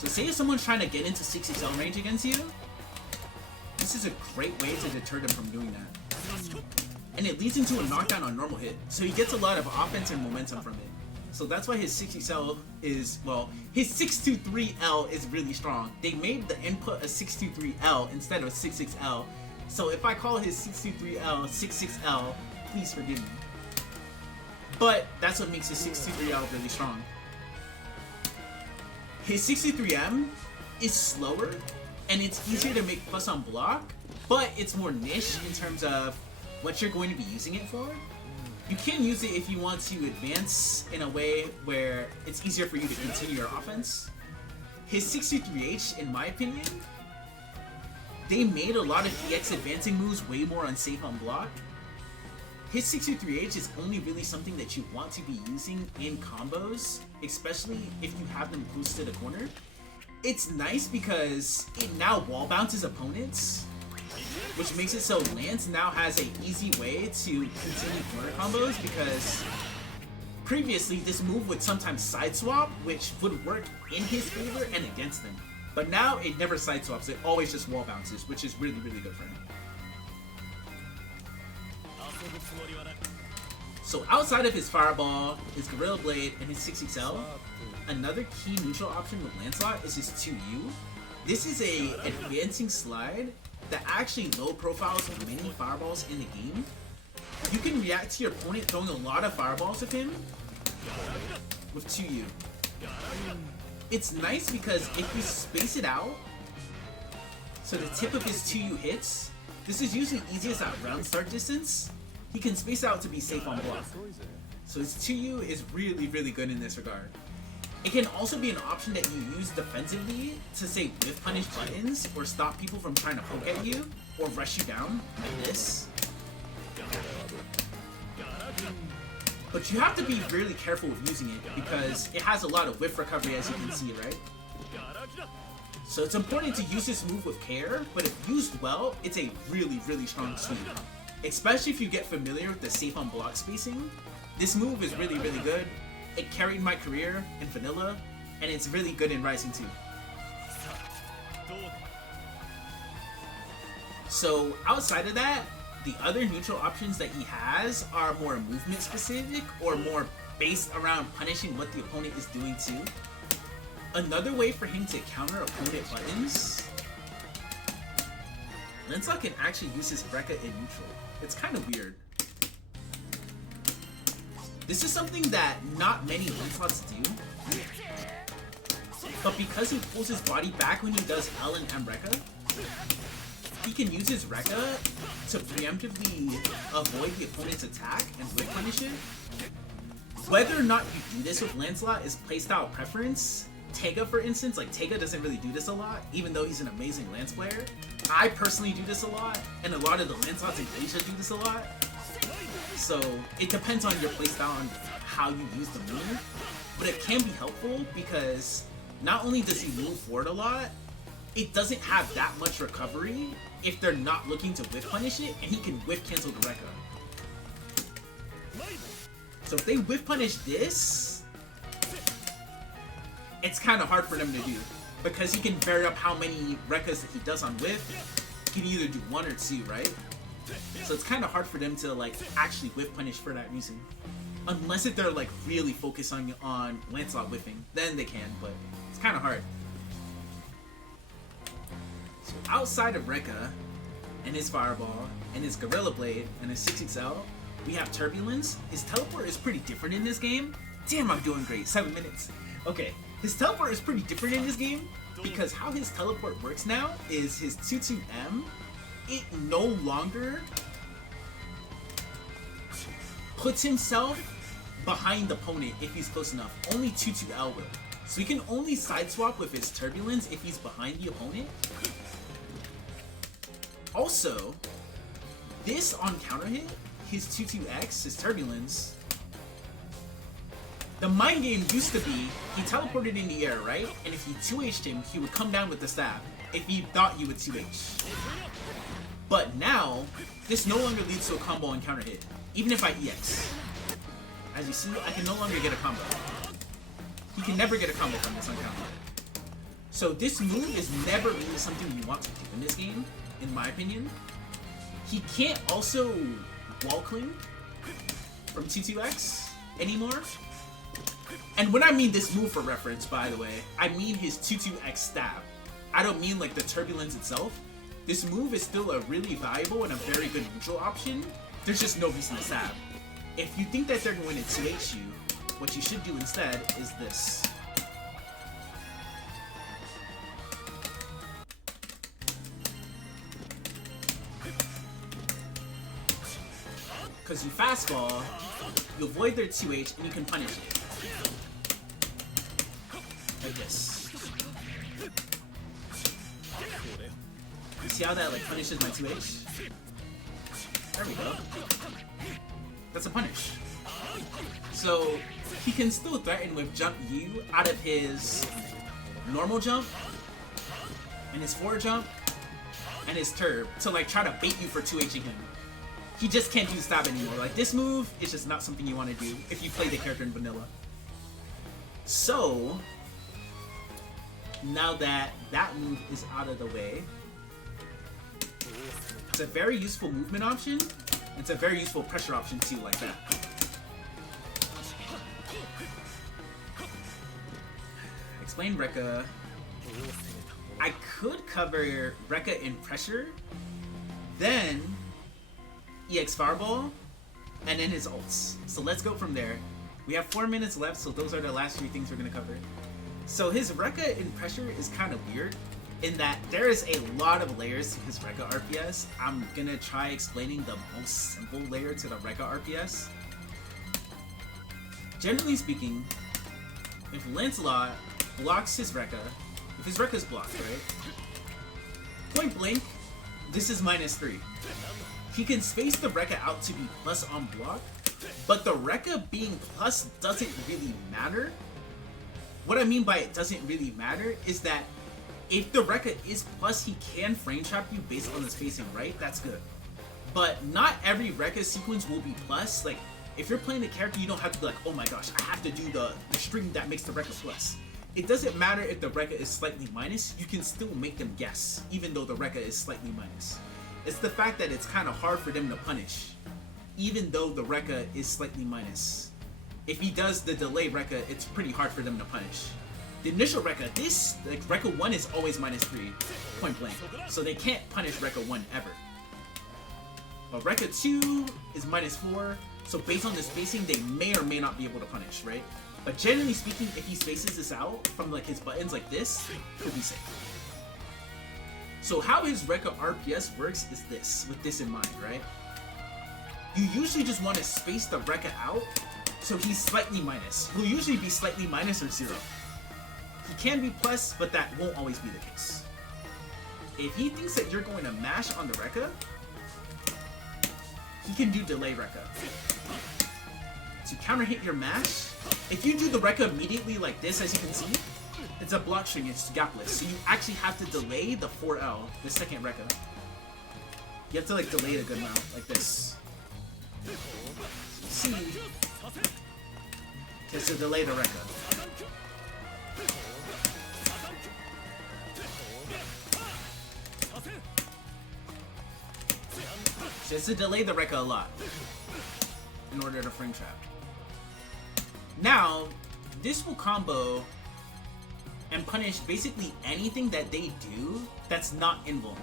So say if someone's trying to get into 6XL range against you, this is a great way to deter them from doing that. And it leads into a knockdown on normal hit, so he gets a lot of offense and momentum from it. So that's why his 6XL is, well, his 623L is really strong. They made the input a 623L instead of 6XL. So if I call his 623L 66L, please forgive me. But that's what makes his 623L really strong. His 63M is slower, and it's easier to make plus on block, but it's more niche in terms of what you're going to be using it for. You can use it if you want to advance in a way where it's easier for you to continue your offense. His 63H, in my opinion, they made a lot of EX advancing moves way more unsafe on block. His 63H is only really something that you want to be using in combos, especially if you have them close to the corner. It's nice because it now wall bounces opponents, which makes it so Lance now has an easy way to continue corner combos, because previously this move would sometimes side swap, which would work in his favor and against him. But now it never side swaps, it always just wall bounces, which is really, really good for him. So outside of his Fireball, his Gorilla Blade, and his 6XL, another key neutral option with Lancelot is his 2U. This is a advancing slide that actually low profiles many fireballs in the game. You can react to your opponent throwing a lot of fireballs at him with 2U. It's nice because if you space it out, so the tip of his 2U hits, this is usually easiest at round start distance. He can space out to be safe on block. So his 2U is really, really good in this regard. It can also be an option that you use defensively to say whiff punish buttons or stop people from trying to poke at you or rush you down like this. But you have to be really careful with using it because it has a lot of whiff recovery, as you can see, right? So it's important to use this move with care, but if used well, it's a really, really strong sweep. Especially if you get familiar with the safe on block spacing. This move is really, really good. It carried my career in Vanilla, and it's really good in Rising 2. So outside of that, the other neutral options that he has are more movement specific or more based around punishing what the opponent is doing too. Another way for him to counter opponent buttons, Lancelot can actually use his Rekka in neutral. It's kind of weird. This is something that not many Lancelots do, but because he pulls his body back when he does L and M Rekka, he can use his Rekka to preemptively avoid the opponent's attack and whip punish it. Whether or not you do this with Lancelot is playstyle preference. Tega, for instance, like Tega doesn't really do this a lot, even though he's an amazing Lance player. I personally do this a lot, and a lot of the Lancelots in Asia do this a lot. So it depends on your playstyle and how you use the move, but it can be helpful because not only does he move forward a lot, it doesn't have that much recovery if they're not looking to whiff punish it, and he can whiff cancel the Rekka. So if they whiff punish this, it's kind of hard for them to do because he can vary up how many Rekkas that he does on whiff. He can either do 1 or 2, right? So it's kind of hard for them to like actually whiff punish for that reason. Unless if they're like really focusing on Lancelot whiffing, then they can, but it's kind of hard. So outside of Rekka and his Fireball and his Gorilla Blade and his 6XL, we have Turbulence. His teleport is pretty different in this game. Damn, I'm doing great. 7 minutes. Okay, his teleport is pretty different in this game because how his teleport works now is his 2-2M. It no longer puts himself behind the opponent if he's close enough. Only 2-2L will. So he can only side swap with his Turbulence if he's behind the opponent. Also, this on counter hit, his 2-2X, his Turbulence, the mind game used to be he teleported in the air, right? And if you 2H'd him, he would come down with the stab if he thought you would 2H. But now, this no longer leads to a combo on counter hit, even if I EX. As you see, I can no longer get a combo. He can never get a combo from this on counter hit. So this move is never really something you want to do in this game, in my opinion. He can't also wall cling from 2-2x anymore. And when I mean this move for reference, by the way, I mean his 2-2x stab. I don't mean like the turbulence itself. This move is still a really valuable and a very good neutral option. There's just no reason to stab. If you think that they're going to 2H you, what you should do instead is this. Because you fastball, you avoid their 2H, and you can punish it. Like this. You see how that like punishes my 2H? There we go. That's a punish. So he can still threaten with jump U out of his normal jump, and his forward jump, and his turb to like try to bait you for 2Hing him. He just can't do stab anymore. Like this move is just not something you want to do if you play the character in vanilla. So now that that move is out of the way, it's a very useful movement option. It's a very useful pressure option too, like that. Explain Rekka. I could cover Rekka in pressure, then EX Fireball, and then his ults. So let's go from there. We have 4 minutes left, so those are the last 3 things we're gonna cover. So his Rekka in pressure is kind of weird, in that there is a lot of layers to his Rekka RPS. I'm gonna try explaining the most simple layer to the Rekka RPS. Generally speaking, if Lancelot blocks his Rekka, if his Rekka is blocked, right? Point blank, this is -3. He can space the Rekka out to be plus on block, but the Rekka being plus doesn't really matter. What I mean by it doesn't really matter is that if the Rekka is plus, he can frame trap you based on the spacing, right? That's good. But not every Rekka sequence will be plus. Like, if you're playing a character, you don't have to be like, oh my gosh, I have to do the string that makes the Rekka plus. It doesn't matter if the Rekka is slightly minus, you can still make them guess, even though the Rekka is slightly minus. It's the fact that it's kind of hard for them to punish, even though the Rekka is slightly minus. If he does the delay Rekka, it's pretty hard for them to punish. The initial Rekka, like Rekka 1 is always -3, point blank. So they can't punish Rekka 1 ever. But Rekka 2 is -4, so based on the spacing, they may or may not be able to punish, right? But generally speaking, if he spaces this out from like his buttons like this, he'll be safe. So how his Rekka RPS works is this, with this in mind, right? You usually just want to space the Rekka out so he's slightly minus. He'll usually be slightly minus or 0. He can be plus, but that won't always be the case. If he thinks that you're going to mash on the Rekka, he can do delay Rekka. To counter hit your mash, if you do the Rekka immediately like this, as you can see, it's a block string, it's gapless. So you actually have to delay the 4L, the second Rekka. You have to like delay it a good amount, like this. See? Just to delay the Rekka. Just to delay the Rekka a lot in order to frame trap. Now, this will combo and punish basically anything that they do that's not invuln.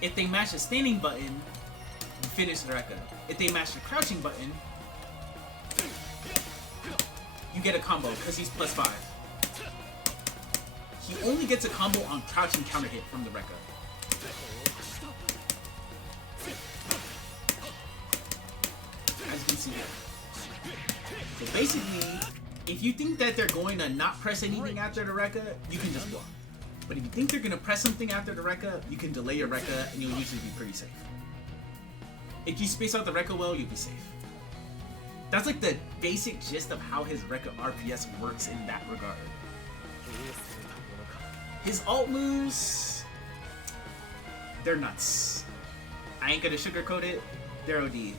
If they mash a standing button, you finish the Rekka. If they mash the crouching button, you get a combo because he's +5. He only gets a combo on crouching counter hit from the Rekka. As you can see here. So basically, if you think that they're going to not press anything after the Rekka, you can just block. But if you think they're going to press something after the Rekka, you can delay your Rekka and you'll usually be pretty safe. If you space out the Rekka well, you'll be safe. That's like the basic gist of how his Rekka RPS works in that regard. His alt moves, they're nuts. I ain't gonna sugarcoat it, they're OD.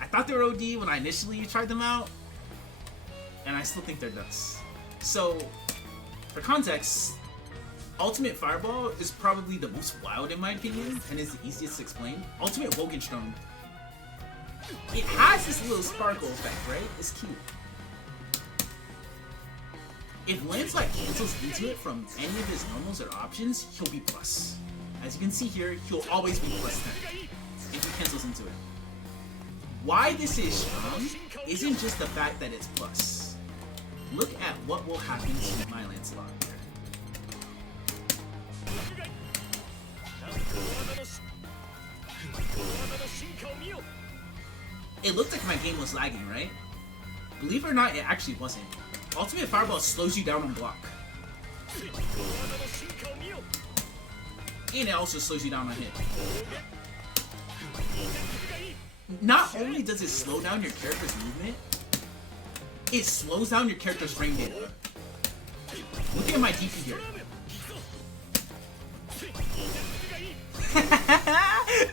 I thought they were OD when I initially tried them out, and I still think they're nuts. So, For context, Ultimate Fireball is probably the most wild in my opinion, and is the easiest to explain. Ultimate Wogenstone. It has this little sparkle effect, right? It's cute. If Lancelot cancels into it from any of his normals or options, he'll be plus. As you can see here, he'll always be plus 10 if he cancels into it. Why this is strong isn't just the fact that it's plus. Look at what will happen to my Lancelot here. It looked like my game was lagging, right? Believe it or not, it actually wasn't. Ultimate Fireball slows you down on block. And it also slows you down on hit. Not only does it slow down your character's movement, it slows down your character's frame data. Look at my DP here.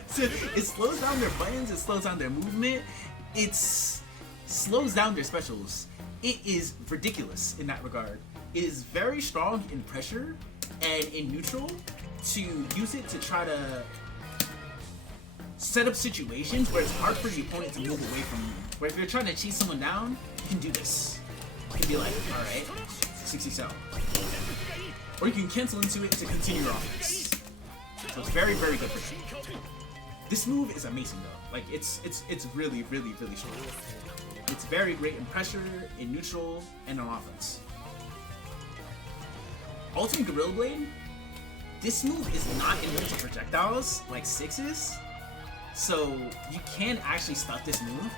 So it slows down their buttons, it slows down their movement, it slows down their specials. It is ridiculous in that regard. It is very strong in pressure and in neutral to use it to try to set up situations where it's hard for the opponent to move away from you. Where if you're trying to chase someone down, you can do this. You can be like, alright, 60 cell. Or you can cancel into it to continue your offense. So it's very, very good for you. This move is amazing though. Like it's really, really, really strong. It's very great in pressure, in neutral, and on offense. Ultimate Gorilla Blade. This move is not immune to projectiles like 6's, so you can actually stop this move.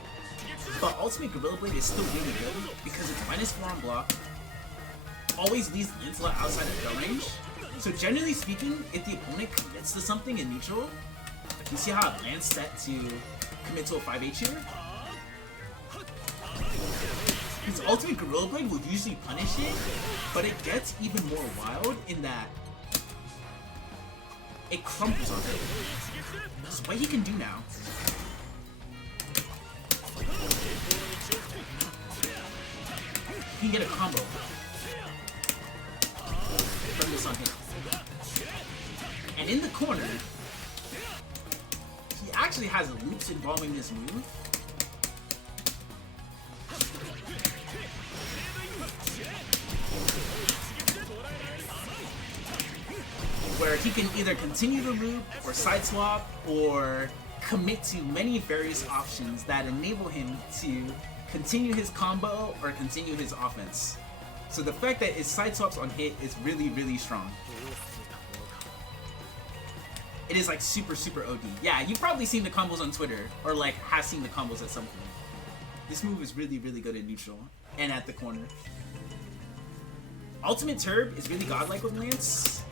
But Ultimate Gorilla Blade is still really good because it's -4 on block, always leaves Lancelot outside of gun range. So generally speaking, if the opponent commits to something in neutral, like you see how it lands set to commit to a 5H here? His Ultimate Gorilla Blade will usually punish it, but it gets even more wild in that it crumples on it. So what he can do now, he can get a combo from this on him. And in the corner, he actually has loops involving this move. Where he can either continue to loop, or side swap, or commit to many various options that enable him to continue his combo or continue his offense. So the fact that his side swaps on hit is really, really strong. It is like super, super OD. Yeah, you've probably seen the combos on Twitter, or like have seen the combos at some point. This move is really, really good in neutral and at the corner. Ultimate Turb is really godlike with Lance,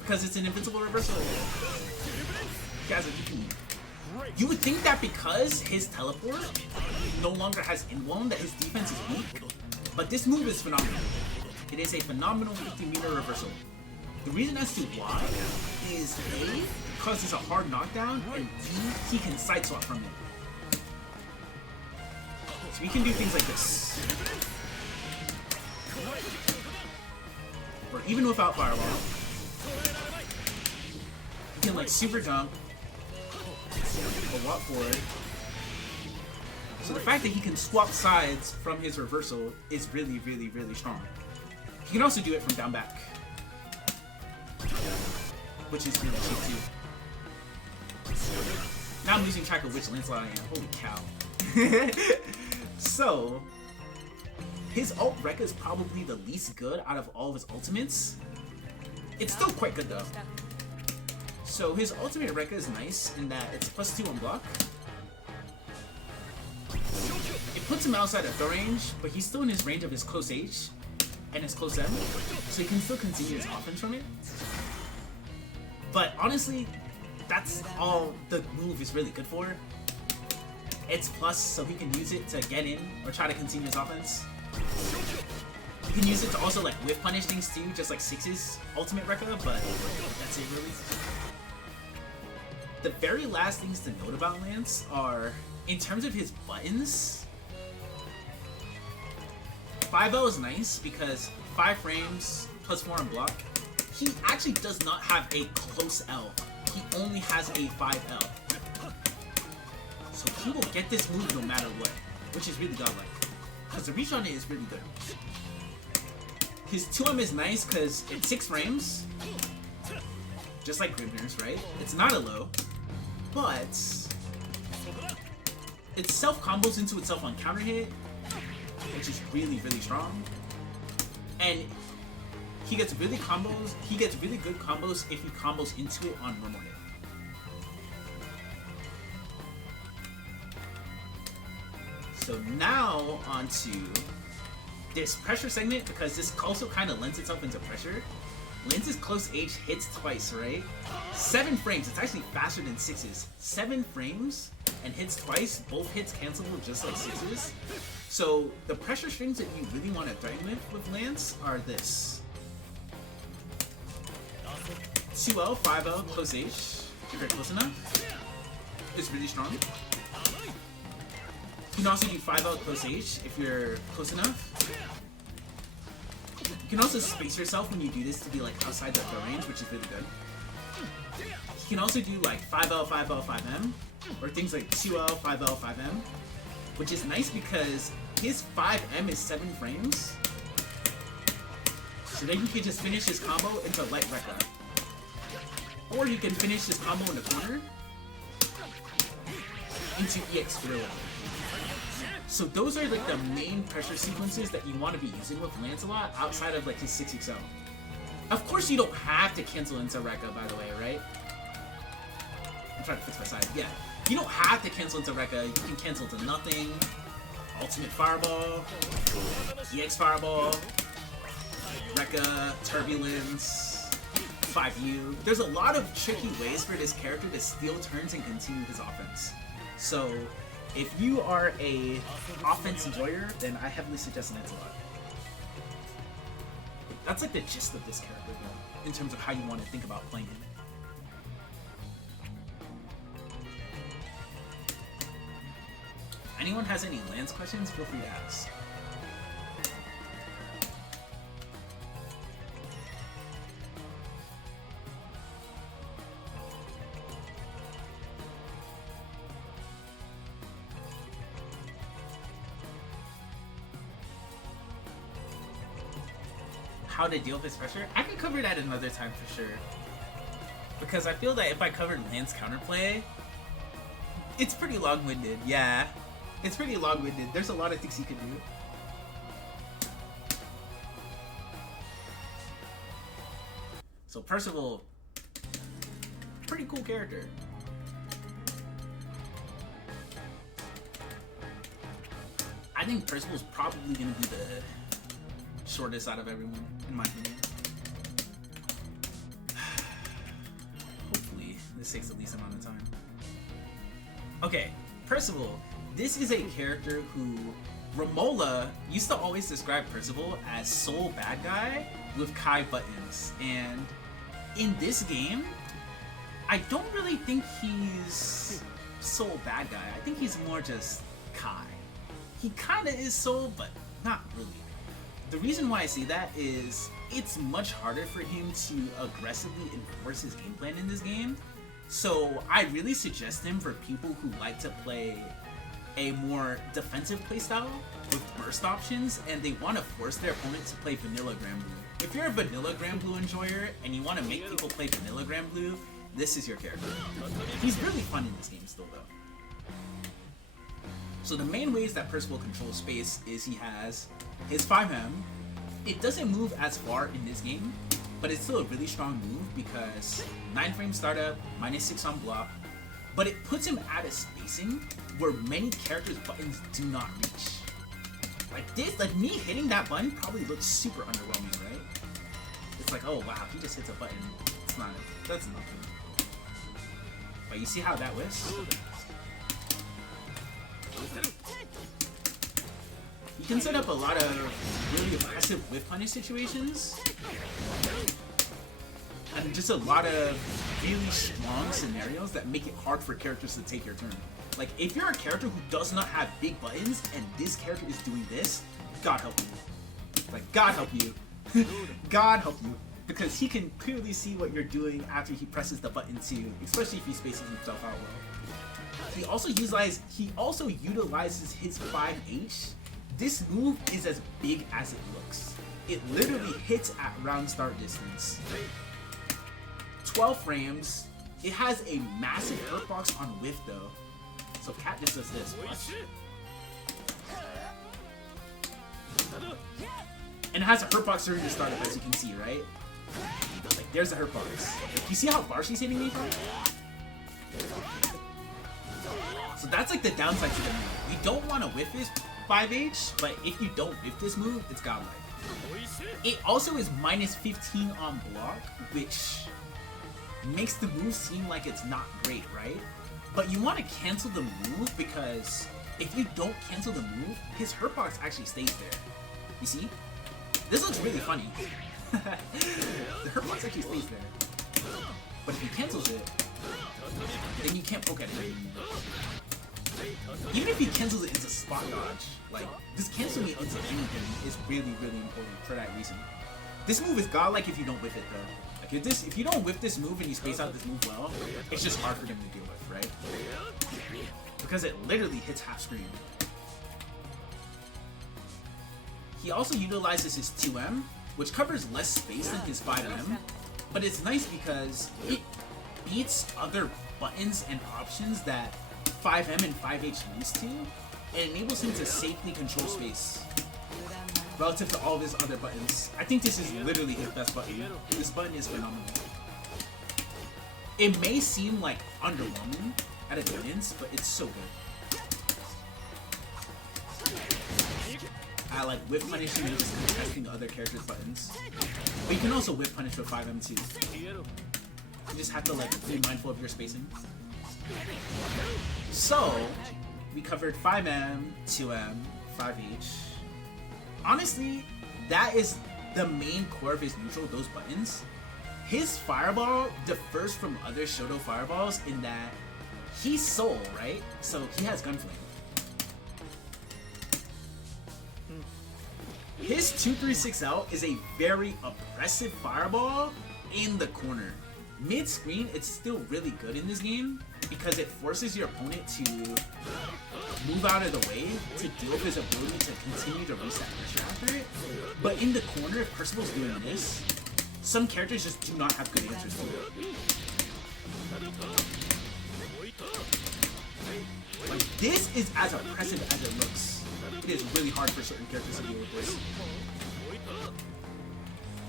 because it's an invincible reversal. Guys, you would think that because his teleport no longer has Inwhelm, that his defense is weak, but this move is phenomenal. It is a phenomenal 50-meter reversal. The reason as to why is A, because it's a hard knockdown, and B, he can side swap from it. So we can do things like this. Or even without Fireball, he can like super jump or walk forward. So the fact that he can swap sides from his reversal is really, really, really strong. He can also do it from down back, which is really cheap too. Now I'm losing track of which Lancelot I am. Holy cow. So, his ult Rekka is probably the least good out of all of his ultimates. It's still quite good though. So his ultimate Rekka is nice in that it's +2 on block. It puts him outside of throw range, but he's still in his range of his close H and his close M, so he can still continue his offense from it. But honestly, that's all the move is really good for. It's plus, so he can use it to get in or try to continue his offense. You can use it to also like whiff punish things too, just like 6's ultimate Rekka, but that's it really. The very last things to note about Lance are, in terms of his buttons, 5L is nice because 5 frames plus 4 on block. He actually does not have a close L. He only has a 5L. So he will get this move no matter what, which is really godlike. Because the reach on it is really good. His 2M is nice because it's 6 frames. Just like Grimnir's, right? It's not a low, but it self-combos into itself on counter hit, which is really, really strong. And he gets really good combos if he combos into it on normal hit. So now onto this pressure segment, because this also kind of lends itself into pressure. Lance's close H hits twice, right? 7 frames. It's actually faster than 6s. 7 frames and hits twice. Both hits cancelable just like 6s. So the pressure strings that you really want to threaten with Lance are this. 2L, 5L, close H, if you're close enough. It's really strong. You can also do 5L close H if you're close enough. You can also space yourself when you do this to be like outside the throw range, which is really good. You can also do like 5L, 5L, 5M, or things like 2L, 5L, 5M, which is nice because his 5M is 7 frames. So then you can just finish his combo into light Rekka. Or you can finish his combo in the corner into EX Thrill. So those are like the main pressure sequences that you want to be using with Lancelot outside of like his 6XL. Of course you don't have to cancel into Rekka, by the way, right? I'm trying to fix my side. Yeah. You don't have to cancel into Rekka. You can cancel to nothing. Ultimate Fireball. EX Fireball. Rekka. Turbulence. 5U. There's a lot of tricky ways for this character to steal turns and continue his offense. So if you are a offense enjoyer, then I heavily suggest Lancelot. That's like the gist of this character, though, in terms of how you want to think about playing him. Anyone has any Lance questions, feel free to ask. How to deal with his pressure? I can cover that another time for sure. Because I feel that if I covered Lance counterplay, it's pretty long-winded. Yeah, it's pretty long-winded. There's a lot of things he can do. So Percival, pretty cool character. I think Percival's probably gonna be the shortest out of everyone, in my opinion. Hopefully, this takes the least amount of time. Okay, Percival. This is a character who Romola used to always describe Percival as sole bad guy with Kai buttons. And in this game, I don't really think he's sole bad guy. I think he's more just Kai. He kinda is sole, but not really. The reason why I say that is it's much harder for him to aggressively enforce his game plan in this game. So I really suggest him for people who like to play a more defensive playstyle with burst options and they want to force their opponent to play vanilla Granblue. If you're a vanilla Granblue enjoyer and you want to make people play vanilla Granblue, this is your character. He's really fun in this game still though. So the main ways that Percival controls space is he has his 5M. It doesn't move as far in this game, but it's still a really strong move because 9 frame startup, -6 on block, but it puts him at a spacing where many characters' buttons do not reach. Like this, like me hitting that button probably looks super underwhelming, right? It's like, oh wow, he just hits a button. It's not, that's nothing. But you see how that whiffs? You can set up a lot of really aggressive whiff punish situations. And just a lot of really strong scenarios that make it hard for characters to take your turn. Like, if you're a character who does not have big buttons and this character is doing this, God help you. Like, God help you. God help you. Because he can clearly see what you're doing after he presses the button too, especially if he spaces himself out well. He also utilizes his 5H. This move is as big as it looks. It literally hits at round start distance. 12 frames. It has a massive hurt box on whiff though. So Cat just does this. Watch. And it has a hurt box during the startup, as you can see, right? Like, there's a hurt box. You see how far she's hitting me from? So that's like the downside to the move. You don't want to whiff this 5H, but if you don't whiff this move, it's godlike. It also is minus 15 on block, which makes the move seem like it's not great, right? But you want to cancel the move because if you don't cancel the move, his hurt box actually stays there. You see? This looks really funny. The hurt box actually stays there. But if he cancels it, then you can't poke at it anymore. Even if he cancels it into spot dodge, like, just canceling it into anything is really, really important for that reason. This move is godlike if you don't whiff it though. Like, if you don't whiff this move and you space out this move well, it's just hard for him to deal with, right? Because it literally hits half screen. He also utilizes his 2M, which covers less space than his 5M, but it's nice because it beats other buttons and options that 5M and 5H used to, and enables him to safely control space relative to all of his other buttons. I think this is literally his best button. This button is phenomenal. It may seem like underwhelming at a glance, but it's so good. I like whip punishing and just contesting other characters' buttons. But you can also whip punish with 5M too. You just have to like be mindful of your spacing. So, we covered 5M, 2M, 5H. Honestly, that is the main core of his neutral, those buttons. His fireball differs from other Shoto fireballs in that he's Soul, right? So he has Gunflame. His 236L is a very oppressive fireball in the corner. Mid-screen, it's still really good in this game because it forces your opponent to move out of the way to deal with his ability to continue to reset pressure after it. But in the corner, if Percival's doing this, some characters just do not have good answers to it. Like, this is as oppressive as it looks. It is really hard for certain characters to deal with this.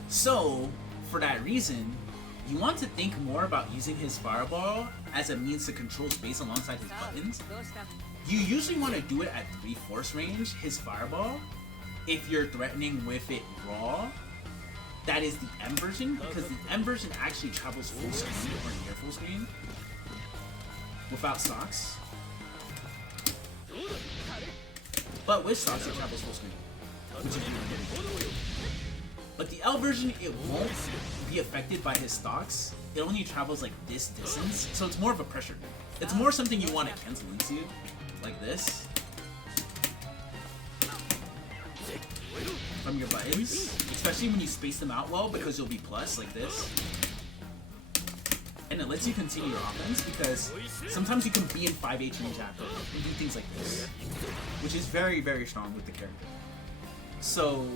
So, for that reason, you want to think more about using his fireball as a means to control space alongside his buttons. You usually want to do it at 3 force range, his fireball. If you're threatening with it raw, that is the M version, because the M version actually travels full screen or near full screen without stocks. But with stocks, it travels full screen, which is really good. But the L version, it won't be affected by his stocks. It only travels like this distance, so it's more of a pressure. It's more something you want to cancel into, like this. From your buttons, especially when you space them out well, because you'll be plus, like this. And it lets you continue your offense, because sometimes you can be in 5H in chapter and do things like this, which is very, very strong with the character. So,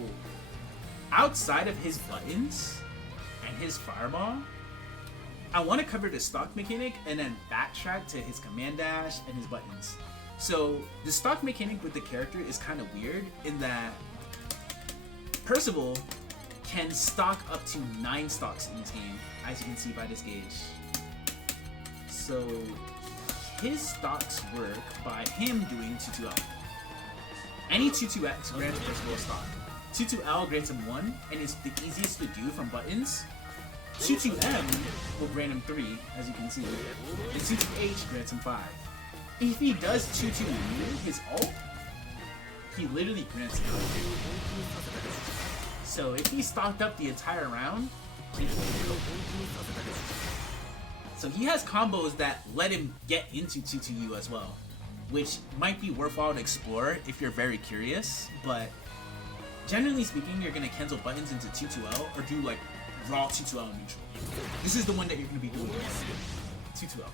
outside of his buttons and his fireball, I want to cover the stock mechanic and then backtrack to his command dash and his buttons. So the stock mechanic with the character is kind of weird in that Percival can stock up to 9 stocks in this game, as you can see by this gauge. So his stocks work by him doing 2-2L. Any 2-2X grants Percival a stock. 2-2L grants him 1, and is the easiest to do from buttons. 2-2M will grant him 3, as you can see, and 2-2H grants him 5. If he does 2-2U, his ult, he literally grants him 5. So if he stocked up the entire round, so he has combos that let him get into 2-2U as well, which might be worthwhile to explore if you're very curious, but generally speaking, you're gonna cancel buttons into 2-2L or do like raw 2-2L neutral. This is the one that you're gonna be doing 2-2L.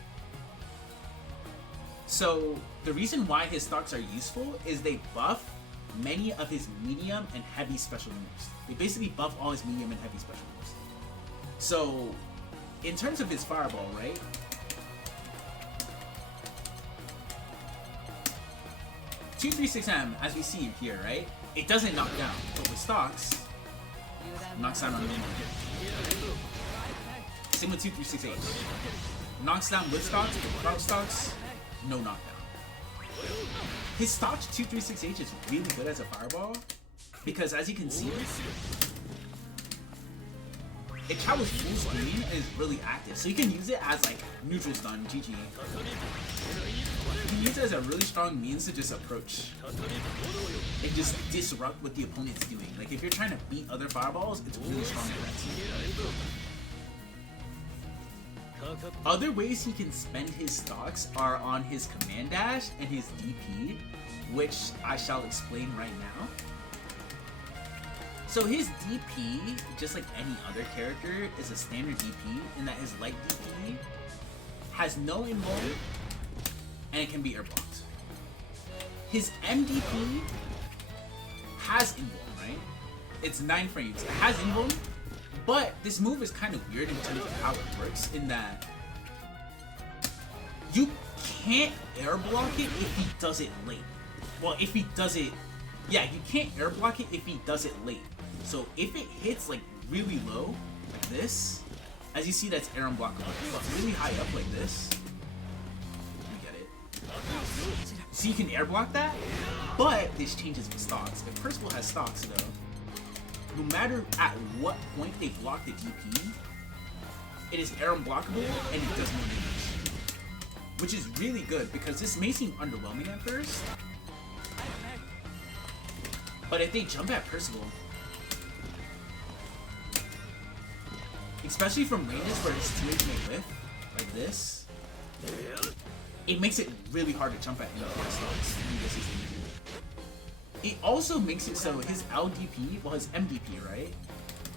So the reason why his stocks are useful is they buff many of his medium and heavy special moves. They basically buff all his medium and heavy special moves. So in terms of his fireball, right? Two 3-6M, as we see here, right? It doesn't knock down, but with stocks, knocks down on minimal hit. Same with 2-3-6-H. Knocks down with stocks, but without stocks, no knockdown. His stock 2-3-6-H is really good as a fireball because, as you can see, it travels full screen and is really active. So you can use it as like neutral stun, GG. You can use it as a really strong means to just approach and just disrupt what the opponent's doing. Like if you're trying to beat other fireballs, it's really strong at that too. Other ways he can spend his stocks are on his command dash and his DP, which I shall explain right now. So his DP, just like any other character, is a standard DP in that his light DP has no invuln and it can be air blocked. His MDP has invuln, right? It's 9 frames. It has invuln, but this move is kind of weird in terms of how it works in that you can't air block it if he does it late. Well, if he does it, yeah, you can't air block it if he does it late. So if it hits like really low, like this, as you see, that's air unblockable. But really high up like this, you get it. So you can air block that, but this changes with stocks. If Percival has stocks though, no matter at what point they block the DP, it is air unblockable and it does more damage. Which is really good because this may seem underwhelming at first, but if they jump at Percival, especially from ranges where his teammates may whiff, like this, it makes it really hard to jump at him with stocks. It also makes it so his LDP, well his MDP, right?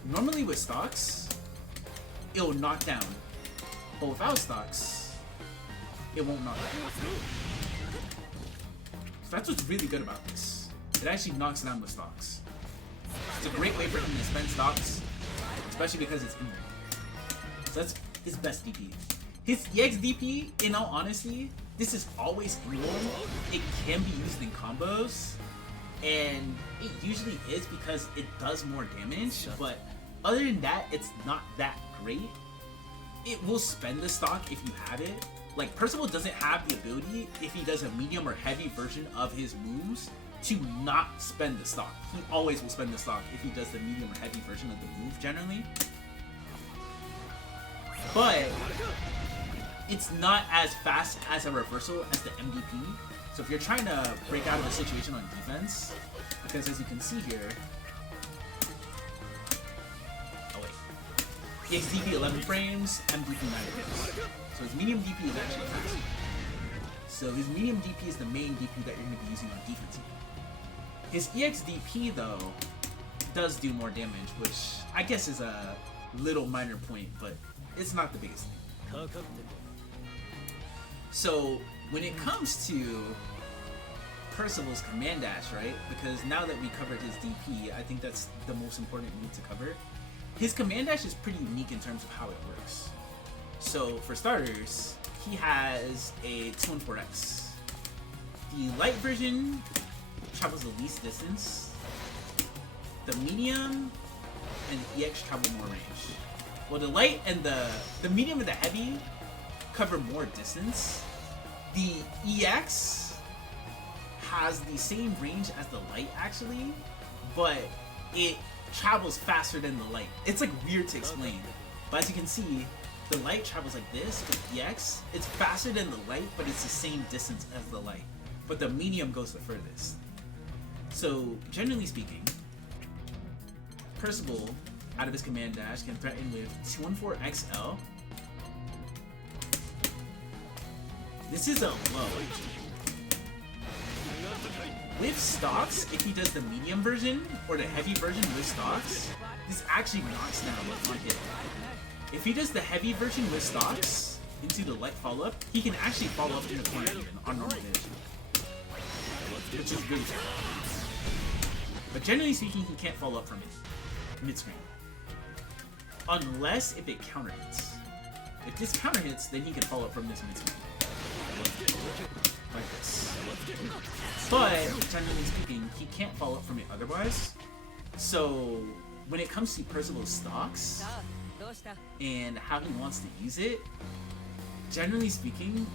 Normally with stocks, it'll knock down. But without stocks, it won't knock down. So that's what's really good about this. It actually knocks down with stocks. It's a great way for him to spend stocks, especially because it's in. So that's his best DP. His EX DP, in all honesty, this is always inborn. It can be used in combos, and it usually is because it does more damage, but other than that, it's not that great. It will spend the stock if you have it. Like, Percival doesn't have the ability, if he does a medium or heavy version of his moves, to not spend the stock. He always will spend the stock if he does the medium or heavy version of the move, generally. But it's not as fast as a reversal as the MDP. So if you're trying to break out of a situation on defense, because as you can see here, oh wait, EX DP 11 frames, MDP 9 frames. So his medium DP is actually faster. So his medium DP is the main DP that you're going to be using on defense. His EX DP though does do more damage, which I guess is a little minor point, but it's not the biggest thing. So when it comes to Percival's command dash, right? Because now that we covered his DP, I think that's the most important move to cover. His command dash is pretty unique in terms of how it works. So for starters, he has a 2-1-4X. The light version travels the least distance. The medium and the EX travel more range. Well, the light and the medium and the heavy cover more distance. The EX has the same range as the light actually, but it travels faster than the light. It's like weird to explain, but as you can see, the light travels like this with EX. It's faster than the light, but it's the same distance as the light. But the medium goes the furthest. So generally speaking, Percival, out of his command dash, can threaten with 2-1-4XL. This is a low. with stocks, if he does the medium version or the heavy version with stocks, this actually knocks down one hit. If he does the heavy version with stocks into the light follow-up, he can actually follow up in the corner even on normal damage, which is really good. But generally speaking, he can't follow up from it mid-screen. Unless if it counter hits. If this counter hits, then he can follow up from this mid-screen. Like this. But, generally speaking, he can't follow up from it otherwise. So, when it comes to Percival's stocks, and how he wants to use it, generally speaking,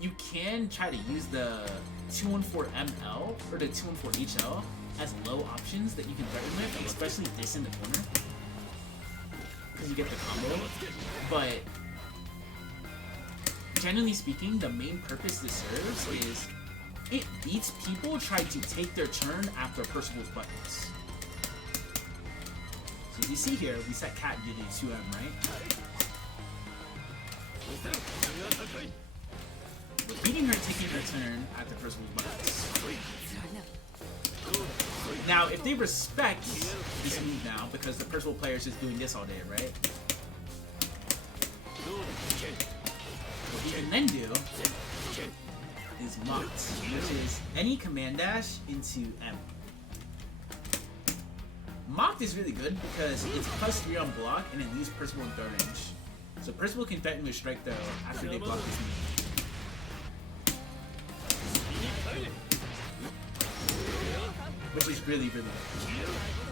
you can try to use the 214ML or the 214HL as low options that you can threaten with, especially this in the corner, because you get the combo. But generally speaking, the main purpose this serves is it beats people trying to take their turn after Percival's buttons. So as you see here, we set Cat to do 2M, right? We're beating her, taking her turn after Percival's buttons. Now, if they respect this move now, because the Percival player is just doing this all day, right? What we can then do is Mocked, which is any command dash into M. Mocked is really good because it's +3 on block and it leaves Percival in third range. So Percival can threaten with Strike though after they block this move. Which is really, really good.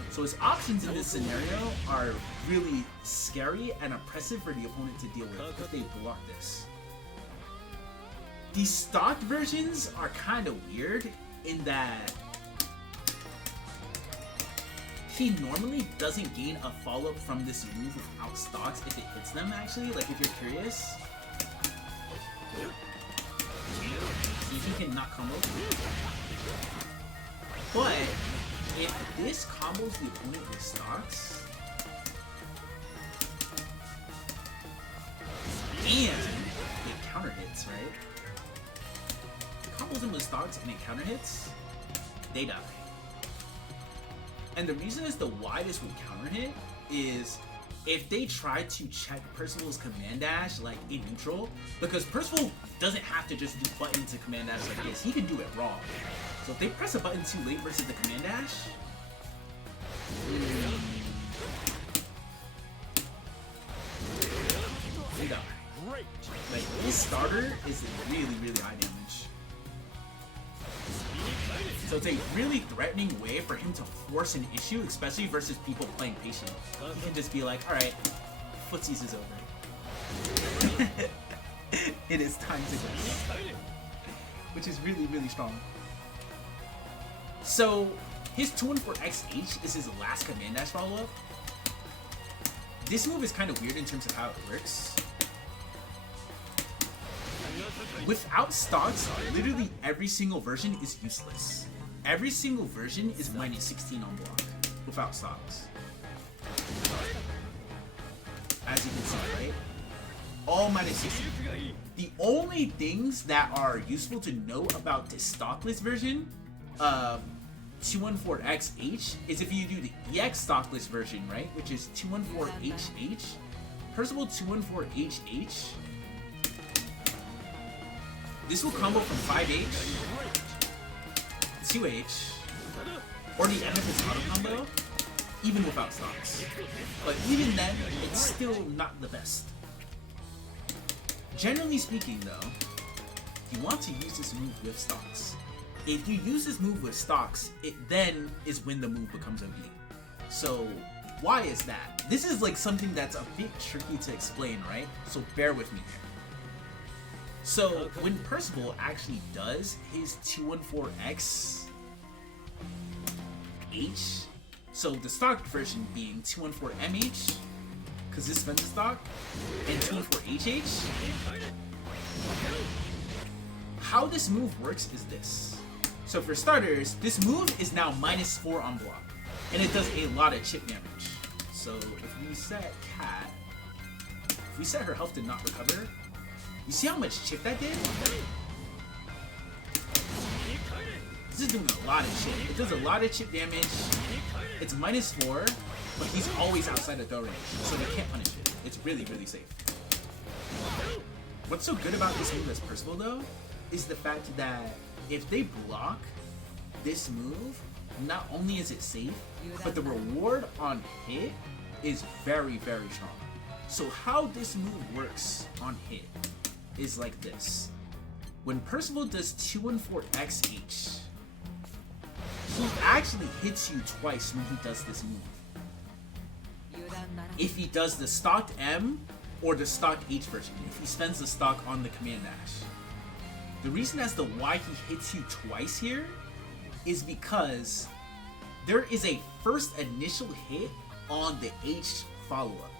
So his options in this scenario are really scary and oppressive for the opponent to deal with if they block this. The stocked versions are kind of weird in that he normally doesn't gain a follow-up from this move without stocks if it hits them, actually. Like, if you're curious. See, he can not combo. But if this combos the opponent with stocks, and it counter hits, right? It combos them with stocks and it counter hits, they die. And the reason as to why this would counter hit is if they try to check Percival's command dash like in neutral, because Percival doesn't have to just do button to command dash like this, he can do it raw. So if they press a button too late versus the command dash, they die. Like, this starter is really, really high damage. So it's a really threatening way for him to force an issue, especially versus people playing patient. You can just be like, alright, footsies is over. It is time to go. Which is really, really strong. So, his 214XH is his last command dash follow-up. This move is kind of weird in terms of how it works. Without stocks, literally every single version is useless. Every single version is -16 on block without stocks. As you can see, right? All -16. The only things that are useful to know about this stockless version of 214XH is if you do the EX stockless version, right? Which is 214HH. Percival 214HH. This will combo from 5H, 2H, or the end of its auto combo, even without stocks. But even then, it's still not the best. Generally speaking though, you want to use this move with stocks. If you use this move with stocks, it then is when the move becomes OP. So why is that? This is like something that's a bit tricky to explain, right? So bear with me here. So when Percival actually does his 214XH, so the stock version being 214MH, because this Spencer stock, and 214HH, how this move works is this. So for starters, this move is now -4 on block, and it does a lot of chip damage. So if we set Cat, if we set her health to not recover, you see how much chip that did? This is doing a lot of shit. It does a lot of chip damage. It's -4, but he's always outside of throw range, so they can't punish it. It's really, really safe. What's so good about this move as Percival, though, is the fact that if they block this move, not only is it safe, but the reward on hit is very, very strong. So how this move works on hit is like this. When Percival does 214XH, he actually hits you twice when he does this move. If he does the stocked M or the stock H version, if he spends the stock on the command dash. The reason as to why he hits you twice here is because there is a first initial hit on the H follow-up.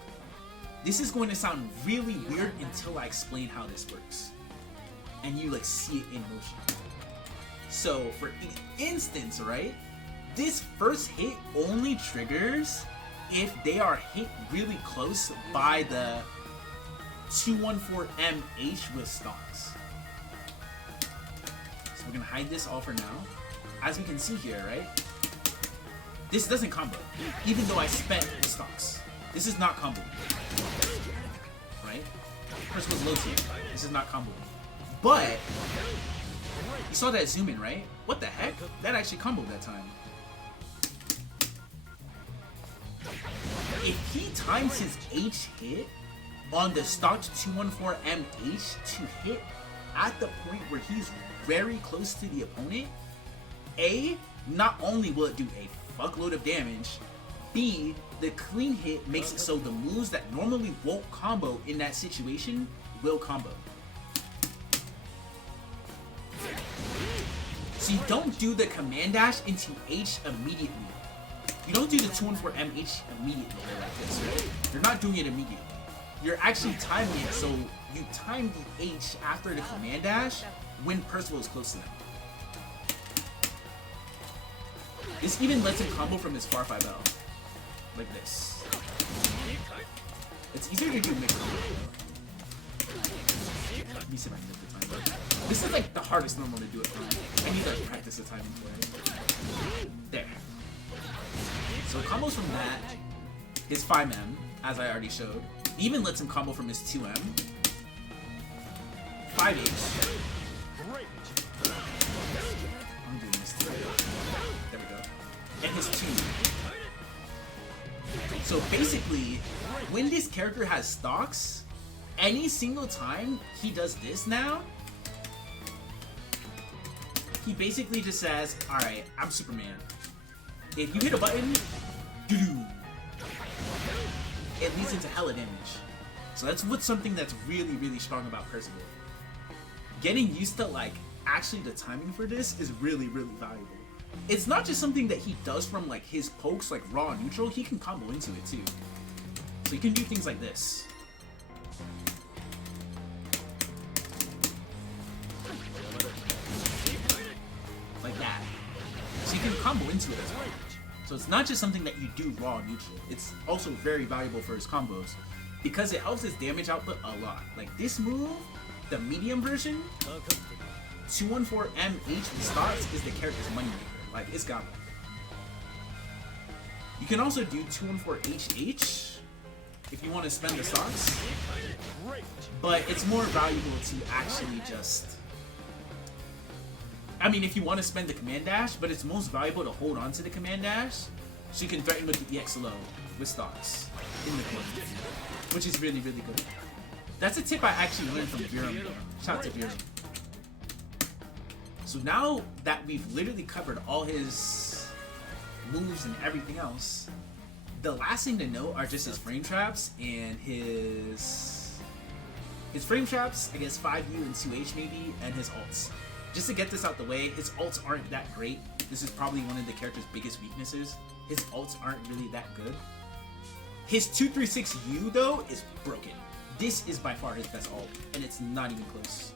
This is going to sound really weird until I explain how this works. And you like see it in motion. So for instance, right, this first hit only triggers if they are hit really close by the 214MH with stocks. So we're gonna hide this all for now. As we can see here, right, this doesn't combo, even though I spent the stocks. This is not combo, right? First was low tier. This is not combo. But you saw that zoom in, right? What the heck? That actually comboed that time. If he times his H hit on the stocked 214MH to hit at the point where he's very close to the opponent, A, not only will it do a fuckload of damage, B, the clean hit makes it so the moves that normally won't combo in that situation will combo. So you don't do the command dash into H immediately. You don't do the 214MH immediately like this, right? You're not doing it immediately. You're actually timing it so you time the H after the command dash when Percival is close to them. This even lets him combo from his far 5L. Like this. It's easier to do mixed. Let me see if I can get the time. This is like the hardest normal to do it from. I need to practice the timing for it. There. So combos from that is 5M, as I already showed. It even lets him combo from his 2M. 5H. I'm doing this too. There we go. And his 2. So basically, when this character has stocks, any single time he does this now, he basically just says, alright, I'm Superman. If you hit a button, doo-doo, it leads into hella damage. So that's what's something that's really, really strong about Percival. Getting used to like actually the timing for this is really, really valuable. It's not just something that he does from like his pokes, like raw and neutral, he can combo into it too. So you can do things like this. Like that. So you can combo into it as well. So it's not just something that you do raw and neutral. It's also very valuable for his combos because it helps his damage output a lot. Like this move, the medium version, 214MH with stocks is the character's moneymaker. Like, it's got one. You can also do 214HH if you want to spend the stocks, but it's more valuable to actually just... I mean, if you want to spend the command dash, but it's most valuable to hold on to the command dash so you can threaten with the EX low with stocks in the corner, which is really, really good. That's a tip I actually learned from Virum. Shout out to Virum. So now that we've literally covered all his moves and everything else, the last thing to know are just his frame traps and his frame traps, I guess 5U and 2H maybe, and his ults. Just to get this out the way, his ults aren't that great. This is probably one of the character's biggest weaknesses. His ults aren't really that good. His 236U though is broken. This is by far his best ult, and it's not even close.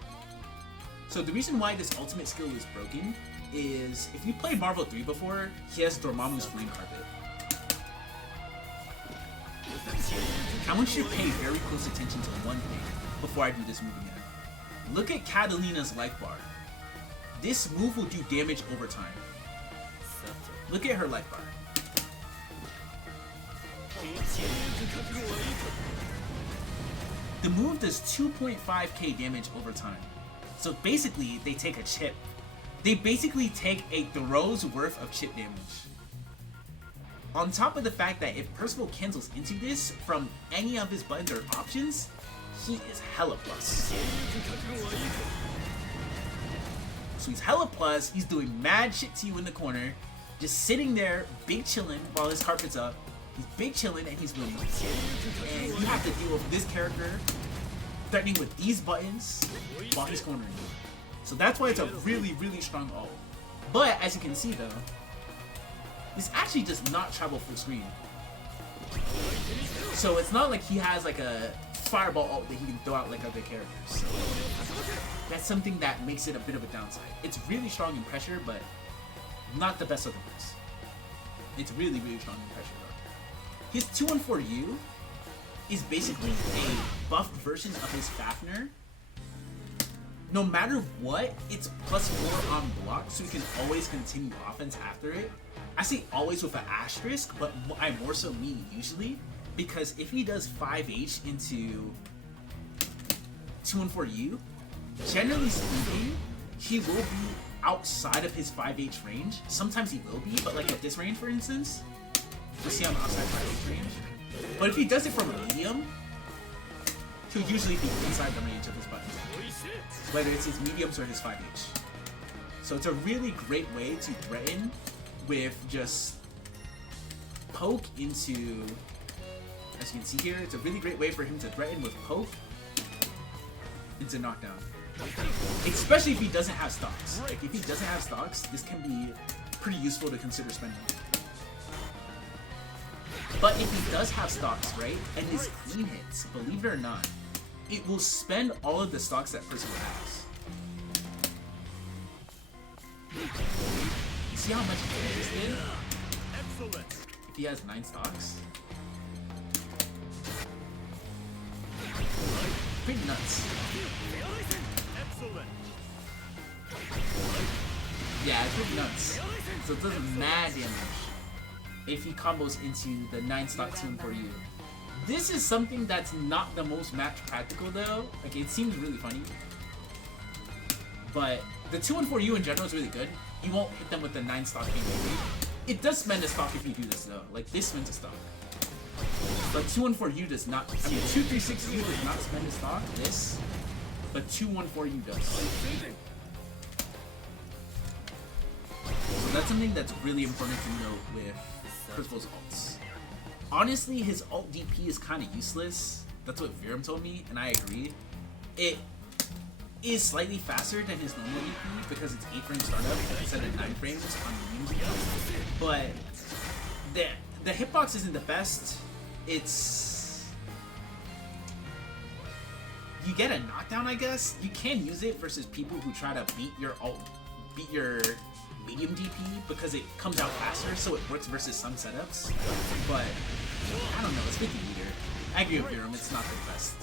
So the reason why this ultimate skill is broken is, if you played Marvel 3 before, he has Dormammu's Flame Carpet. I want you to pay very close attention to one thing before I do this move again. Look at Catalina's life bar. this move will do damage over time. Look at her life bar. The move does 2.5k damage over time. So basically, they take a chip. They basically take a throw's worth of chip damage. On top of the fact that if Percival cancels into this from any of his buttons or options, he is hella plus. So he's hella plus, he's doing mad shit to you in the corner, just sitting there, big chillin' while his carpet's up. He's big chillin' and he's winning. And you have to deal with this character threatening with these buttons while he's cornering you. So that's why it's a really, really strong ult. But as you can see though, this actually does not travel full screen. So it's not like he has like a fireball ult that he can throw out like other characters. So that's something that makes it a bit of a downside. It's really strong in pressure, but not the best of the best. It's really, really strong in pressure though. His 2-1-4U is basically a buffed version of his Fafnir. No matter what, it's +4 on block, so he can always continue offense after it. I say always with an asterisk, but I more so mean usually, because if he does 5H into 2-1-4U, generally speaking, he will be outside of his 5H range. Sometimes he will be, but like at this range, for instance, you'll see I'm outside 5H range. But if he does it from a medium, he'll usually be inside the range of his buttons, whether it's his mediums or his 5H. So it's a really great way to threaten with just poke into, as you can see here, it's a really great way for him to threaten with poke into knockdown. Especially if he doesn't have stocks. Like if he doesn't have stocks, this can be pretty useful to consider spending. But if he does have stocks, right, and his clean hits, believe it or not, it will spend all of the stocks that Percival has. You see how much he did? Excellent. If he has 9 stocks? Pretty nuts. Excellent. Yeah, it's pretty nuts. So it does mad damage if he combos into the 9 stock 2-1-4U. This is something that's not the most match practical though. Like it seems really funny, but the 2-1-4U in general is really good. You won't hit them with the 9 stock game. It does spend a stock if you do this though. Like this spends a stock, but 2-1-4U does not. I mean 2-3-6U does not spend a stock. This, but 2-1-4U does. So that's something that's really important to note with Percival's ults. Honestly, his ult DP is kind of useless. That's what Viram told me, and I agree. It is slightly faster than his normal DP because it's 8-frame startup instead of 9 frames on the medium. But the hitbox isn't the best. It's, you get a knockdown, I guess. You can use it versus people who try to beat your medium DP because it comes out faster, so it works versus some setups. But I don't know, it's 50 meter. I agree with Viram, it's not the best.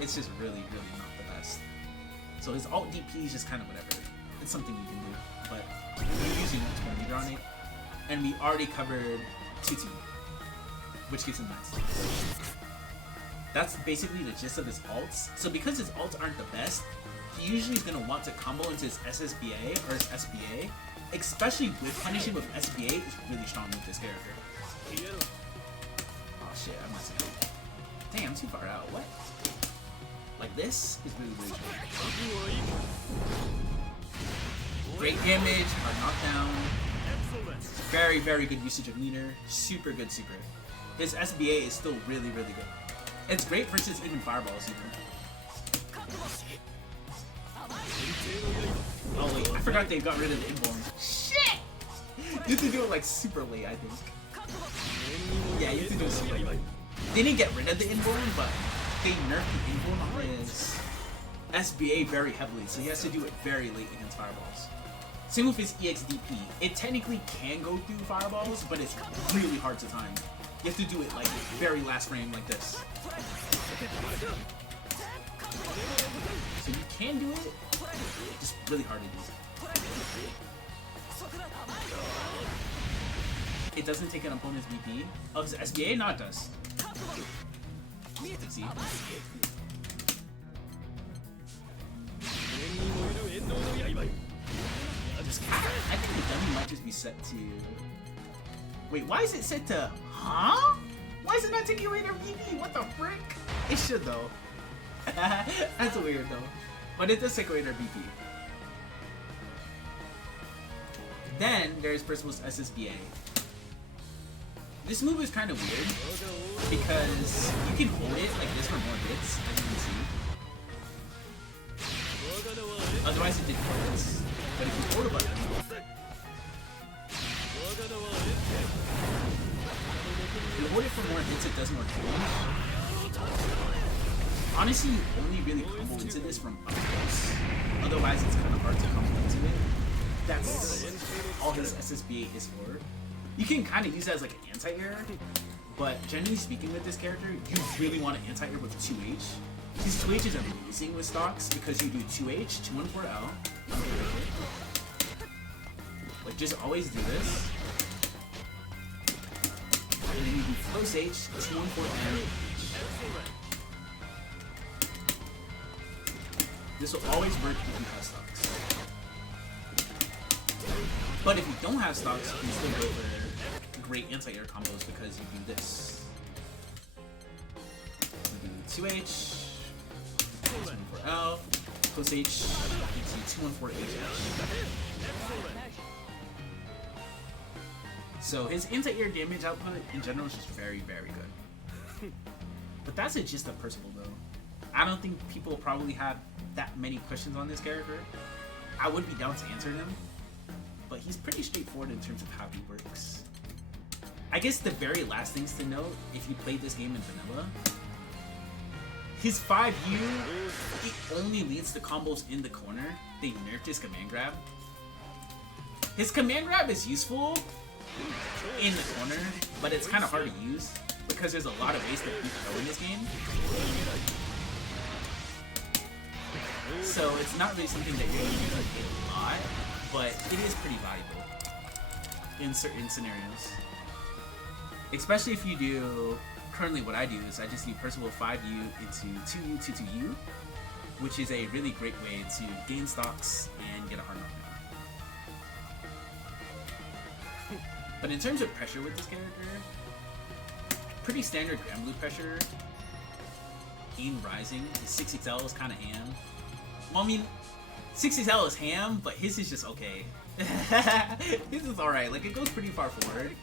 It's just really, really not the best. So his alt DP is just kind of whatever. It's something you can do, but we're using multiple meter on it, and we already covered 2-2, which gives him 9. That's basically the gist of his ults. So because his ults aren't the best, he usually is going to want to combo into his SSBA or his SBA. Especially with punishing with SBA is really strong with this character. Oh shit, I'm messing up. Dang, I'm too far out. What? Like this is really, really strong. Great damage, hard knockdown. Very, very good usage of Grimnir. Super good secret. His SBA is still really, really good. It's great versus even fireballs even. Oh wait, I forgot they got rid of the inborn. Shit! You have to do it like super late, I think. Yeah, you have to do it super late. They didn't get rid of the inborn, but they nerfed the inborn on his SBA very heavily, so he has to do it very late against fireballs. Same with his EXDP. It technically can go through fireballs, but it's really hard to time. You have to do it like very last frame like this. So you can do it, just really hard to do. it doesn't take an opponent's BP. Oh, is it SBA? No, it does. Let's see. I think the dummy might just be set to... Wait, why is it set to... Huh? Why is it not taking away their BP? What the frick? It should though. That's weird though. But it does take away their BP. Then there's Percival's SSBA. This move is kind of weird because you can hold it like this for more hits, as you can see. Otherwise it did 4 hits. But if you hold a button, if you hold it for more hits, it does more damage. Honestly, you only really combo into this from up close. Otherwise, it's kind of hard to combo into it. That's all his SSBA is for. You can kind of use it as like an anti-air, but generally speaking with this character, you really want to anti-air with 2H. His 2H is amazing with stocks because you do 2H, 214L. Like, just always do this. And then you do close H, 214M. This will always work if you have stocks. But if you don't have stocks, you can still go for great anti-air combos because you do this. You do 2H, 214L, close H, into 214H. So his anti-air damage output in general is just very, very good. But that's it just of Percival though. I don't think people probably have that many questions on this character. I would be down to answer them, but he's pretty straightforward in terms of how he works. I guess the very last things to note, if you played this game in vanilla, his 5U, it only leads to combos in the corner. They nerfed his command grab. His command grab is useful in the corner, but it's kind of hard to use because there's a lot of ways to beat throw in this game. So it's not really something that you're going to use a lot, but it is pretty valuable in certain scenarios. Especially if you do, currently what I do is I just do Percival 5U into 2U, 2U, which is a really great way to gain stocks and get a hard knockdown. But in terms of pressure with this character, pretty standard Grand Blue pressure. Game Rising, his 6XL is kind of ham. Well, I mean, 6XL is ham, but his is just okay. His is alright, like it goes pretty far forward.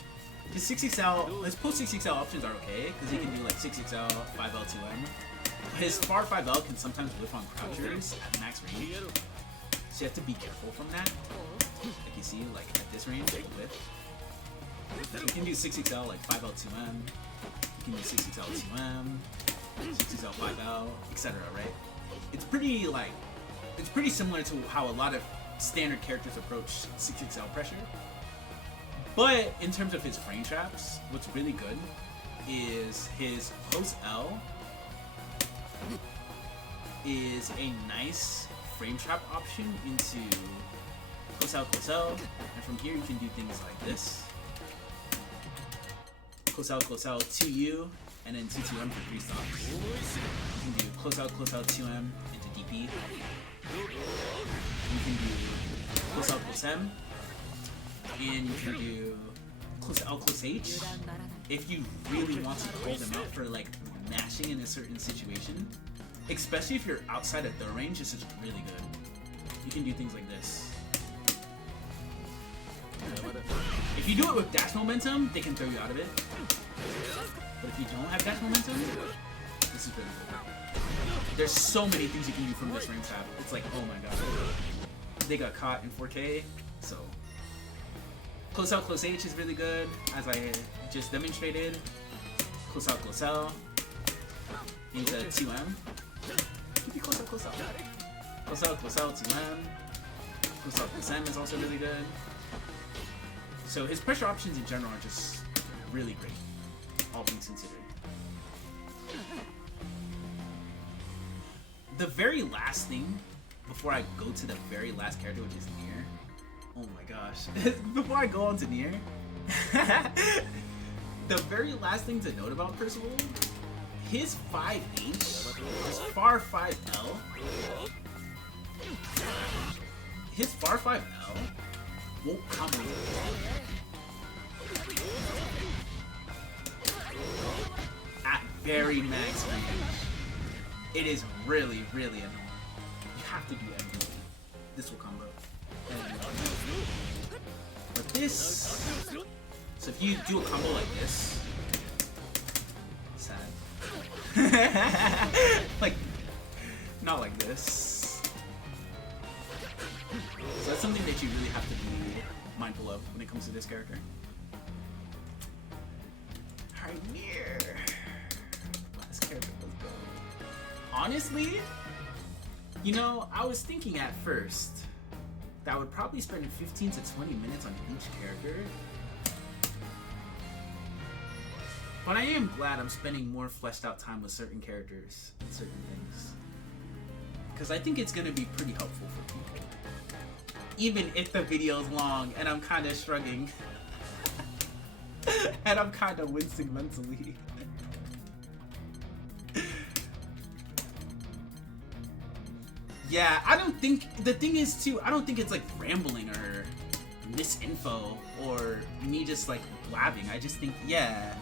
His 6XL, his post 6XL options are okay, because he can do like 6XL, 5L, 2M. His far 5L can sometimes whiff on crouchers at max range. So you have to be careful from that. Like you see, like at this range, like whiff. You can do 6XL like 5L, 2M. You can do 6XL, 2M, 6XL, 5L, etc. Right? It's pretty like, it's pretty similar to how a lot of standard characters approach 6XL pressure. But in terms of his frame traps, what's really good is his close L is a nice frame trap option into close L, and from here you can do things like this. Close L, 2U, and then 2-2M for 3 stocks. You can do close L, 2M into DP. You can do close L, M, and you can do close L, H if you really want to hold them out for like mashing in a certain situation. Especially if you're outside of throw range, this is really good. You can do things like this. If you do it with dash momentum, they can throw you out of it. But if you don't have dash momentum, this is really good. There's so many things you can do from this frame trap. It's like, oh my god. They got caught in 4K, so. Close out, close H is really good, as I just demonstrated. Close out, into 2M. Keep it close out, Close out, 2M. Close out, M is also really good. So his pressure options in general are just really great, all things considered. The very last thing, before I go to the very last character, which is Nier. Oh my gosh. Before I go on to Nier, The very last thing to note about Percival, his 5H, his far 5L, won't combo at very max range. It is really, really annoying. You have to do everything. This will combo. But this, so if you do a combo like this, sad. Like, not like this. So that's something that you really have to be mindful of when it comes to this character. Alright, Nier. Last character, let's go. Honestly, you know, I was thinking at first that I would probably spend 15 to 20 minutes on each character. But I am glad I'm spending more fleshed out time with certain characters and certain things. Because I think it's going to be pretty helpful for people. Even if the video is long and I'm kind of shrugging. And I'm kind of wincing mentally. Yeah, I don't think, the thing is too, I don't think it's like rambling or misinfo or me just like blabbing. I just think, yeah,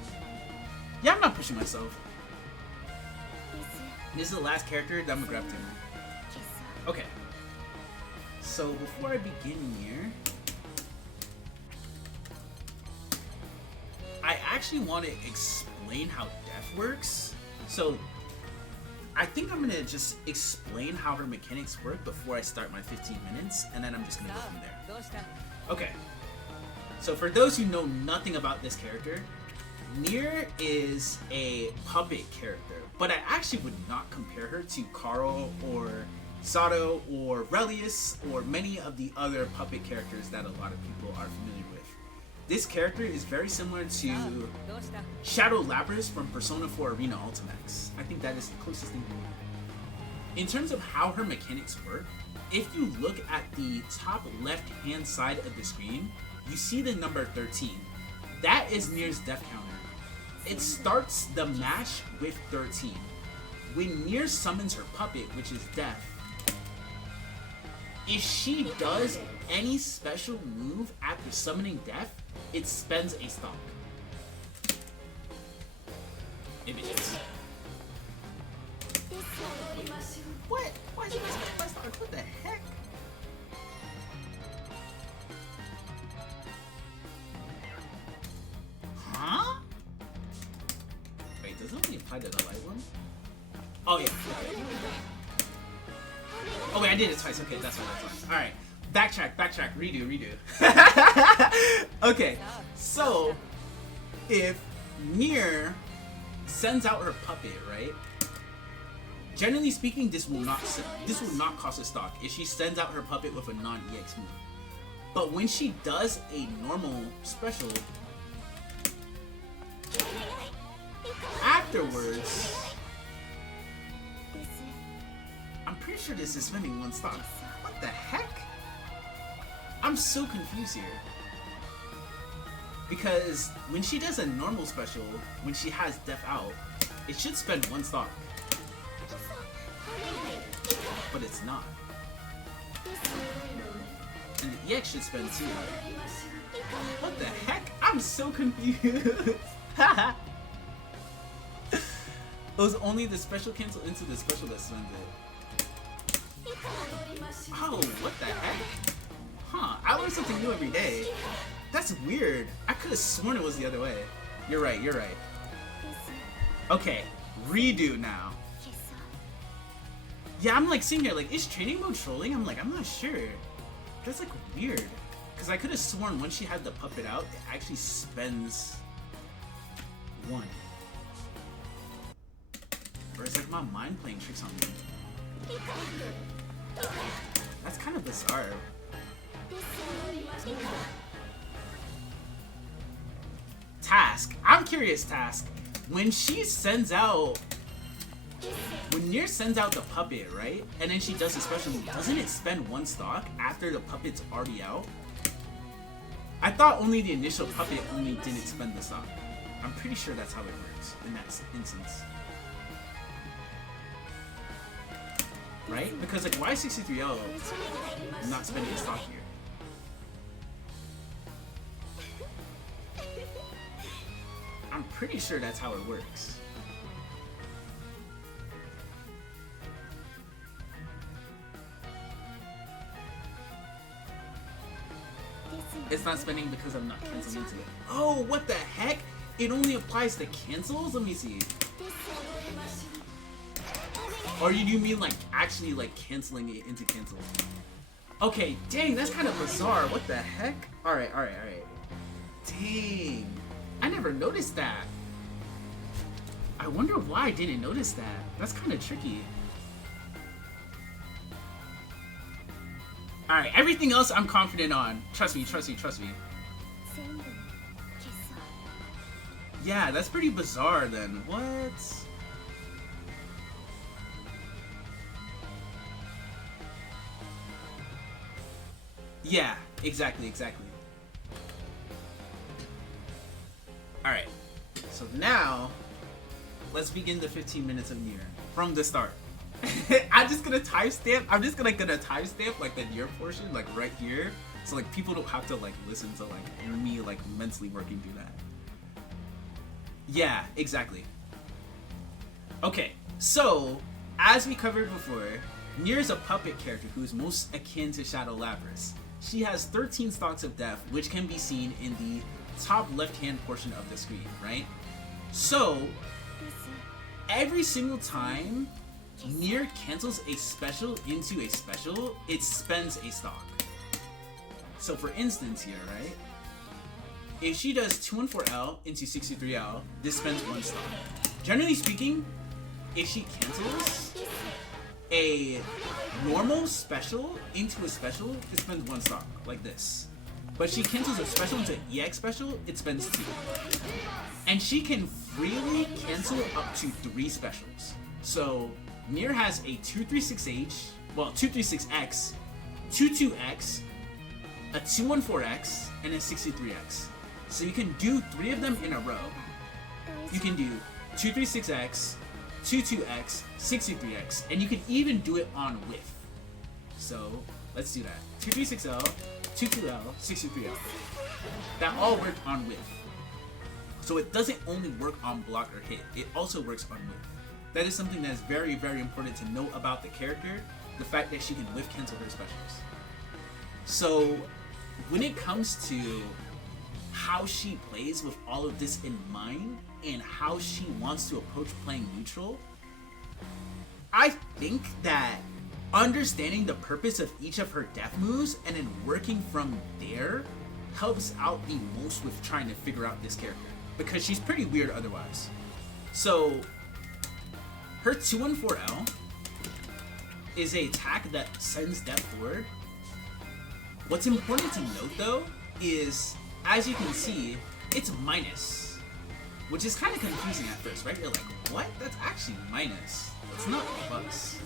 I'm not pushing myself. This is the last character that I'm gonna grab to. Okay. So before I begin here, I actually want to explain how death works. So I think I'm gonna just explain how her mechanics work before I start my 15 minutes, and then I'm just gonna go from there. Okay. So for those who know nothing about this character, Nier is a puppet character, but I actually would not compare her to Carl or Sato or Relius or many of the other puppet characters that a lot of people are familiar with. This character is very similar to Shadow Lapras from Persona 4 Arena Ultimax. I think that is the closest thing. In terms of how her mechanics work, if you look at the top left hand side of the screen, you see the number 13. That is Nier's death counter. It starts the match with 13. When Nier summons her puppet, which is Death, if she does any special move after summoning Death, it spends a stock. Images. What? Why is it spending my stock? What the heck? Huh? Wait, does it only apply to the light one? Oh yeah. Okay. Oh wait, I did it twice. Okay, that's what that's on. Alright. Backtrack, redo. Okay, so if Nier sends out her puppet, right? Generally speaking, this will not cost a stock if she sends out her puppet with a non-EX move. But when she does a normal special, afterwards, I'm pretty sure this is spending one stock. What the heck? I'm so confused here. Because when she does a normal special, when she has Death out, it should spend one stock. But it's not. And the EX should spend two. What the heck? I'm so confused. It was only the special cancel into the special that spends it. Oh, what the heck? Huh, I learn something new every day. That's weird. I could have sworn it was the other way. You're right. Okay, redo now. Yeah, I'm like sitting here like, is training mode trolling? I'm like, I'm not sure. That's like weird. Because I could have sworn when she had the puppet out, it actually spends one. Or it's like my mind playing tricks on me. That's kind of bizarre. Task. I'm curious, Task. When she sends out... When Nier sends out the puppet, right? And then she does a special move, doesn't it spend one stock after the puppet's already out? I thought only the initial puppet only didn't spend the stock. I'm pretty sure that's how it works in that instance. Right? Because like, why is 63L not spending a stock here? I'm pretty sure that's how it works. It's not spending because I'm not canceling into it. Oh, what the heck? It only applies to cancels? Let me see. Or do you mean like actually like canceling it into cancels? Okay, dang, that's kind of bizarre. What the heck? Alright. Dang. I never noticed that. I wonder why I didn't notice that. That's kind of tricky. Alright, everything else I'm confident on. Trust me. Yeah, that's pretty bizarre then. What? Yeah, exactly. Alright, so now, let's begin the 15 minutes of Nier from the start. I'm just gonna timestamp like the Nier portion, like right here, so like people don't have to like listen to like me like mentally working through that. Yeah, exactly. Okay, so as we covered before, Nier is a puppet character who is most akin to Shadow Lapras. She has 13 stocks of death, which can be seen in the top left-hand portion of the screen, right? So, every single time Nier cancels a special into a special, it spends a stock. So for instance here, right? If she does 214L into 63L, this spends 1 stock. Generally speaking, if she cancels a normal special into a special, it spends 1 stock, like this. But she cancels a special into EX special, it spends 2. And she can freely cancel up to 3 specials. So Nier has a 236H, well 236X, 22X, a 214X, and a 63X. So you can do 3 of them in a row. You can do 236X, 22X, 63X, and you can even do it on whiff. So let's do that. 236L, 22L, 63L. That all worked on whiff. So it doesn't only work on block or hit, it also works on whiff. That is something that is very, very important to know about the character, the fact that she can whiff cancel her specials. So when it comes to how she plays with all of this in mind and how she wants to approach playing neutral, I think that understanding the purpose of each of her death moves and then working from there helps out the most with trying to figure out this character, because she's pretty weird otherwise. So her 214L is an attack that sends death forward. What's important to note though is, as you can see, it's minus, which is kind of confusing at first, right? You're like, what? That's actually minus. It's not plus.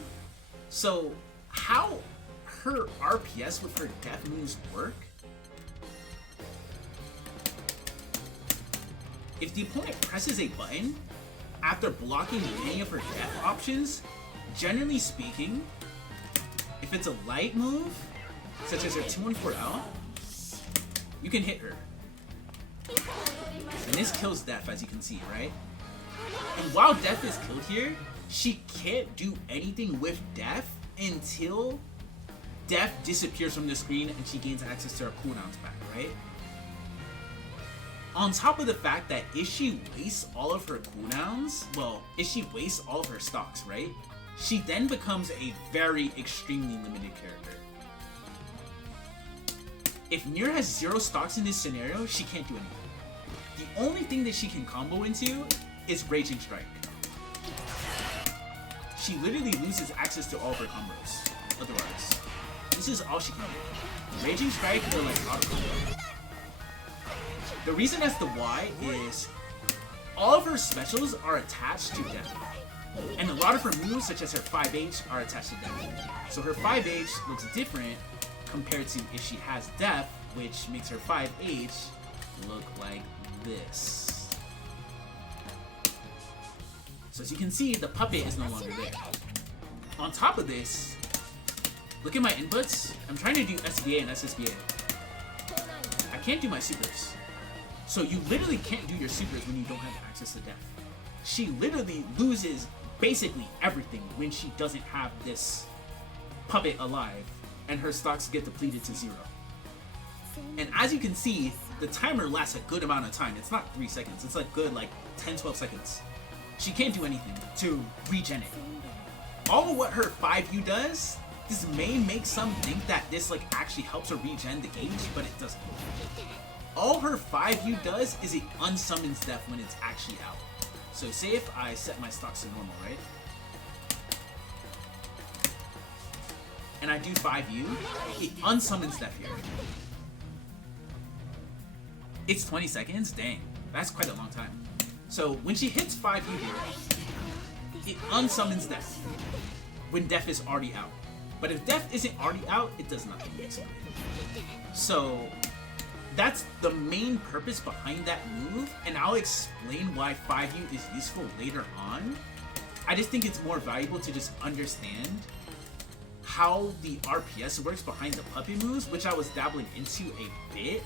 So how her RPS with her death moves work? If the opponent presses a button after blocking any of her death options, generally speaking, if it's a light move, such as her 214L, you can hit her. And this kills Death, as you can see, right? And while Death is killed here, she can't do anything with Death until Death disappears from the screen and she gains access to her cooldowns back, right? On top of the fact that if she wastes all of her cooldowns, well, if she wastes all of her stocks, right? She then becomes a very extremely limited character. If Nier has 0 stocks in this scenario, she can't do anything. The only thing that she can combo into is Raging Strike. She literally loses access to all of her combos otherwise. This is all she can do. Raging Strike or like auto combo. The reason as to why is all of her specials are attached to Death. And a lot of her moves, such as her 5H, are attached to Death. So her 5H looks different compared to if she has Death which makes her 5H look like this. So as you can see, the puppet is no longer there. On top of this, look at my inputs. I'm trying to do SBA and SSBA. I can't do my supers. So you literally can't do your supers when you don't have access to death. She literally loses basically everything when she doesn't have this puppet alive, and her stocks get depleted to 0. And as you can see, the timer lasts a good amount of time. It's not 3 seconds, it's like good like 10-12 seconds. She can't do anything to regen it. All of what her 5U does, this may make some think that this like actually helps her regen the gauge, but it doesn't. All her 5U does is it unsummons death when it's actually out. So say if I set my stocks to normal, right? And I do 5U, it unsummons death here. It's 20 seconds? Dang, that's quite a long time. So when she hits 5U here, it unsummons death when death is already out. But if death isn't already out, it does nothing basically. So that's the main purpose behind that move, and I'll explain why 5U is useful later on. I just think it's more valuable to just understand how the RPS works behind the puppet moves, which I was dabbling into a bit.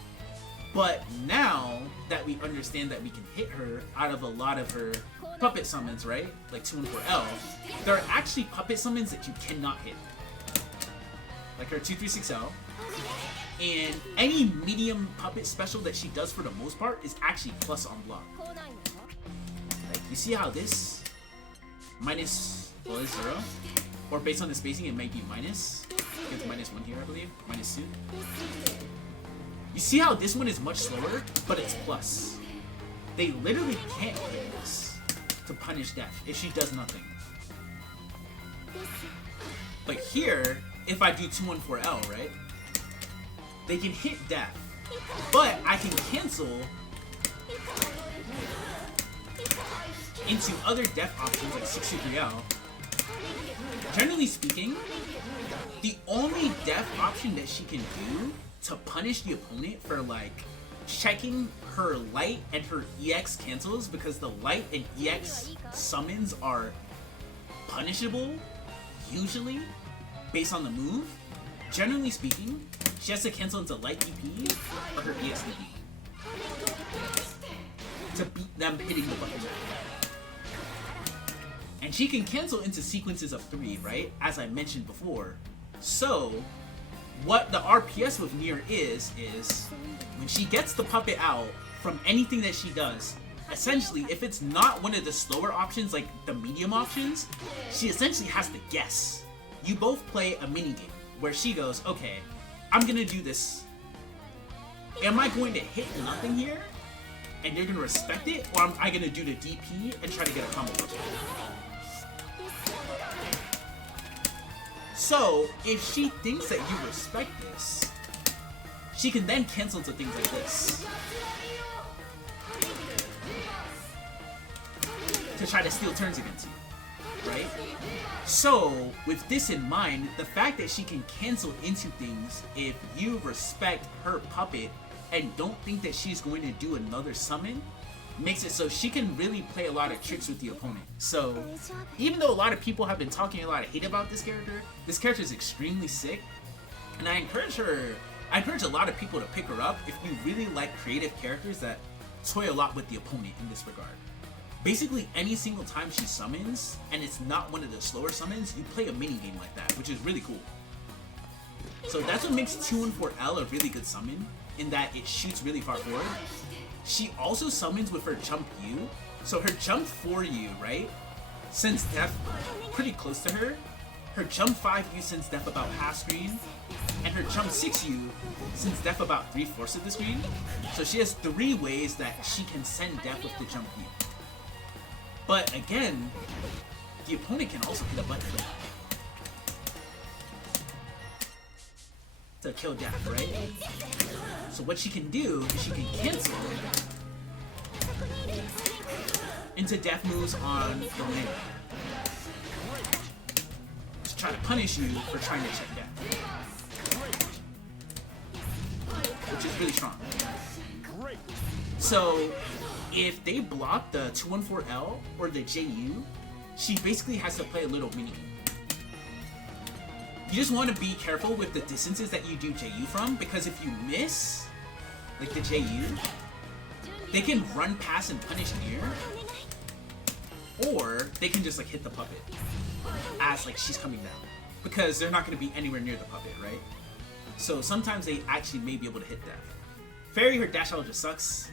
But now that we understand that we can hit her out of a lot of her puppet summons, right? Like 214L, there are actually puppet summons that you cannot hit. Like her 236L. And any medium puppet special that she does for the most part is actually plus on block. Like, you see how this minus, well, is 0? Or based on the spacing, it might be minus. It's -1 here, I believe. -2. You see how this one is much slower, but it's plus. They literally can't hit this to punish death if she does nothing. But here, if I do 214L, right? They can hit death, but I can cancel into other death options like 623L. Generally speaking, the only death option that she can do to punish the opponent for like checking her light and her EX cancels, because the light and EX summons are punishable usually based on the move. Generally speaking, she has to cancel into light DP or her EX DP to beat them hitting the button. And she can cancel into sequences of 3, right? As I mentioned before. So, what the RPS with Nier is when she gets the puppet out from anything that she does, essentially, if it's not one of the slower options, like the medium options, she essentially has to guess. You both play a minigame where she goes, okay, I'm gonna do this. Am I going to hit nothing here? And you're gonna respect it? Or am I gonna do the DP and try to get a combo? So, if she thinks that you respect this, she can then cancel to things like this to try to steal turns against you, right? So, with this in mind, the fact that she can cancel into things if you respect her puppet and don't think that she's going to do another summon makes it so she can really play a lot of tricks with the opponent. So, even though a lot of people have been talking a lot of hate about this character is extremely sick, and I encourage a lot of people to pick her up if you really like creative characters that toy a lot with the opponent in this regard. Basically, any single time she summons, and it's not one of the slower summons, you play a mini-game like that, which is really cool. So that's what makes 214L a really good summon, in that it shoots really far forward. She also summons with her jump U, so her jump 4U, right, sends death pretty close to her. Her jump 5U sends death about half screen, and her jump 6U sends death about 3/4 of the screen. So she has 3 ways that she can send death with the jump U. But again, the opponent can also hit a button to kill death, right? So what she can do is she can cancel into death moves on the lane to try to punish you for trying to check death, which really strong. Great. So if they block the 214L or the JU, she basically has to play a little mini game. You just want to be careful with the distances that you do JU from, because if you miss, like the JU, they can run past and punish Nier, or they can just like hit the puppet as like she's coming down, because they're not going to be anywhere near the puppet, right? So sometimes they actually may be able to hit that. Fairy, her dash out just sucks,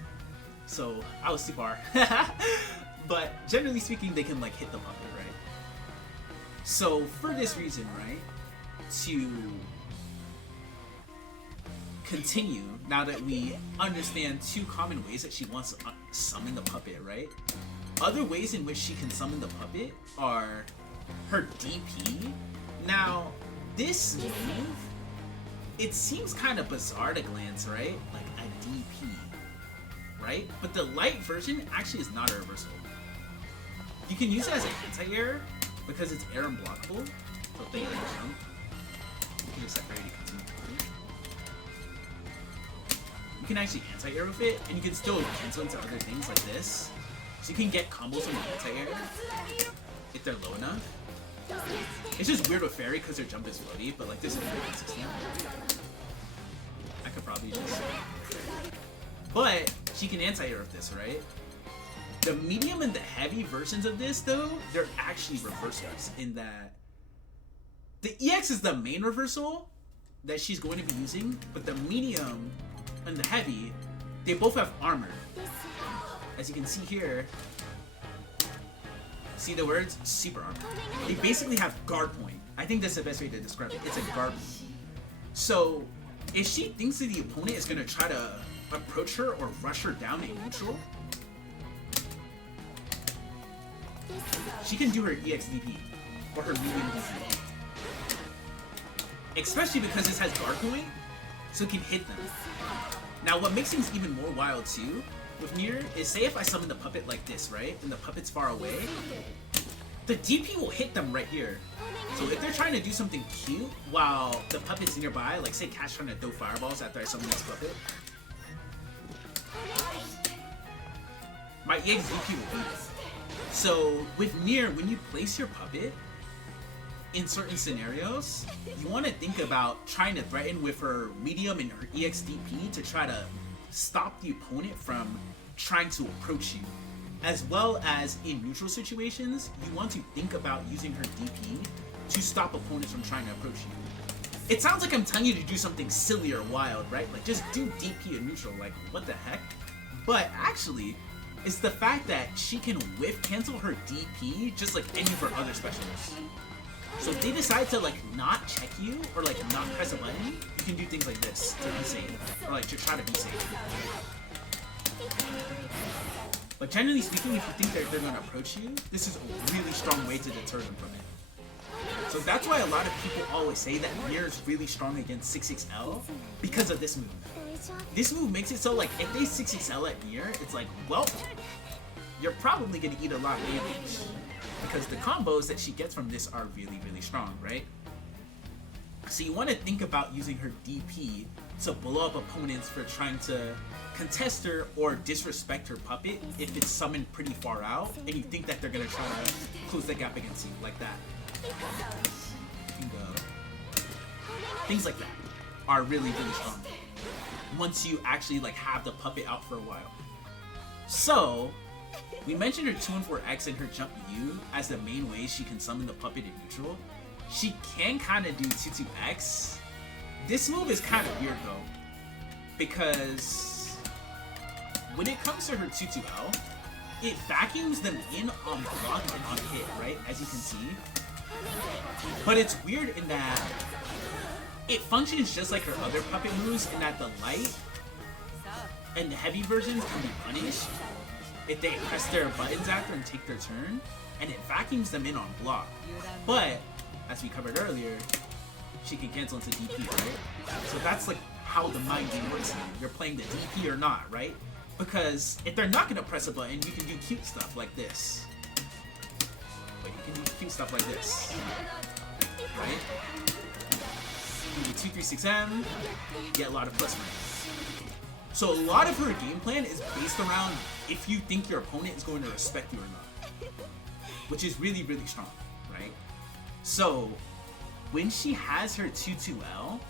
so I was too far. But generally speaking, they can like hit the puppet, right? So for this reason, right, to continue, now that we understand two common ways that she wants to summon the puppet, right? Other ways in which she can summon the puppet are her DP. Now, this move, it seems kind of bizarre to glance, right? Like a DP, right? But the light version actually is not a reversal. You can use it as an anti-air because it's air unblockable. So think of jump. You can just separate it. You can actually anti-air with it, and you can still cancel into other things like this. So you can get combos from the anti-air if they're low enough. It's just weird with Fairy because their jump is floaty, but like this is pretty consistent. I could probably just... But she can anti-air with this, right? The medium and the heavy versions of this, though, they're actually reversals in that the EX is the main reversal that she's going to be using, but the medium and the heavy, they both have armor. As you can see here, see the words? Super armor. They basically have guard point. I think that's the best way to describe it. It's a guard point. So if she thinks that the opponent is going to try to approach her or rush her down in neutral, she can do her EX DP or her medium DP. Especially because this has guard point, so it can hit them. Now what makes things even more wild too with Nier is, say if I summon the puppet like this, right? And the puppet's far away, the DP will hit them right here. So if they're trying to do something cute while the puppet's nearby, like say Cash trying to throw fireballs after I summon this puppet, my EX DP will beat it. So with Nier, when you place your puppet in certain scenarios, you want to think about trying to threaten with her medium and her EX DP to try to stop the opponent from trying to approach you. As well as in neutral situations, you want to think about using her DP to stop opponents from trying to approach you. It sounds like I'm telling you to do something silly or wild, right? Like just do DP in neutral, like what the heck? But actually, it's the fact that she can whiff cancel her DP just like any of her other specialists. So if they decide to like not check you or like not press a button, you can do things like this to be safe, or like to try to be safe. But generally speaking, if you think that they're gonna approach you, this is a really strong way to deter them from it. So that's why a lot of people always say that Nier is really strong against 6XL because of this move. This move makes it so like if they 6XL at Nier, it's like, well, you're probably gonna eat a lot of damage. Because the combos that she gets from this are really, really strong, right? So you want to think about using her DP to blow up opponents for trying to contest her or disrespect her puppet if it's summoned pretty far out and you think that they're going to try to close the gap against you, like that. Bingo. Things like that are really, really strong once you actually like have the puppet out for a while. So we mentioned her 214X and her jump U as the main ways she can summon the puppet in neutral. She can kind of do 22X. This move is kind of weird though, because when it comes to her 22L, it vacuums them in on block and on hit, right? As you can see. But it's weird in that it functions just like her other puppet moves in that the light and the heavy versions can be punished if they press their buttons after and take their turn, and it vacuums them in on block. But, as we covered earlier, she can cancel into DP, right? So that's like how the mind game works here. You're playing the DP or not, right? Because if they're not gonna press a button, you can do cute stuff like this. But you can do cute stuff like this, right? You do 236M, get a lot of plus ranks. So a lot of her game plan is based around if you think your opponent is going to respect you or not, which is really, really strong, right? So when she has her 2-2L,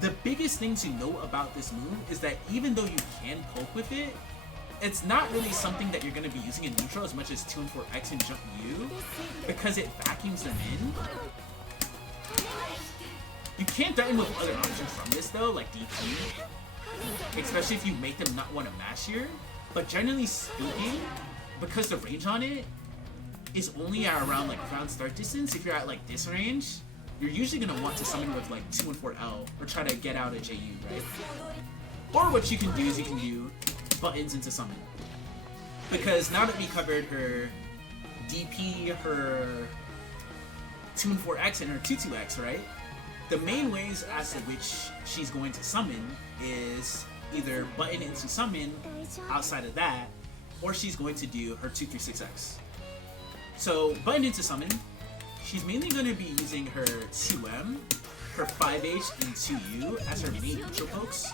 the biggest thing to know about this move is that even though you can poke with it, it's not really something that you're going to be using in neutral as much as 2 and 4X and jump U, because it vacuums them in. You can threaten with other options from this though, like DP, especially if you make them not want to mash here. But generally speaking, because the range on it is only at around like round start distance, if you're at like this range, you're usually going to want to summon with like 2 and 4L or try to get out a JU, right? Or what you can do is you can do buttons into summon. Because now that we covered her DP, her 2 and 4X, and her 2-2X, right? The main ways as to which she's going to summon is either button into summon outside of that, or she's going to do her 2-3-6X. So button into summon, she's mainly going to be using her 2M, her 5H, and 2U as her main neutral pokes.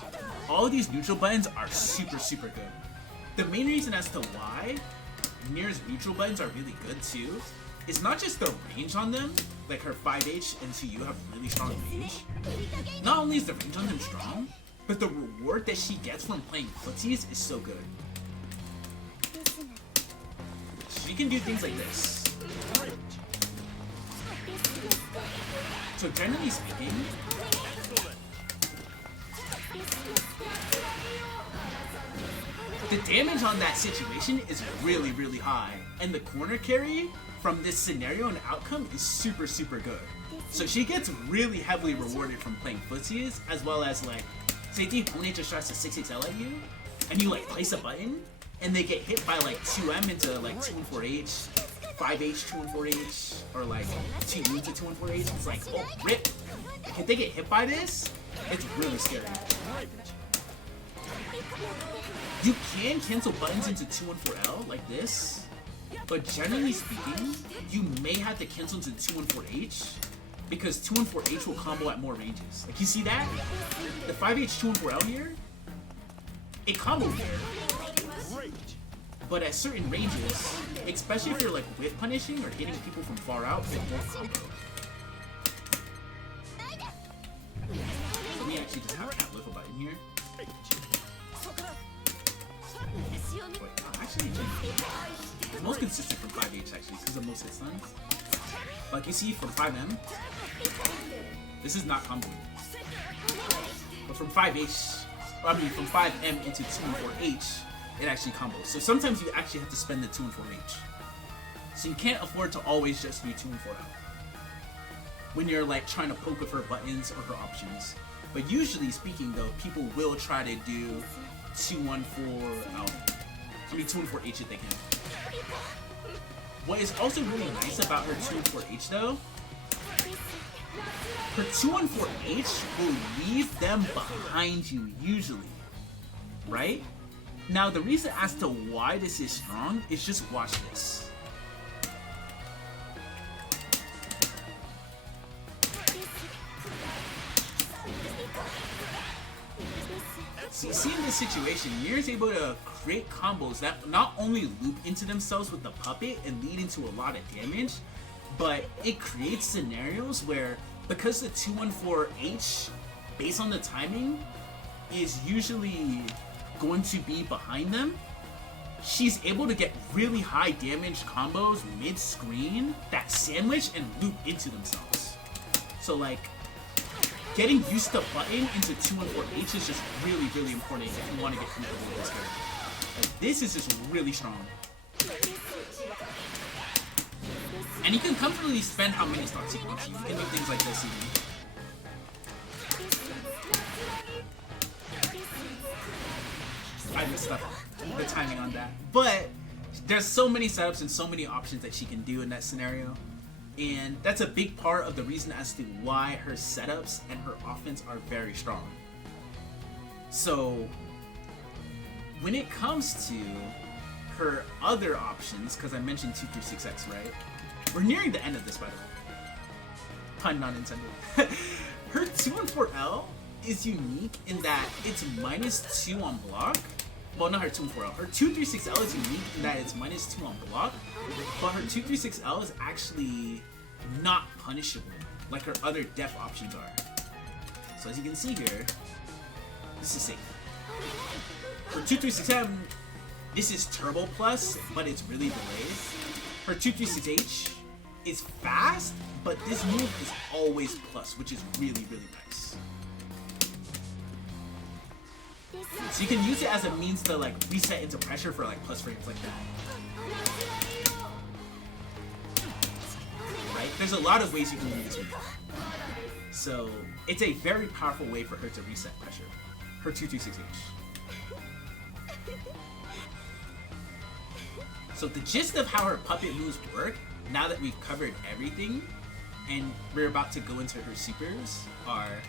All of these neutral buttons are super, super good. The main reason as to why Nier's neutral buttons are really good too is not just the range on them, like her 5H and 2U have really strong range. Not only is the range on them strong, but the reward that she gets from playing footsies is so good. She can do things like this. So generally speaking, the damage on that situation is really, really high, and the corner carry from this scenario and outcome is super, super good. So she gets really heavily rewarded from playing footsies, as well as like, say the opponent just tries to 6XL at you, and you like place a button, and they get hit by like 2M into like 2 and 4H, 5H, 2 and 4H, or like 2U to 2 and 4H. It's like, oh, rip. Like, if they get hit by this, it's really scary. You can cancel buttons into 2 and 4L like this, but generally speaking, you may have to cancel into 2 and 4H, because 2 and 4H will combo at more ranges. Like, you see that? The 5H 2 and 4L here, it combos there. But at certain ranges, especially if you're like whiff punishing or hitting people from far out, it won't combo. Let me actually just have Cat lift a button here. Wait, actually, it's most consistent from 5H actually, because of most hit stuns. Like you see from 5M, this is not comboing. But from 5H, I mean from 5M into 2 and 4H, it actually combos. So sometimes you actually have to spend the 2 and 4H. So you can't afford to always just do 2 and 4L when you're like trying to poke with her buttons or her options. But usually speaking though, people will try to do 2 and 4L. I mean 2 and 4H if they can. What is also really nice about her 2 and 4H though, her 2 and 4H will leave them behind you usually, right? Now the reason as to why this is strong is just watch this. See, in this situation, Nier is able to create combos that not only loop into themselves with the puppet and lead into a lot of damage, but it creates scenarios where, because the 2-1-4-H, based on the timing, is usually going to be behind them, she's able to get really high damage combos mid-screen that sandwich and loop into themselves. So like, getting used to button into 2-1-4-H is just really, really important if you want to get comfortable with this character. Like, this is just really strong. And you can comfortably spend how many stocks you want to. You can do things like this even. I messed up the timing on that. But there's so many setups and so many options that she can do in that scenario. And that's a big part of the reason as to why her setups and her offense are very strong. So when it comes to her other options, because I mentioned 2-3-6X, right? We're nearing the end of this, by the way. Pun not intended. Her 2 and 4L is unique in that it's -2 on block. Well, not her 2-4L. Her 2-3-6L is unique in that it's -2 on block, but her 2-3-6L is actually not punishable like her other def options are. So as you can see here, this is safe. Her 2-3-6M, this is turbo plus, but it's really delayed. Her 2-3-6H is fast, but this move is always plus, which is really, really nice. So you can use it as a means to like reset into pressure for like plus frames like that. Right? There's a lot of ways you can use this move. So it's a very powerful way for her to reset pressure. Her 2-3-6H. So the gist of how her puppet moves work, now that we've covered everything, and we're about to go into her supers, are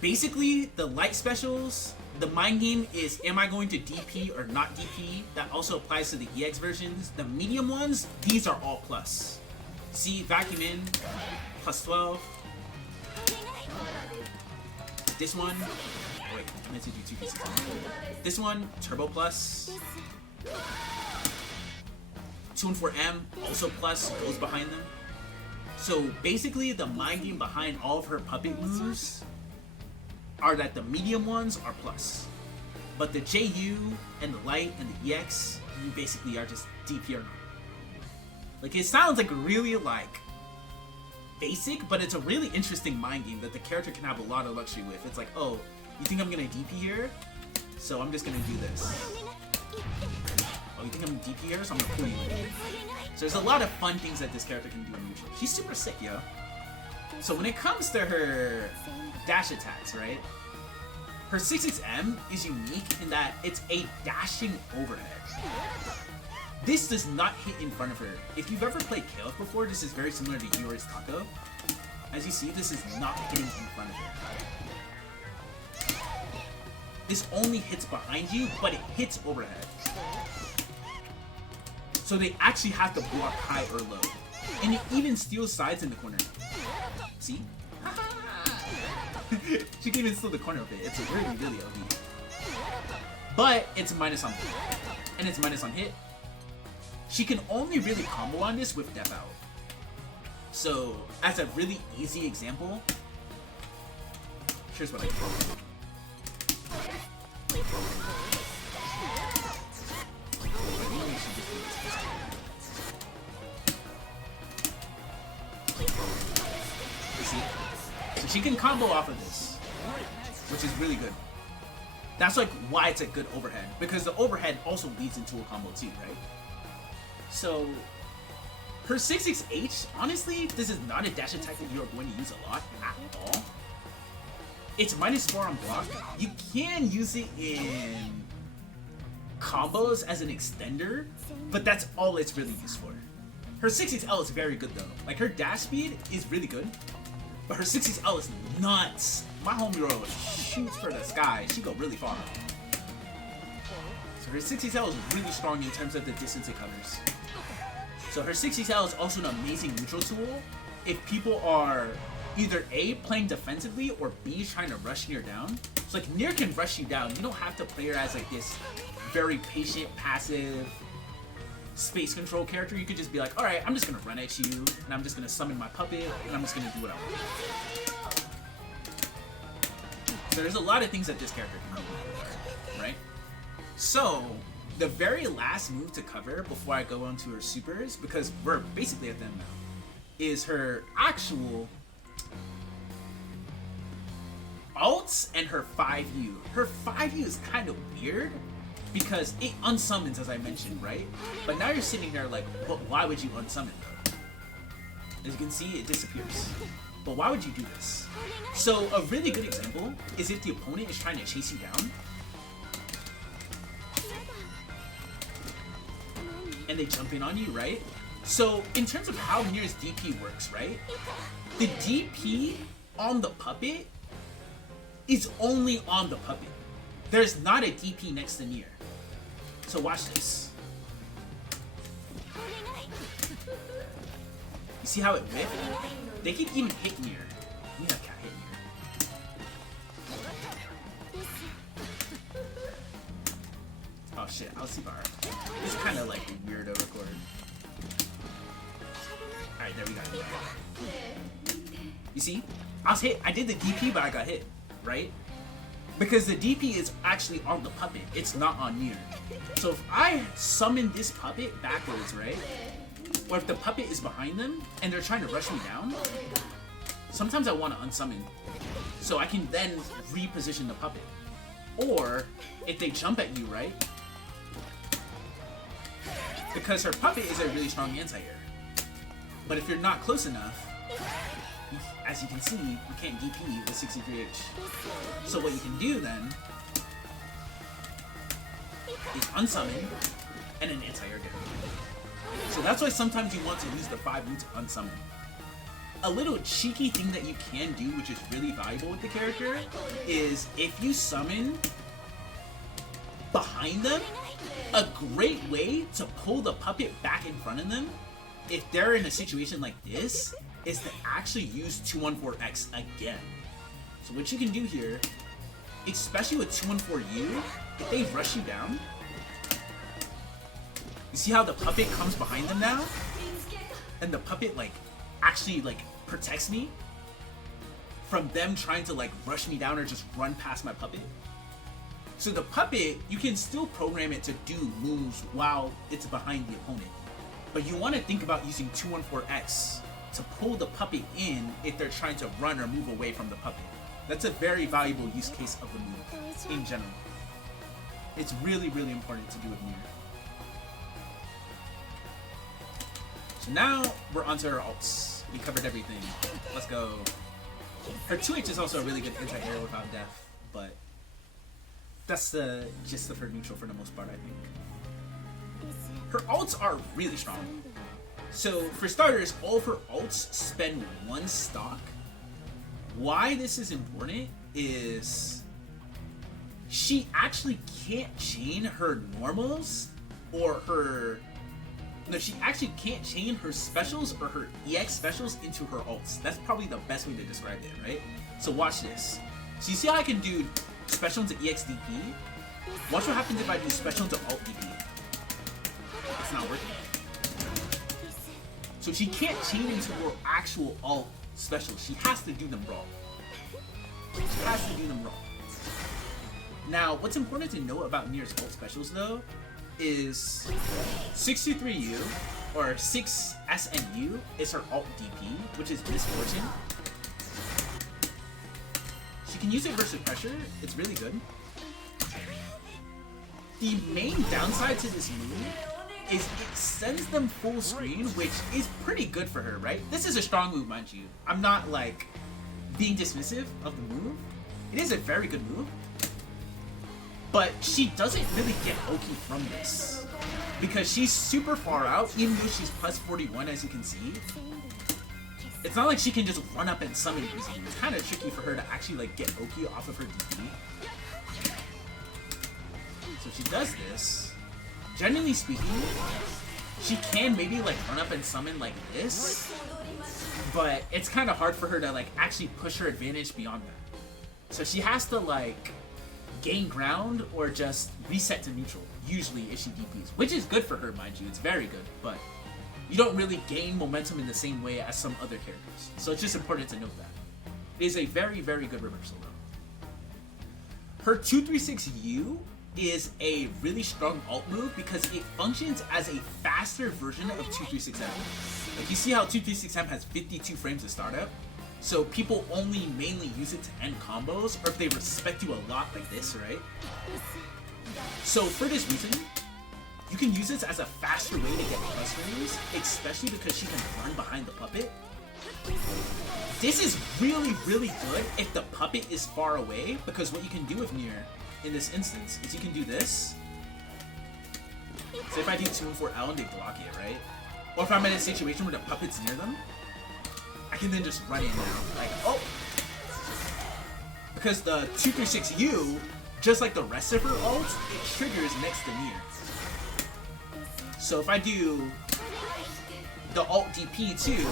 basically the light specials. The mind game is, am I going to DP or not DP? That also applies to the EX versions. The medium ones, these are all plus. See, vacuum in, +12. This one, oh wait, I meant to do 2 pieces. This one, turbo plus. 2 and 4M, also plus, goes behind them. So basically, the mind game behind all of her puppet moves are that the medium ones are plus. But the JU and the light and the EX, you basically are just DP or not. Like, it sounds like really like basic, but it's a really interesting mind game that the character can have a lot of luxury with. It's like, oh, you think I'm gonna DP here? So I'm just gonna do this. Oh, you think I'm DP here? So I'm gonna pull you in. So there's a lot of fun things that this character can do in neutral. She's super sick, yo. So when it comes to her dash attacks, right? Her 6-6M is unique in that it's a dashing overhead. This does not hit in front of her. If you've ever played Chaos before, this is very similar to Yori's Taco. As you see, this is not hitting in front of her. This only hits behind you, but it hits overhead. So they actually have to block high or low. And it even steals sides in the corner. See? She can even steal the corner of it. It's really, really OP. But it's minus on hit. And it's minus on hit. She can only really combo on this with Def Out. So, as a really easy example, here's what I do. So she can combo off of this, which is really good. That's like why it's a good overhead, because the overhead also leads into a combo too, right? So her 6-6H, honestly, this is not a dash attack that you're going to use a lot at all. It's -4 on block. You can use it in combos as an extender, but that's all it's really used for. Her 6-6L is very good though. Like, her dash speed is really good, but her 6-6L is nuts. My homegirl shoots for the sky. She go really far. So her 6-6L is really strong in terms of the distance it covers. So her 6-6L is also an amazing neutral tool if people are either A, playing defensively, or B, trying to rush Nier down. So like, Nier can rush you down. You don't have to play her as like this very patient, passive space control character. You could just be like, alright, I'm just gonna run at you, and I'm just gonna summon my puppet, and I'm just gonna do what I want. So there's a lot of things that this character can do, right? So the very last move to cover before I go on to her supers, because we're basically at the end now, is her actual alts and her 5U. Her 5U is kind of weird because it unsummons, as I mentioned, right? But now you're sitting there like, but why would you unsummon though? As you can see, it disappears. But why would you do this? So a really good example is if the opponent is trying to chase you down and they jump in on you, right? So in terms of how Nier's DP works, right? The DP on the puppet is only on the puppet. There's not a DP next to Nier. So watch this. You see how it whipped? They can even hit Nier. We have cat hit Nier. Alcibar. It's kind of like weird to record. Alright, there we go. You see? I was hit. I did the DP, but I got hit. Right? Because the DP is actually on the puppet. It's not on Nier. So if I summon this puppet backwards, right? Or if the puppet is behind them and they're trying to rush me down, sometimes I want to unsummon. So I can then reposition the puppet. Or if they jump at you, right? Because her puppet is a really strong anti-air. But if you're not close enough, as you can see, you can't DP with 63H. So what you can do then is unsummon and an anti-air down. So that's why sometimes you want to use the 5 to unsummon. A little cheeky thing that you can do, which is really valuable with the character, is if you summon behind them, a great way to pull the puppet back in front of them, if they're in a situation like this, is to actually use 214X again. So what you can do here, especially with 214U, if they rush you down, you see how the puppet comes behind them now? And the puppet actually protects me from them trying to rush me down or just run past my puppet. So the puppet, you can still program it to do moves while it's behind the opponent. But you want to think about using 214X to pull the puppet in if they're trying to run or move away from the puppet. That's a very valuable use case of the move in general. It's really, really important to do with Nier. So now we're onto her ults. We covered everything. Let's go. Her 2H is also a really good anti-air without death, but that's the gist of her neutral for the most part, I think. Her ults are really strong. So for starters, all of her ults spend 1 stock. Why this is important is she actually can't chain her normals or her... No, she actually can't chain her specials or her EX specials into her ults. That's probably the best way to describe it, right? So watch this. So you see how I can do special into EX DP? Watch what happens if I do special into alt DP. It's not working. So she can't chain into her actual alt specials. She has to do them raw. She has to do them raw. Now, what's important to know about Nier's alt specials though is 623U or 6SNU is her alt DP, which is Misfortune. She can use it versus pressure. It's really good. The main downside to this move is it sends them full screen, which is pretty good for her, right? This is a strong move, mind you. I'm not being dismissive of the move. It is a very good move. But she doesn't really get OP from this. Because she's super far out, even though she's plus 41 as you can see. It's not like she can just run up and summon easily. It's kind of tricky for her to actually get OP off of her DP. So if she does this, generally speaking, she can maybe run up and summon like this. But it's kind of hard for her to actually push her advantage beyond that. So she has to gain ground or just reset to neutral, usually if she DPs, which is good for her, mind you. It's very good, but you don't really gain momentum in the same way as some other characters. So it's just important to note that. It is a very, very good reversal though. Her 236U is a really strong alt move because it functions as a faster version of 236M. You see how 236M has 52 frames to start up? So people only mainly use it to end combos, or if they respect you a lot like this, right? So for this reason, you can use this as a faster way to get plus frames, especially because she can run behind the puppet. This is really, really good if the puppet is far away, because what you can do with Nier in this instance is you can do this. So if I do 2 and 4L and they block it, right? Or if I'm in a situation where the puppet's near them, I can then just run in now, oh! Because the 236U, just like the rest of her ults, it triggers next to Nier. So if I do the alt DP too,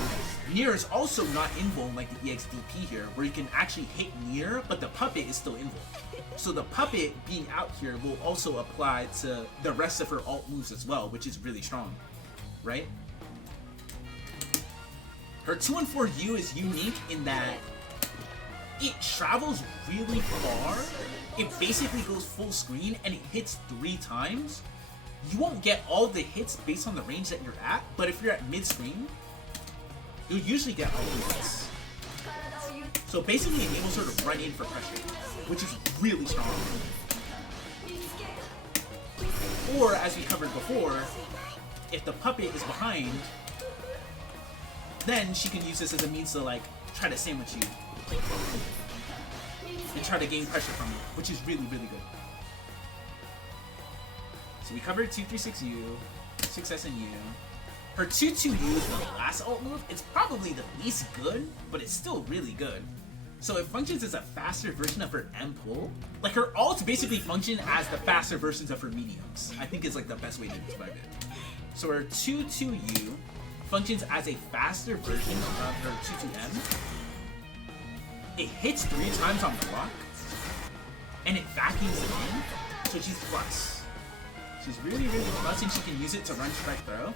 Nier is also not invuln like the EX DP here, where you can actually hit Nier, but the puppet is still invuln. So the puppet being out here will also apply to the rest of her alt moves as well, which is really strong, right? Her 2-4U is unique in that it travels really far. It basically goes full screen and it hits 3 times. You won't get all the hits based on the range that you're at, but if you're at mid-screen, you'll usually get all the hits. So basically it enables her to run in for pressure, which is really strong. Or, as we covered before, if the puppet is behind, then she can use this as a means to like try to sandwich you and try to gain pressure from you, which is really, really good. So we covered 236U, 6SNU. Her 2-2U is the last alt move. It's probably the least good, but it's still really good. So it functions as a faster version of her M pull. Like her alts basically function as the faster versions of her mediums. I think is like the best way to describe it. So her 2-2U functions as a faster version of her 2-2M. It hits 3 times on block, and it vacuums it in, so she's plus. She's really, really plus, and she can use it to run strike throw,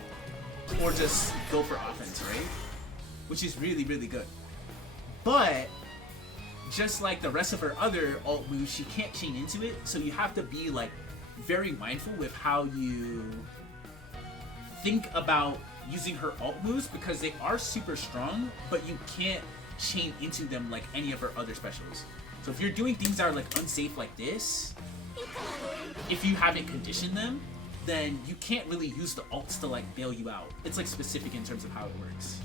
or just go for offense, right? Which is really, really good. But, just like the rest of her other alt moves, she can't chain into it, so you have to be like very mindful with how you think about using her alt moves, because they are super strong, but you can't chain into them like any of her other specials. So if you're doing things that are like unsafe like this, if you haven't conditioned them, then you can't really use the alts to like bail you out. It's like specific in terms of how it works.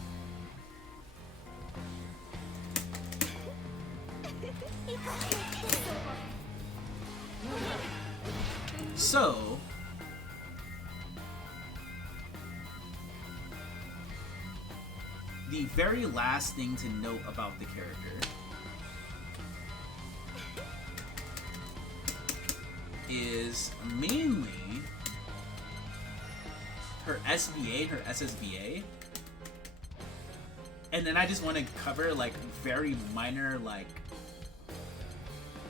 So the very last thing to note about the character is mainly her SVA and her SSVA. And then I just want to cover like very minor like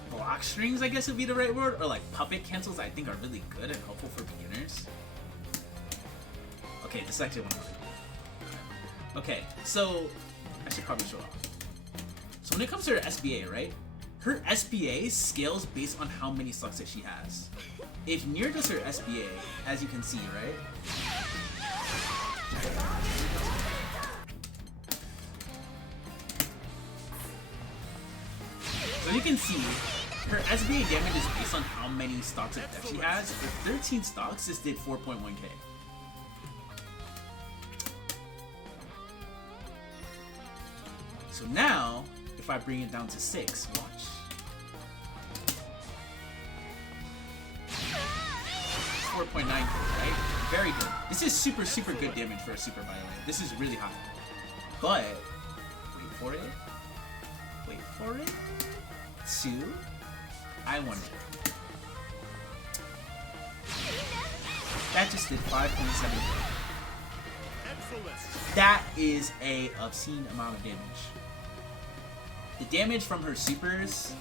block strings, I guess would be the right word, or like puppet cancels I think are really good and helpful for beginners. Okay, this is actually one of them. Okay, so I should probably show off. So when it comes to her SBA, right? Her SBA scales based on how many stocks that she has. If Nier does her SBA, as you can see, right? So you can see, her SBA damage is based on how many stocks that she has. With 13 stocks, this did 4.1k. So now, if I bring it down to 6, watch. $4.9k, right? Very good. This is super, super good damage for a super violent. This is really high. But, wait for it. Wait for it. 2. I wonder. That just did 5.7k. That is a obscene amount of damage. The damage from her supers,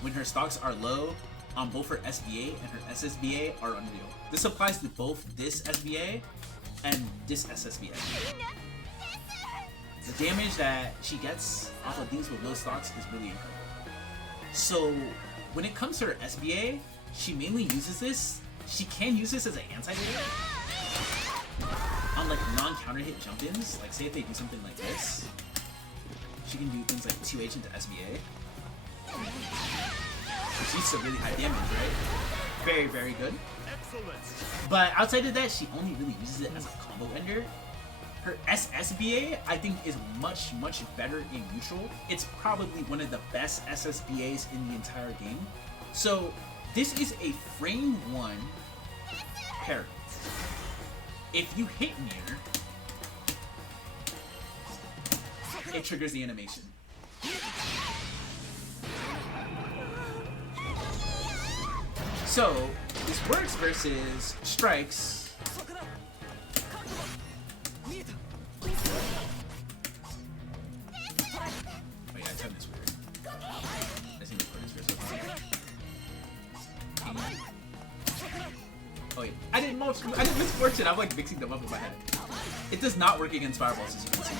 when her stocks are low, on both her SBA and her SSBA are unreal. This applies to both this SBA and this SSBA. The damage that she gets off of these with low stocks is really incredible. So, when it comes to her SBA, she mainly uses this. She can use this as an anti-hit on like non-counter hit jump-ins. Like say if they do something like this, she can do things like 2H into SBA. Which leads to really high damage, right? Very, very good. But outside of that, she only really uses it as a combo ender. Her SSBA, I think, is much, much better in neutral. It's probably one of the best SSBAs in the entire game. So, this is a frame 1 parry. If you hit Nier, it triggers the animation. So, this works versus strikes no! I didn't misfortune. I'm like mixing them up in my head. It does not work against fireballs, as you can see.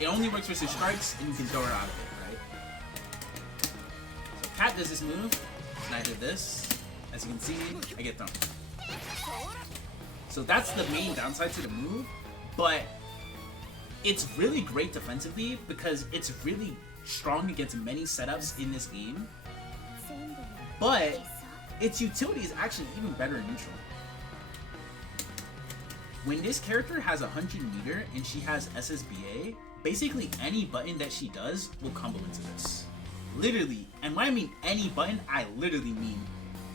It only works versus strikes, and you can throw her out of it, right? So Cat does this move, and I did this. As you can see, I get thrown. So that's the main downside to the move, but it's really great defensively because it's really strong against many setups in this game. But its utility is actually even better in neutral. When this character has 100 meter and she has SSBA, basically any button that she does will combo into this. Literally, and when I mean any button, I literally mean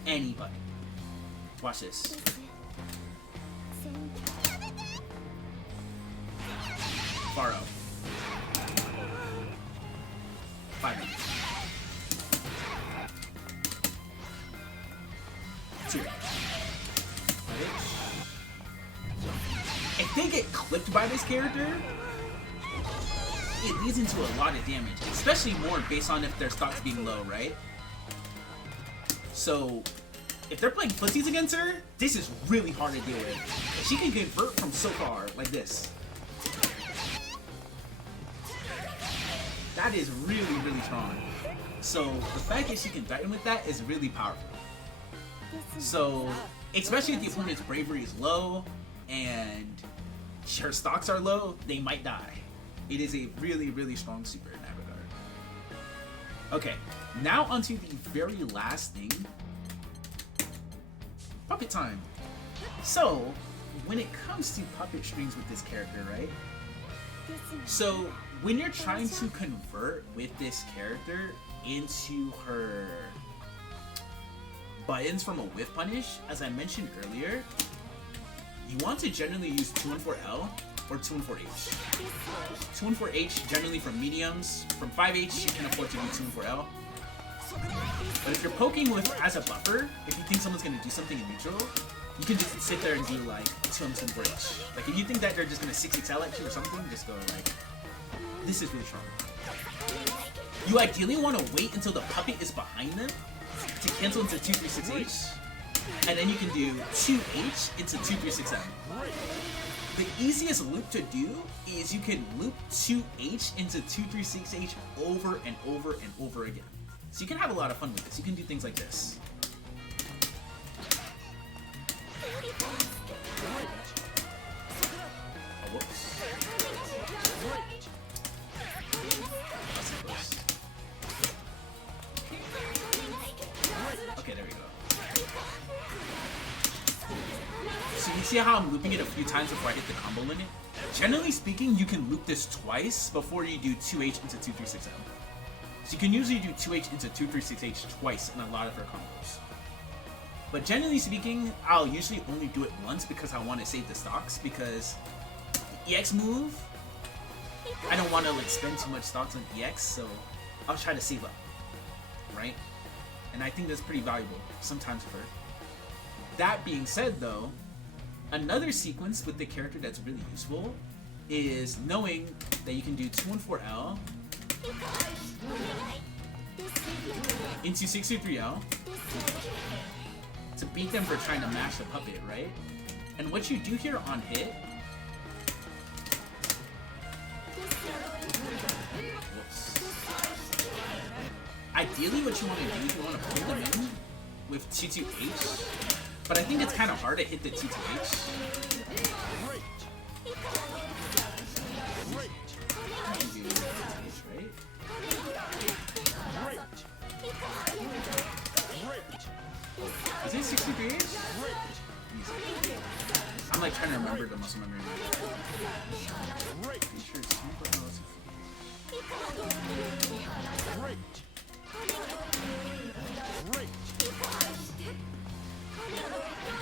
any button. Watch this. Far out. 5 minutes. 2. If they get clipped by this character, it leads into a lot of damage, especially more based on if their stocks being low, right? So, if they're playing footsies against her, this is really hard to deal with. She can convert from so far, like this. That is really, really strong. So, the fact that she can threaten with that is really powerful. So, especially if the opponent's bravery is low, and her stocks are low, they might die. It is a really, really strong super in that regard. Okay, now onto the very last thing. Puppet time. So, when it comes to puppet strings with this character, right? So, when you're trying to convert with this character into her buttons from a whiff punish, as I mentioned earlier, you want to generally use 214L or 214H. 214H generally from mediums. From 5H you can afford to do 214L. But if you're poking with as a buffer, if you think someone's gonna do something in neutral, you can just sit there and do like 2M24H. Like if you think that they're just gonna 6XL at you or something, just go like, this is really strong. You ideally want to wait until the puppet is behind them to cancel into 236H, and then you can do 2H into 236M. The easiest loop to do is you can loop 2H into 236H over and over and over again. So you can have a lot of fun with this. You can do things like this. Oh, whoops. Okay, there we go. So you see how I'm looping it a few times before I hit the combo limit? Generally speaking, you can loop this twice before you do 2H into 236M. So you can usually do 2H into 236H twice in a lot of her combos. But generally speaking, I'll usually only do it once because I want to save the stocks, because the EX move, I don't want to like spend too much stocks on EX, so I'll try to save up, right? And I think that's pretty valuable sometimes for her. That being said though, another sequence with the character that's really useful is knowing that you can do 214L into 623L to beat them for trying to mash the puppet, right? And what you do here on hit, whoops. Ideally what you want to do is you want to pull them in with 22H, but I think it's kind of hard to hit the 22H. Is it 63H? I'm like trying to remember the muscle memory. Pretty sure it's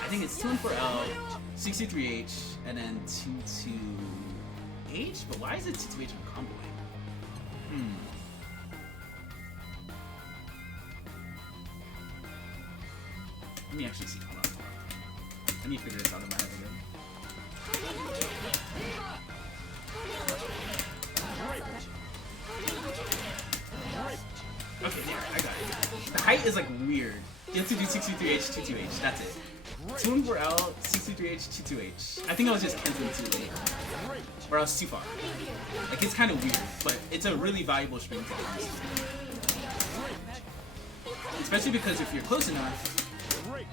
I think it's 214L, 63H, and then 22H? But why is it 22H on comboing? Let me actually see. Hold on. Let me figure this out in my head again. Okay, there, I got it. The height is like weird. You have to do 63H, 22H. That's it. 214L, 63H, 22H. I think I was just canceling too late. Or else too far. Like, it's kind of weird, but it's a really valuable string to use. Especially because if you're close enough, you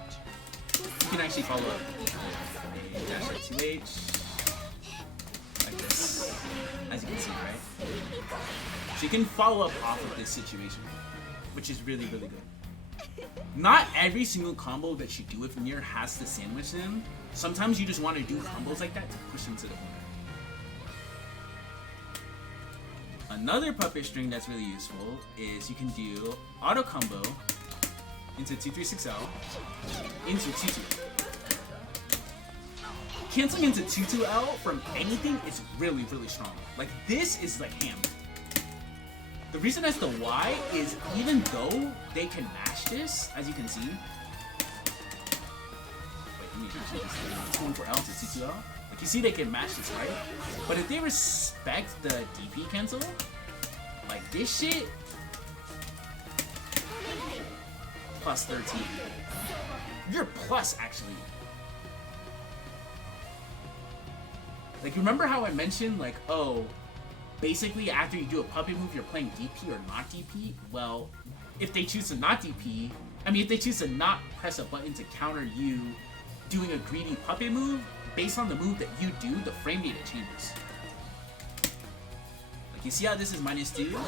can actually follow up. Dash at 2H. Like this. As you can see, right? So you can follow up off of this situation, which is really, really good. Not every single combo that you do with Nier has to sandwich them. Sometimes you just want to do combos like that to push them to the corner. Another puppet string that's really useful is you can do auto combo into 236L into 22. Canceling into 22L from anything is really, really strong. Like, this is like ham. The reason as to why is even though they can mash this, as you can see. Wait, let me actually just 214L to 22L. Like, you see they can mash this, right? But if they respect the DP cancel, like this shit, plus 13. You're plus, actually. Like, remember how I mentioned, like, oh, basically after you do a puppet move, you're playing DP or not DP? Well, if they choose to not DP, if they choose to not press a button to counter you doing a greedy puppet move, based on the move that you do, the frame data changes. Like, you see how this is -2?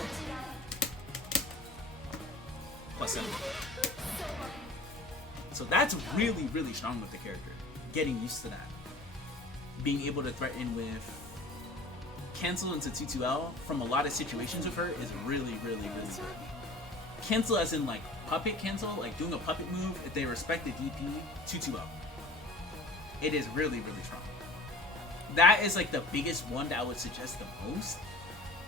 +7. So that's really, really strong with the character. Getting used to that. Being able to threaten with cancel into 22L from a lot of situations with her is really, really, really good. Cancel as in like puppet cancel, like doing a puppet move, if they respect the DP, 22L. It is really, really strong. That is like the biggest one that I would suggest the most.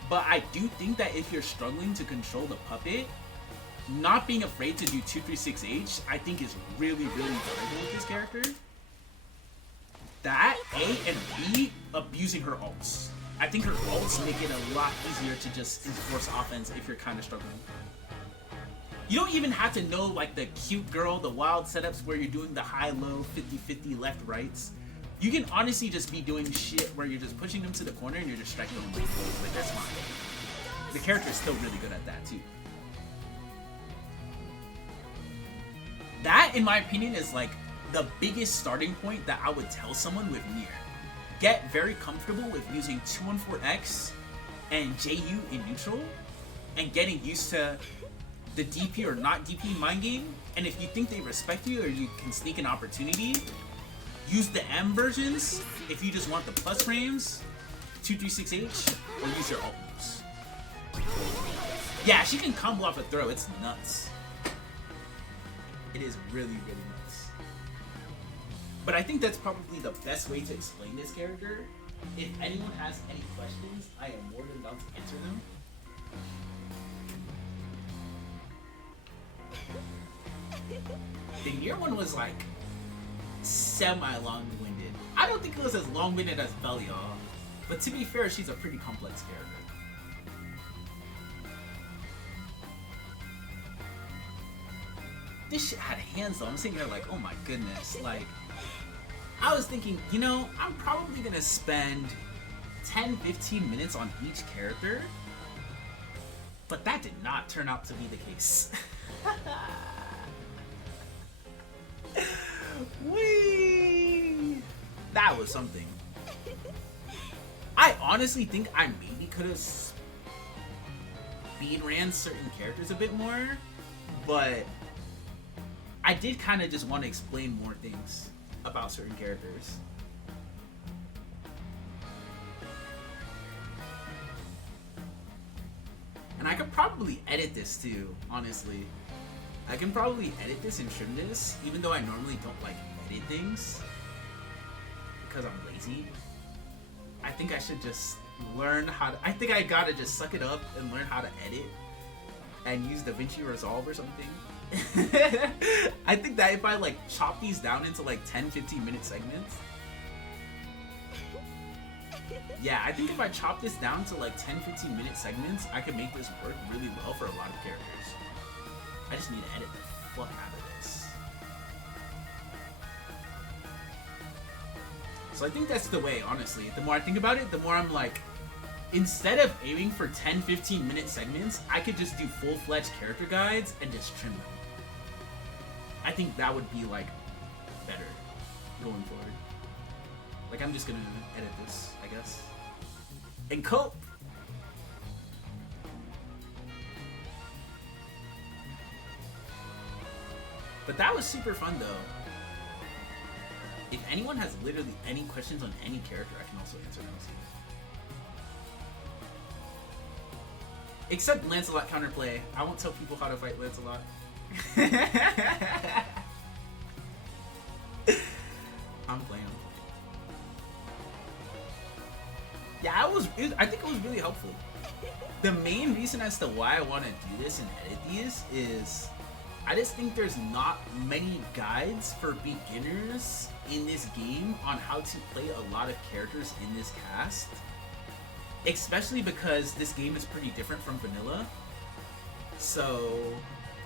But I do think that if you're struggling to control the puppet, not being afraid to do 236H, I think is really, really valuable with this character. That, A, and B, abusing her ults. I think her ults make it a lot easier to just enforce offense if you're kind of struggling. You don't even have to know like the cute girl, the wild setups where you're doing the high-low 50-50 left-rights. You can honestly just be doing shit where you're just pushing them to the corner and you're just striking them. Like, that's fine. The character is still really good at that too. That, in my opinion, is like the biggest starting point that I would tell someone with Nier. Get very comfortable with using 214X and JU in neutral and getting used to the DP or not DP mind game. And if you think they respect you or you can sneak an opportunity, use the M versions if you just want the plus frames, 236H, or use your alt moves. Yeah, she can combo off a throw, it's nuts. It is really, really nuts. But I think that's probably the best way to explain this character. If anyone has any questions, I am more than down to answer them. The Nier one was like semi-long-winded. I don't think it was as long-winded as Belial, but to be fair, she's a pretty complex character. This shit had hands though. I'm sitting here like, oh my goodness. Like, I was thinking, you know, I'm probably gonna spend 10-15 minutes on each character, but that did not turn out to be the case. Whee! That was something. I honestly think I maybe could have speed ran certain characters a bit more, but I did kind of just want to explain more things about certain characters. And I could probably edit this too, honestly. I can probably edit this and trim this, even though I normally don't like edit things because I'm lazy. I think I should just learn how to, I think I gotta just suck it up and learn how to edit and use DaVinci Resolve or something. I think that if I like chop these down into like 10-15 minute segments, yeah, I think if I chop this down to like 10-15 minute segments, I could make this work really well for a lot of characters. I just need to edit the fuck out of this. So I think that's the way, honestly. The more I think about it, the more I'm like, instead of aiming for 10-15 minute segments, I could just do full-fledged character guides and just trim them. I think that would be like better going forward. Like, I'm just gonna edit this, I guess. And cope! But that was super fun, though. If anyone has literally any questions on any character, I can also answer those. Except Lancelot counterplay. I won't tell people how to fight Lancelot. I'm playing. Yeah, I think it was really helpful. The main reason as to why I want to do this and edit these is I just think there's not many guides for beginners in this game on how to play a lot of characters in this cast. Especially because this game is pretty different from vanilla. So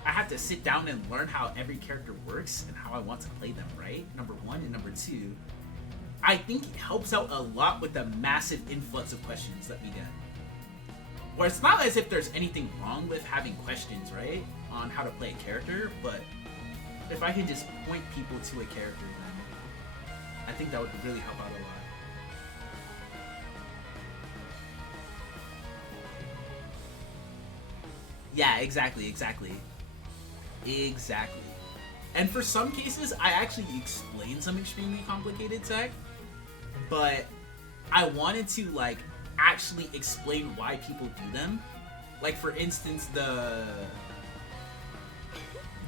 I have to sit down and learn how every character works and how I want to play them, right? Number one, and number two, I think it helps out a lot with the massive influx of questions that we get. Or it's not as if there's anything wrong with having questions, right? On how to play a character, but if I can just point people to a character, then I think that would really help out a lot. Yeah, exactly. And for some cases, I actually explain some extremely complicated tech, but I wanted to, like, actually explain why people do them. Like, for instance, the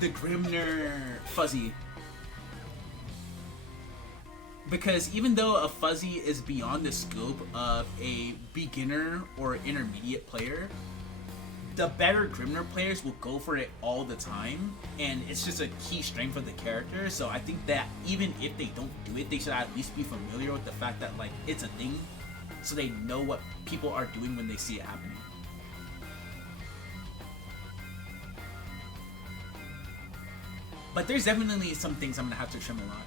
Grimnir fuzzy. Because even though a fuzzy is beyond the scope of a beginner or intermediate player, the better Grimnir players will go for it all the time, and it's just a key strength of the character. So I think that even if they don't do it, they should at least be familiar with the fact that, like, it's a thing, so they know what people are doing when they see it happening. But there's definitely some things I'm gonna have to trim a lot.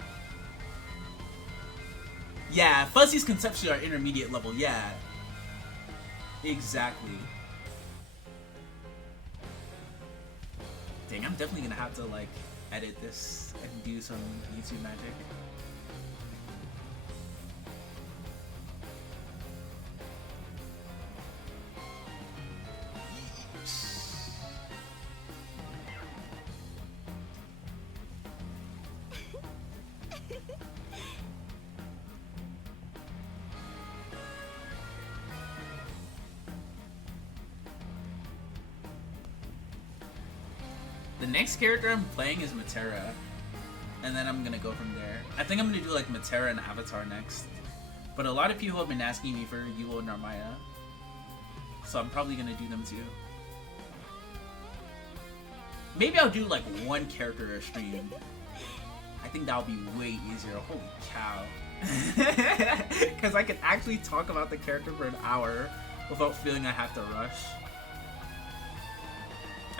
Yeah, fuzzies conceptually are intermediate level, yeah. Exactly. Dang, I'm definitely gonna have to, like, edit this and do some YouTube magic. The next character I'm playing is Matera, and then I'm gonna go from there. I think I'm gonna do, like, Matera and Avatar next, but a lot of people have been asking me for Yulo and Narmaya, so I'm probably gonna do them too. Maybe I'll do, like, one character a stream. I think that'll be way easier. Holy cow. Because I can actually talk about the character for an hour without feeling I have to rush.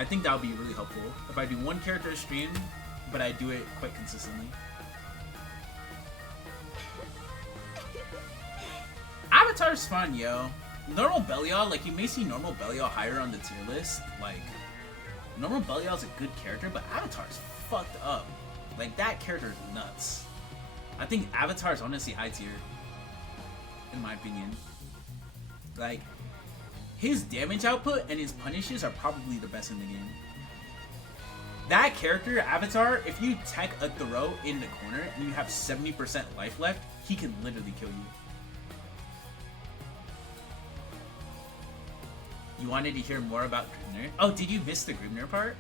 I think that would be really helpful if I do one character a stream, but I do it quite consistently. Avatar's fun, yo. Normal Belial, like, you may see normal Belial higher on the tier list. Like, normal Belial's a good character, but Avatar's fucked up. Like, that character's nuts. I think Avatar's honestly high tier, in my opinion. Like, his damage output and his punishes are probably the best in the game. That character, Avatar, if you tech a throw in the corner and you have 70% life left, he can literally kill you. You wanted to hear more about Grimnir? Oh, did you miss the Grimnir part?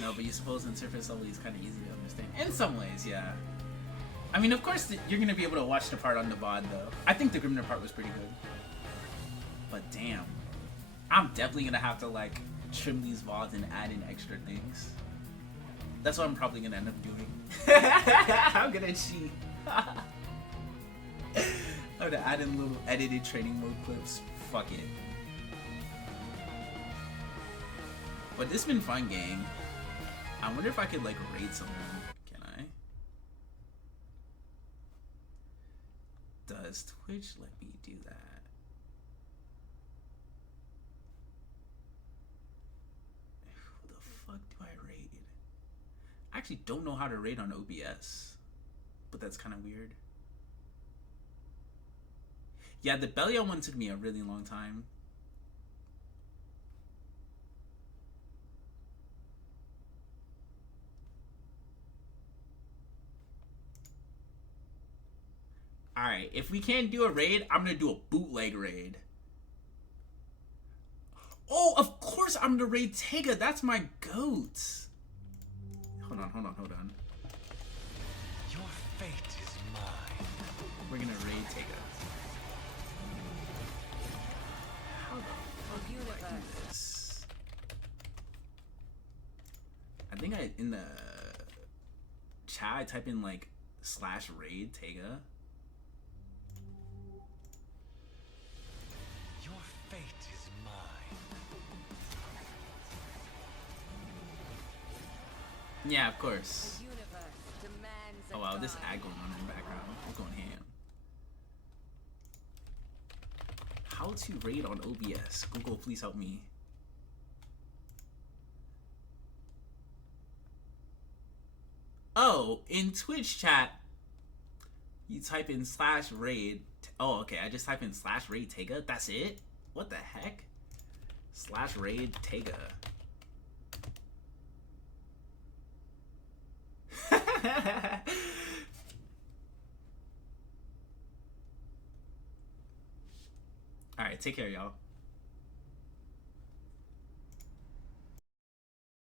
No, but you suppose in surface level he's kind of easy to understand. In some ways, yeah. I mean, of course, you're gonna be able to watch the part on the VOD, though. I think the Grimnir part was pretty good. But damn. I'm definitely gonna have to, like, trim these VODs and add in extra things. That's what I'm probably gonna end up doing. I'm gonna cheat. I'm gonna add in little edited training mode clips. Fuck it. But this has been fun, gang. I wonder if I could, like, raid someone. Can I? Does Twitch let me do that? Who the fuck do I raid? I actually don't know how to raid on OBS. But that's kind of weird. Yeah, the Belial one took me a really long time. Alright, if we can't do a raid, I'm gonna do a bootleg raid. Oh, of course I'm gonna raid Tega. That's my goat. Hold on. Your fate is mine. We're gonna raid Tega. How the fuck do I do this? I think in the chat I type in like /raid Tega. Your fate is mine. Yeah, of course. The universe demands a Oh wow, this god. ad going on in the background. I'm going ham. How to raid on OBS? Google, please help me. Oh, in Twitch chat, you type in /raid. Oh, okay. I just type in /raid Tega. That's it? What the heck? /raid Tega. Alright, take care, y'all.